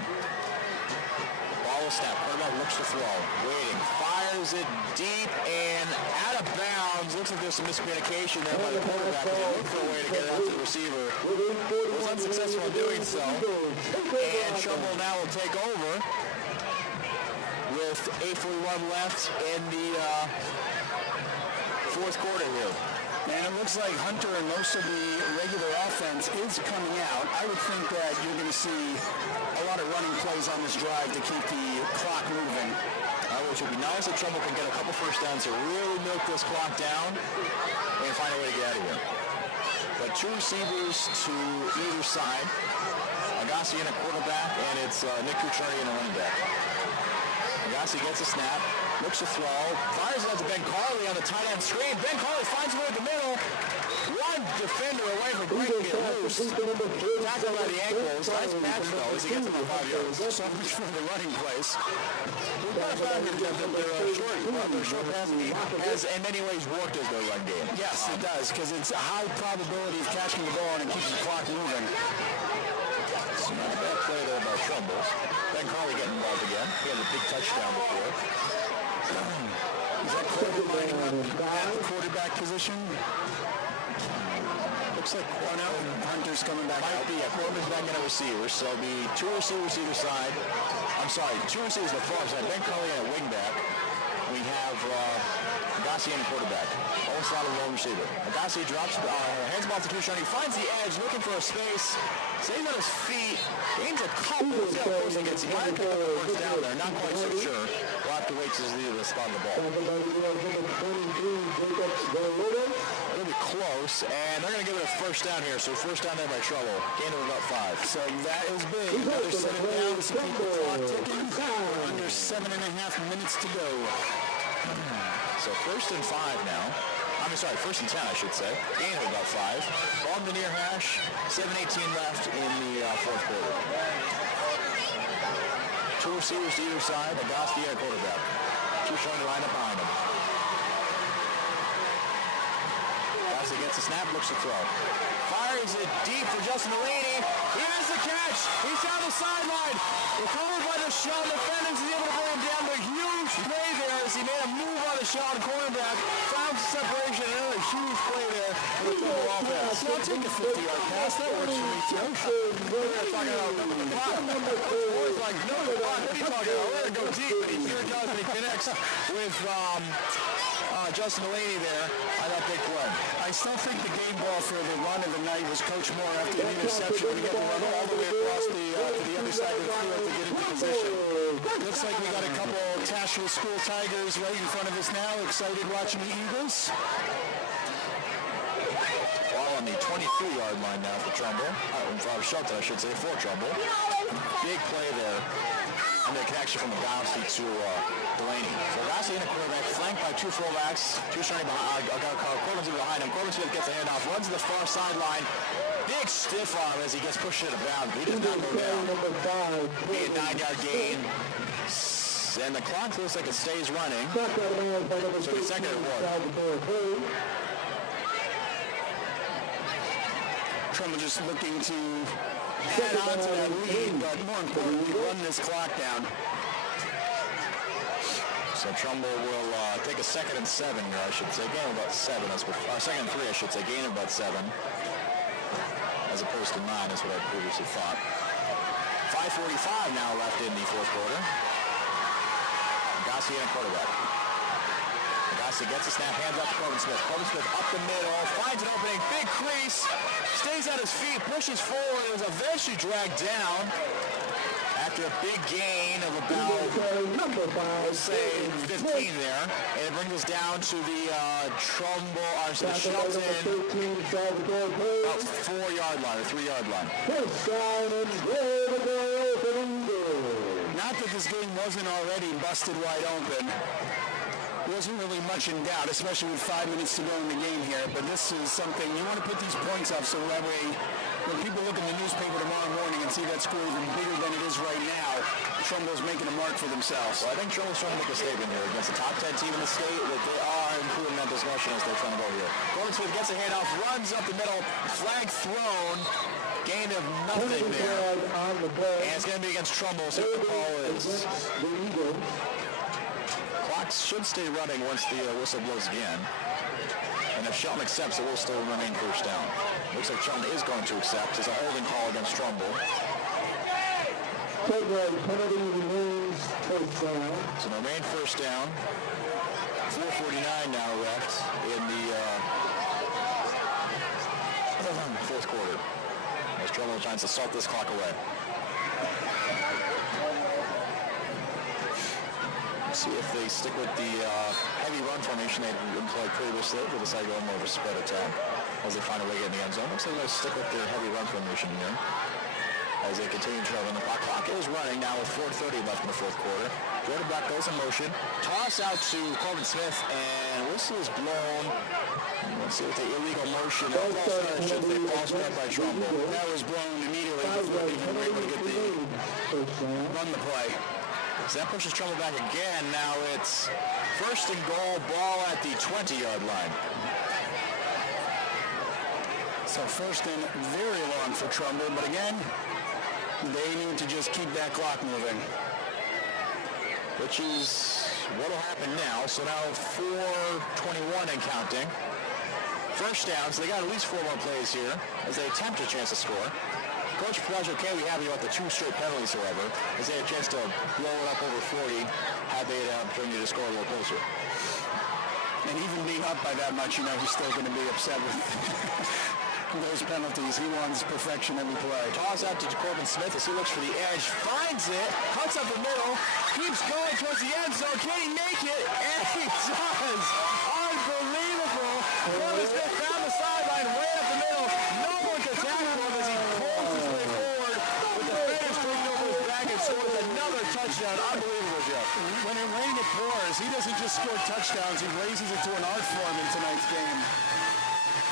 Ball is snapped. Quarterback looks to throw. Waiting. Fires it deep and out of bounds. Looks like there's some miscommunication there by the quarterback. They look for a way to get it out to the receiver. Was unsuccessful in doing so. And Trumbull now will take over with 8:41 left in the fourth quarter here. And it looks like Hunter and most of the regular offense is coming out. I would think that you're going to see a lot of running plays on this drive to keep the clock moving. Which would be nice if Trumbull can get a couple first downs to really milk this clock down and find a way to get out of here. But two receivers to either side. Agassi in a quarterback, and it's Nick Cucciari in a running back. Agassi gets a snap, looks to throw, fires it out to Ben Carley on the tight end screen. Ben Carley finds a way in the middle. One defender away from breaking it loose. Tackled by the ankles. Nice match, though, as he gets to the 5 yards. So much for the running place. We've got to find that their short passing has in many ways worked as their run game. Yes, it does, because it's a high probability of catching the ball and it keeps the clock moving. So not a bad play there by Trumbull. Ben Carley getting involved again. He had a big touchdown before. Is that quarterback at the quarterback position? Looks like Hunter's coming back. Might be. Corbin's back in a receiver, so it'll be two receivers either side. I'm sorry, two receivers on the far side. Ben Carley and a wing back. We have Agassi and a quarterback. Onside and lone receiver. Agassi drops, hands the ball to Cucciari. He finds the edge, looking for a space. Stays on his feet. Gains a couple. See how close he gets. He might have picked up the first down there. Not quite so sure. We'll have to wait to see the spot on the ball. It'll be close, and they're going to give it a first down here. So first down there by Trumbull. Gain of about 5. So that is big. Another set it down to keep the clock ticking. Under 7.5 minutes to go. So first and 5 now. First and 10, I should say. Gain of about 5. Ball in the near hash. 7:18 left in the fourth quarter. Two receivers to either side. Agassi at quarterback. Two trying to line up behind him. Agassi gets a snap, looks to throw. Fires it deep for Justin Delaney. He has the catch. He's down the sideline. Recovered by the shot. Defendants is able to bring him down. But huge play there as he made a move on the shot. Cornerback found separation. Another huge play there for the Trumbull offense. So I'll take a 50-yard pass. That works for me, too. We're talking about number the clock. Boys like, no, the clock. What are you talking about? Let it go deep. And he sure does. And he connects with Justin Delaney there on that big play. I still think the game ball for the run of the night was Coach Moore after the interception when he got to run all the way across to the other side of the field to get into position. Looks like we got a couple Tashua School Tigers right in front of us now, excited watching the Eagles. Ball on the 23-yard line now for Trumbull. For Shelton, I should say, for Trumbull. Big play there. And the connection from Agassi to Delaney. So Agassi in a quarterback, flanked by two fullbacks. Two starting behind, Corbin's behind him. Corbin Smith gets the handoff, runs to the far sideline. Big stiff arm as he gets pushed to the ground. He does not go down. Be a 9-yard gain. And the clock looks like it stays running. So the second and 1. Trumbull just looking to add on to that lead, but more importantly, run this clock down. So Trumbull will take a 2nd and 7 here, I should say. Gain of about 7. That's before, 2nd and 3, I should say. Gain of about 7. As opposed to 9 is what I previously thought. 5:45 now left in the fourth quarter. Agassi in a quarterback. Agassi gets a snap, hands off to Corbin Smith. Corbin Smith up the middle, finds an opening, big crease, stays on his feet, pushes forward, and is eventually dragged down after a big gain of about, let's say, 15 there. And it brings us down to the Trumbull, or the Shelton, about 4-yard line or 3-yard line. Not that this game wasn't already busted wide open. Wasn't really much in doubt, especially with 5 minutes to go in the game here. But this is something, you want to put these points up so that way when people look in the newspaper tomorrow morning and see that score even bigger than it is right now, Trumbull's making a mark for themselves. Well, I think Trumbull's trying to make a statement here against the top 10 team in the state that they are including that discussion as they're trying to go here. Corbin Smith gets a handoff, runs up the middle, flag thrown, gain of nothing there. And it's going to be against Trumbull, so the call is... Clocks should stay running once the whistle blows again. And if Shelton accepts, it will still remain first down. Looks like Shelton is going to accept. It's a holding call against Trumbull. So remain first down. 4:49 now left in the fourth quarter. As Trumbull tries to salt this clock away. See if they stick with the heavy run formation they employed previously. They decide to go more of a spread attack as they find a way to get in the end zone. Looks like they're going to stick with their heavy run formation here as they continue to travel in the clock. Clock is running now with 4:30 left in the fourth quarter. Jordan Black goes in motion. Toss out to Corbin Smith, and whistle is blown. Let's see what the illegal motion. False start by Trumbull. That was blown immediately before they even were able to get run the play. So that pushes Trumbull back again. Now it's first and goal, ball at the 20-yard line. So first and very long for Trumbull, but again, they need to just keep that clock moving. Which is what will happen now. So now 4:21 and counting. First down, so they got at least 4 more plays here as they attempt a chance to score. Coach Pledge, okay, we have you about the 2 straight penalties, however, as they had a chance to blow it up over 40 had they opportunity to score a little closer. And even being up by that much, you know he's still going to be upset with those penalties. He wants perfection every play. Toss out to Corbin Smith as he looks for the edge, finds it, cuts up the middle, keeps going towards the end zone. Can he make it? And he does! Unbelievable! Corbin Smith found the sideline, ran up the middle. No one can tackle him as he pulls his way forward with the finish taking over his back and scores another touchdown. Unbelievable, Jeff. When it rains, it pours. He doesn't just score touchdowns. He raises it to an art form in tonight's game.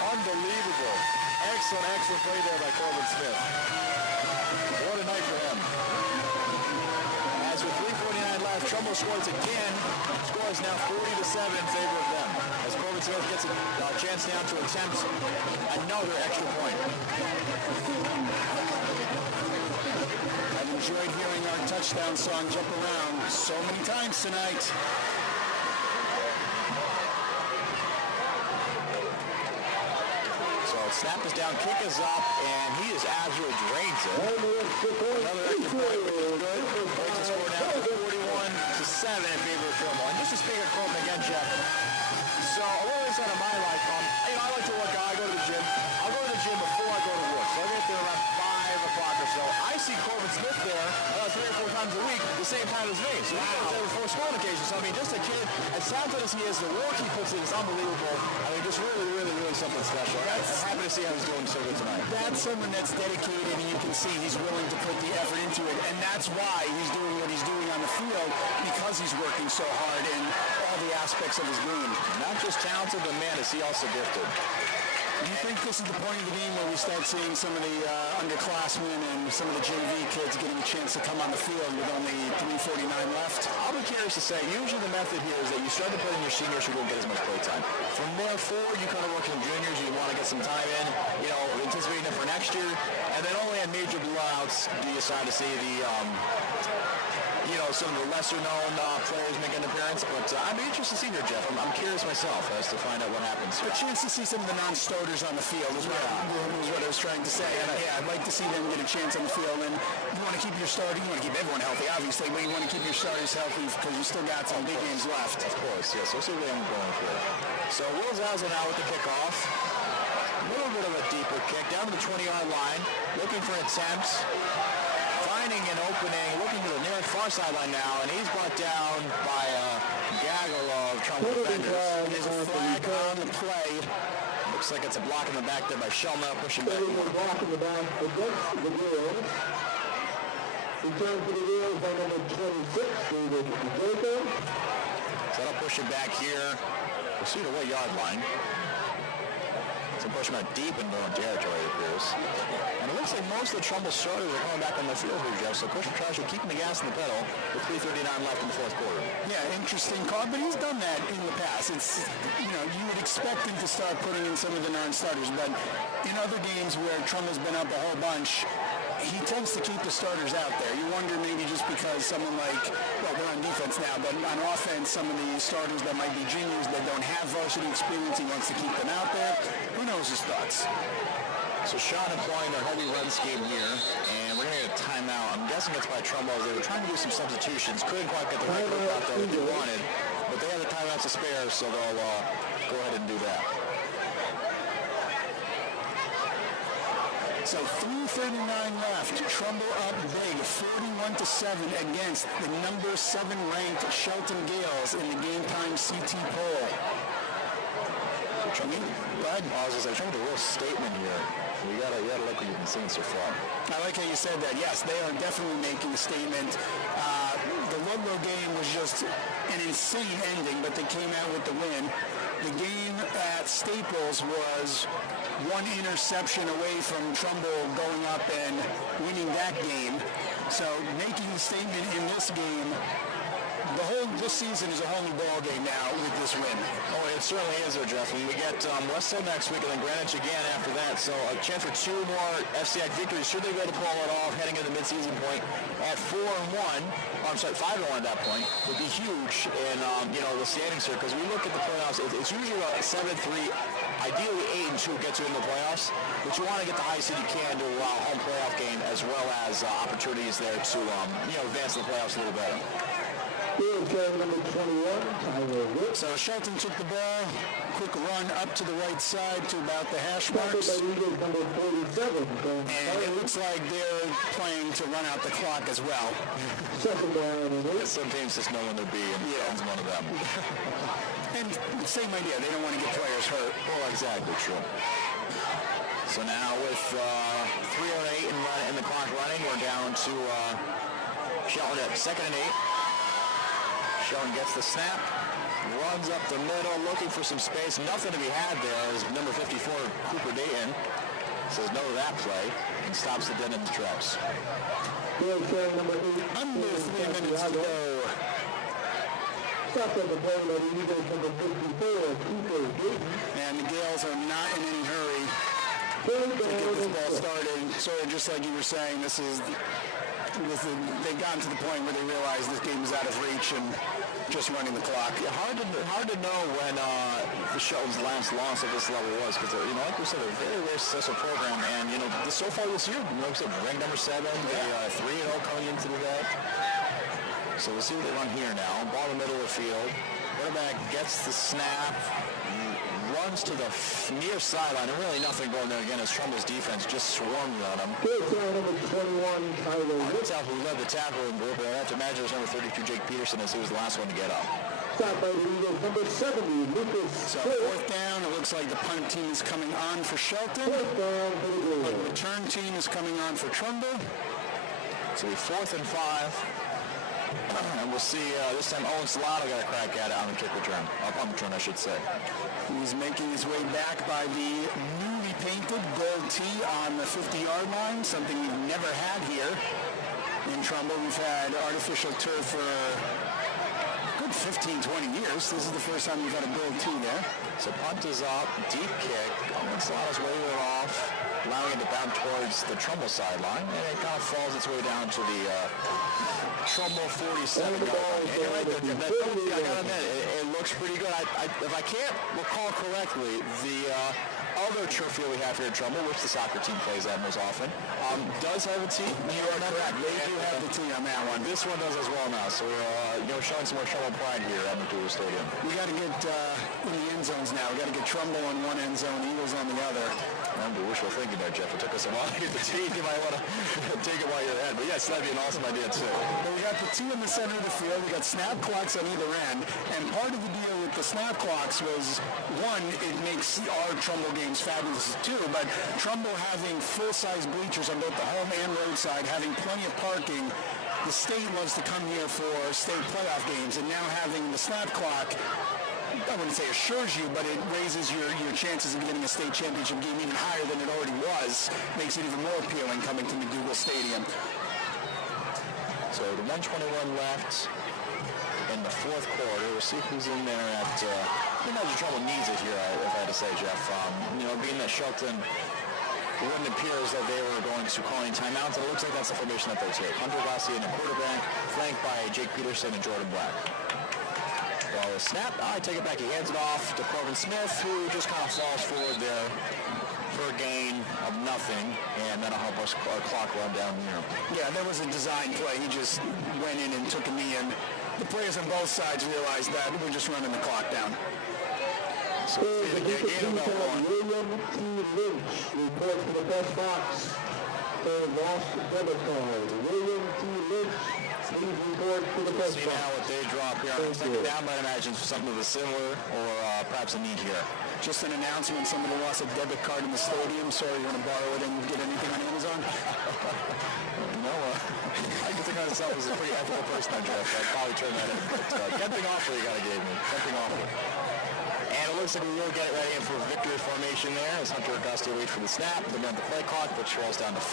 Unbelievable. Excellent play there by Corbin Smith. What a night for him. As with 3:49 left, Trumbull scores again. Score is now 40-7 in favor of them. As Corbin Smith gets a chance now to attempt another extra point. I've enjoyed hearing our touchdown song jump around so many times tonight. Snap is down, kick is up, and he just absolutely drains it. Another extra point, which is good. Brings the score down to 41-7 in favor of Trumbull. And just to speak of Corbin again, Jeff, so a little bit out of my life, I like to work out. I go to the gym. I'll go to the gym before I go to work. So I get there around 5 o'clock or so. I see Corbin Smith there 3 or 4 times a week, the same time as me. So he goes there before school on occasion. So I mean, just a kid, as talented as he is, the work he puts in is unbelievable. I mean, just really something special. I'm happy to see how he's doing so good tonight. That's someone that's dedicated, and you can see he's willing to put the effort into it, and that's why he's doing what he's doing on the field, because he's working so hard in all the aspects of his game. Not just talented, but man, is he also gifted. Do you think this is the point of the game where we start seeing some of the underclassmen and some of the JV kids getting a chance to come on the field with only 3:49 left? I'll be curious to say, usually the method here is that you start to play in your seniors who don't get as much play time. From there forward, you kind of work in juniors, you want to get some time in, anticipating them for next year, and then only at major blowouts do you decide to see the, some of the lesser-known players make an appearance. But I'd be interested to see here, Jeff. I'm curious myself as to find out what happens. A chance to see some of the non-starters on the field is what I was trying to say. And I'd like to see them get a chance on the field. And you want to keep your starter, you want to keep everyone healthy, obviously, but you want to keep your starters healthy because you still got some big games left. Of course, yes. We'll see what I'm going for. So Will Zaza now with the kickoff. A little bit of a deeper kick down to the 20-yard line, looking for attempts. Finding an opening, looking to the near far sideline now, and he's brought down by a gaggle of Trumbull defenders. There's a flag on the play. Looks like it's a block in the back there by Shelton, pushing back. Block in the back against the Wheels. Return to the Wheels by number 26, David Jacob. So that'll push it back here. We'll see the 1-yard line. So push him out deep in their own territory, it appears. And it looks like most of the Trumbull starters are coming back on the field here, Jeff. So Coach Petrasha keeping the gas in the pedal with 3:39 left in the fourth quarter. Yeah, interesting call, but he's done that in the past. It's, you would expect him to start putting in some of the non-starters, but in other games where Trumbull's been up a whole bunch, he tends to keep the starters out there. You wonder maybe just because someone like, they're on defense now, but on offense, some of the starters that might be juniors that don't have varsity experience, he wants to keep them out there. Who knows his thoughts? So Sean employing their heavy run scheme here, and we're going to get a timeout. I'm guessing it's by Trumbull. They were trying to do some substitutions. Couldn't quite get the right group out there that they wanted, but they have the timeouts to spare, so they'll go ahead and do that. So 3:39 left. Trumbull up big, 41-7 against the number 7 ranked Shelton Gales in the game time CT poll. Trumbull, Trumbull, a real statement here. You gotta like what you've been seeing so far. I like how you said that. Yes, they are definitely making a statement. The Ludlow game was just an insane ending, but they came out with the win. The game at Staples was one interception away from Trumbull going up and winning that game. So making the statement in this game, this season is a whole new ball game now with this win. Oh, it certainly is, though, Jeff. And we get Westfield next week and then Greenwich again after that. So a chance for 2 more FCI victories. Should they be able to pull it off heading into the midseason point at 4-1, 5-1 at that point, would be huge in the standings here. Because we look at the playoffs, it's usually about 7-3, ideally 8-2 gets you in the playoffs. But you want to get the highest seed you can to allow a home playoff game as well as opportunities there to advance the playoffs a little better. Number 21, so Shelton took the ball, quick run up to the right side to about the hash marks. Number 47. And it looks like they're playing to run out the clock as well. Second down. Some teams just know when they're being. Yeah, it's one of them. And same idea. They don't want to get players hurt. Well, exactly true. So now with 3:08 and the clock running, we're down to Shelton at 2nd and 8. Shelton gets the snap, runs up the middle, looking for some space. Nothing to be had there as number 54, Cooper Dayton, says no to that play and stops it dead in the tracks. Under 3 minutes to go. Stop at the ball, number 54, Cooper Dayton. And the Gales are not in any hurry to get this ball started. Sort of just like you were saying, they've gotten to the point where they realize this game is out of reach and just running the clock. Yeah, hard to know when the Shelton's last loss at this level was, because like we said, a very, very successful program, and so far this year, like we said, ranked number 7, they're 3-0 coming into the day. So we'll see what they run here now. Ball in the middle of the field. Quarterback gets the snap, runs to the near sideline, and really nothing going there again as Trumbull's defense just swarmed on him. Number 21, Tyler. I can tell who led the tackling group, but I have to imagine it was number 32, Jake Peterson, as he was the last one to get up. Stop by the Eagles, number 70, Lucas. So 4th down, it looks like the punt team is coming on for Shelton. 4th down for the Eagles. The return team is coming on for Trumbull. So we 4th and 5. And we'll see, this time Owen Solano got a crack at it on the kick return. Punt return, I should say. He's making his way back by the new painted gold tee on the 50-yard line, something we've never had here in Trumbull. We've had artificial turf for a good 15, 20 years. This is the first time we've had a gold tee there. So punt is up, deep kick. Solano's waving it off, allowing it to bound towards the Trumbull sideline, and it kind of falls its way down to the Trumbull 47-yard line. And you're right there, Jim. That penalty, I got to admit, it looks pretty good. If I can't recall correctly, the other turf field we have here at Trumbull, which the soccer team plays at most often, does have a tee. You are correct. They do have the tee on that one. This one does as well now. So we're showing some more Trumbull pride here at McDougal Stadium. We got to get in the end zones now. We got to get Trumbull on one end zone, Eagles on the other. I'm wishful thinking there, Jeff. It took us a while to get the tee. You might want to take it while you're ahead. But yes, that'd be an awesome idea too. But we got the tee in the center of the field. We got snap clocks on either end. And part of the deal with the snap clocks was, one, it makes our Trumbull games fabulous too, but Trumbull having full-size bleachers on both the home and road side, having plenty of parking, the state loves to come here for state playoff games, and now having the snap clock, I wouldn't say assures you, but it raises your chances of getting a state championship game even higher than it already was, makes it even more appealing coming to McDougal Stadium. So the 1:21 left in the fourth quarter. We'll see who's in there at, I think Magic Trumbull needs it here, if I had to say, Jeff. Being that Shelton, it wouldn't appear as though they were going to call any timeouts, and it looks like that's the formation that they take. Hunter Gossi in the quarterback, flanked by Jake Peterson and Jordan Black. Well, the snap, I take it back. He hands it off to Corbin Smith, who just kind of falls forward there for a gain of nothing, and that'll help us our clock run down here. Yeah, that was a design play. He just went in and took a knee, and the players on both sides realized that we're just running the clock down. So the gain of William T. Lynch reports to the press box for lost debit card. William T. Lynch, please report to the press box. See now what they drop here. On second down, I imagine something of a similar or perhaps a need here. Just an announcement, somebody lost a debit card in the stadium. Sorry, you're going to borrow it and get anything on Amazon? No, I can think of myself as a pretty ethical person, Jeff. I'd probably turn that in. Tempting offer you got to give me. Tempting offer. And it looks like we will get it ready for victory formation there as Hunter Augusta waits for the snap. Then the play clock, which rolls down to 5.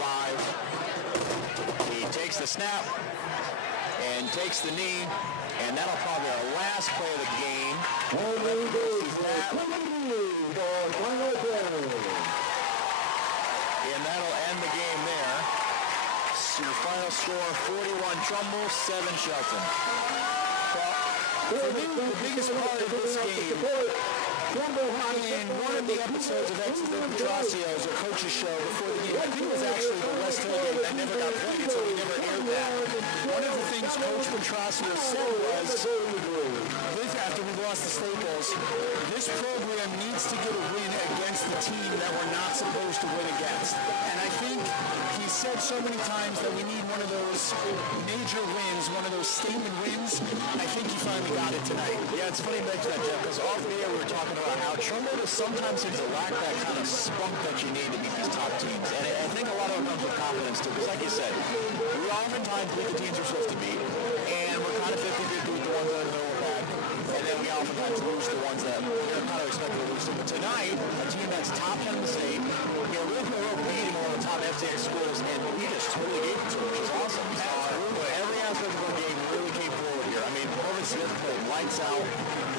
He takes the snap and takes the knee, and that'll probably be our last play of the game. And that'll end the game there. So your final score, 41 Trumbull, 7 Shelton. For me, the biggest part of this game, in one of the episodes of Exodus Petrasio's or Coach's Show before the game, I think it was actually the West Hill game that never got played, so we never aired that. One of the things Coach Petrasio said was, after we lost the Staples, this program needs to get a win against the team that we're not supposed to win against. And I think he said so many times that we need one of those major wins, one of those statement wins. I think he finally got it tonight. Yeah, it's funny you mention that, Jeff, because off the air we were talking about how Trumbull sometimes seems to lack that kind of spunk that you need to beat these top teams. And I think a lot of it comes with confidence, too, because like you said, we oftentimes beat the teams we're supposed to beat, and we're kind of 50-50 with the ones that are in the middle of the pack. And then we oftentimes lose the ones that we're kind of expected to lose to. But tonight, a team that's top 10 in the state, we're beating one of the top FCS schools, and we just totally gave it to them, which is awesome. Every aspect of our game really came forward here. I mean, Corbin Smith played lights out.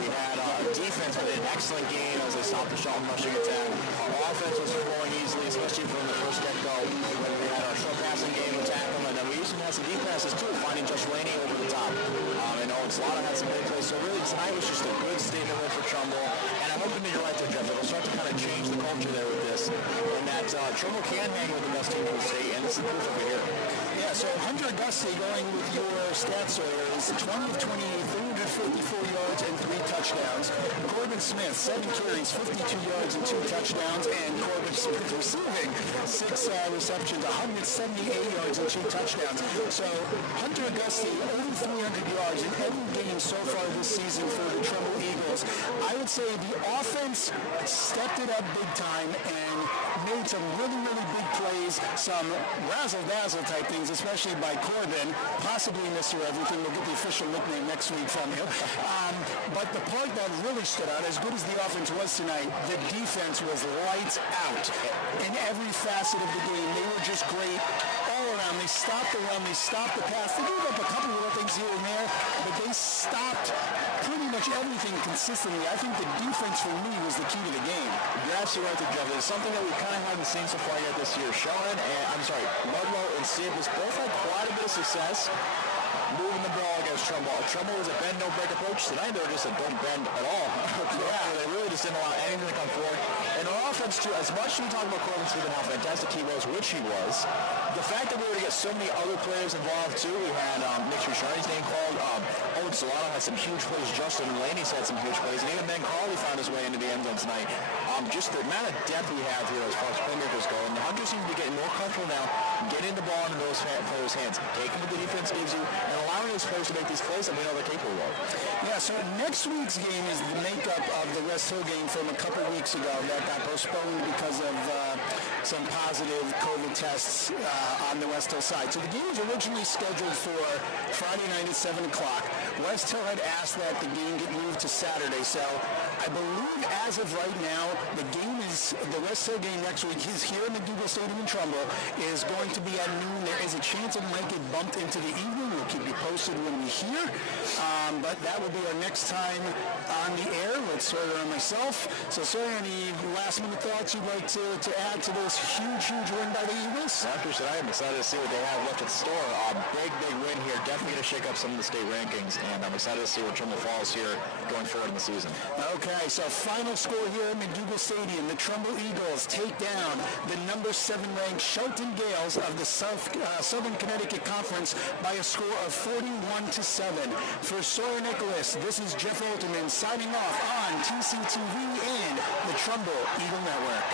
We had defense with an excellent game as they stopped the Shelton rushing attack. Our offense was flowing easily, especially from the first get-go when we had our short passing game to tackle them. And then we even had some deep passes, too, finding Josh Laney over the top. And Owen Slaughter had some big plays. So really, tonight was just a good statement win for Trumbull. And I'm hoping that you're right there, Jeff. It'll start to kind of change the culture there with this. And that Trumbull can hang with the best team in the state, and this is proof of it here. Yeah, so Hunter Augusta, going with your stats order, is 20 of 28, 354 yards and 3 touchdowns. Corbin Smith, 7 carries, 52 yards and 2 touchdowns. And Corbin Smith receiving 6 receptions, 178 yards and 2 touchdowns. So Hunter Augusta, over 300 yards in every game so far this season for the Trumbull Eagles. I would say the offense stepped it up big time and made some really, really big plays always some razzle-dazzle type things, especially by Corbin, possibly Mr. Everything. We'll get the official nickname next week from you. But the part that really stood out, as good as the offense was tonight, the defense was lights out in every facet of the game. They were just great all around. They stopped the run. They stopped the pass. They gave up a couple little things here and there, but they stopped pretty much everything consistently. I think the defense for me was the key to the game. You're absolutely right, Jeff. It's something that we kind of haven't seen so far yet this year. Shelton and, Ludlow and Staples both had quite a bit of success moving the ball against Trumbull. Trumbull was a bend-don't-break approach. Tonight they were just a don't bend at all. They really just didn't allow anything to come forward. And our offense, too, as much as we talk about Corbin Smith and how fantastic he was, which he was, the fact that we were to get so many other players involved, too. We had Nick Shushari's name called. Owen Solano had some huge plays. Justin Laney's had some huge plays. And even Ben Carley found his way into the end zone tonight. Just the amount of depth we have here as far as playmakers go. And the Hunters seem to be getting more comfortable now getting the ball into those players' hands, taking what the defense gives you, and allowing those players to make these plays that we know they're capable of. Yeah, so next week's game is the makeup of the West Hill game from a couple weeks ago that got postponed because of some positive COVID tests on the West Hill side. So the game was originally scheduled for Friday night at 7 o'clock. West Hill had asked that the game get moved to Saturday. So I believe as of right now, the West Hill game next week is here in McDougal Stadium in Trumbull, is going to be at noon. There is a chance it might get bumped into the evening. We'll keep you posted when we hear. But that will be our next time on the air with Sawyer and myself. So Sawyer, any last minute thoughts you'd like to add to this huge win by the Eagles? After I am excited to see what they have left at the store. Big win here. Definitely going to shake up some of the state rankings, and I'm excited to see what Trumbull falls here going forward in the season. Okay, so final score here at McDougal Stadium. The Trumbull Eagles take down the number 7 ranked Shelton Gales of the Southern Connecticut Conference by a score of 41-7. For Sawyer Nicholas, this is Jeff Alterman signing off on TCTV and the Trumbull Eagle Network.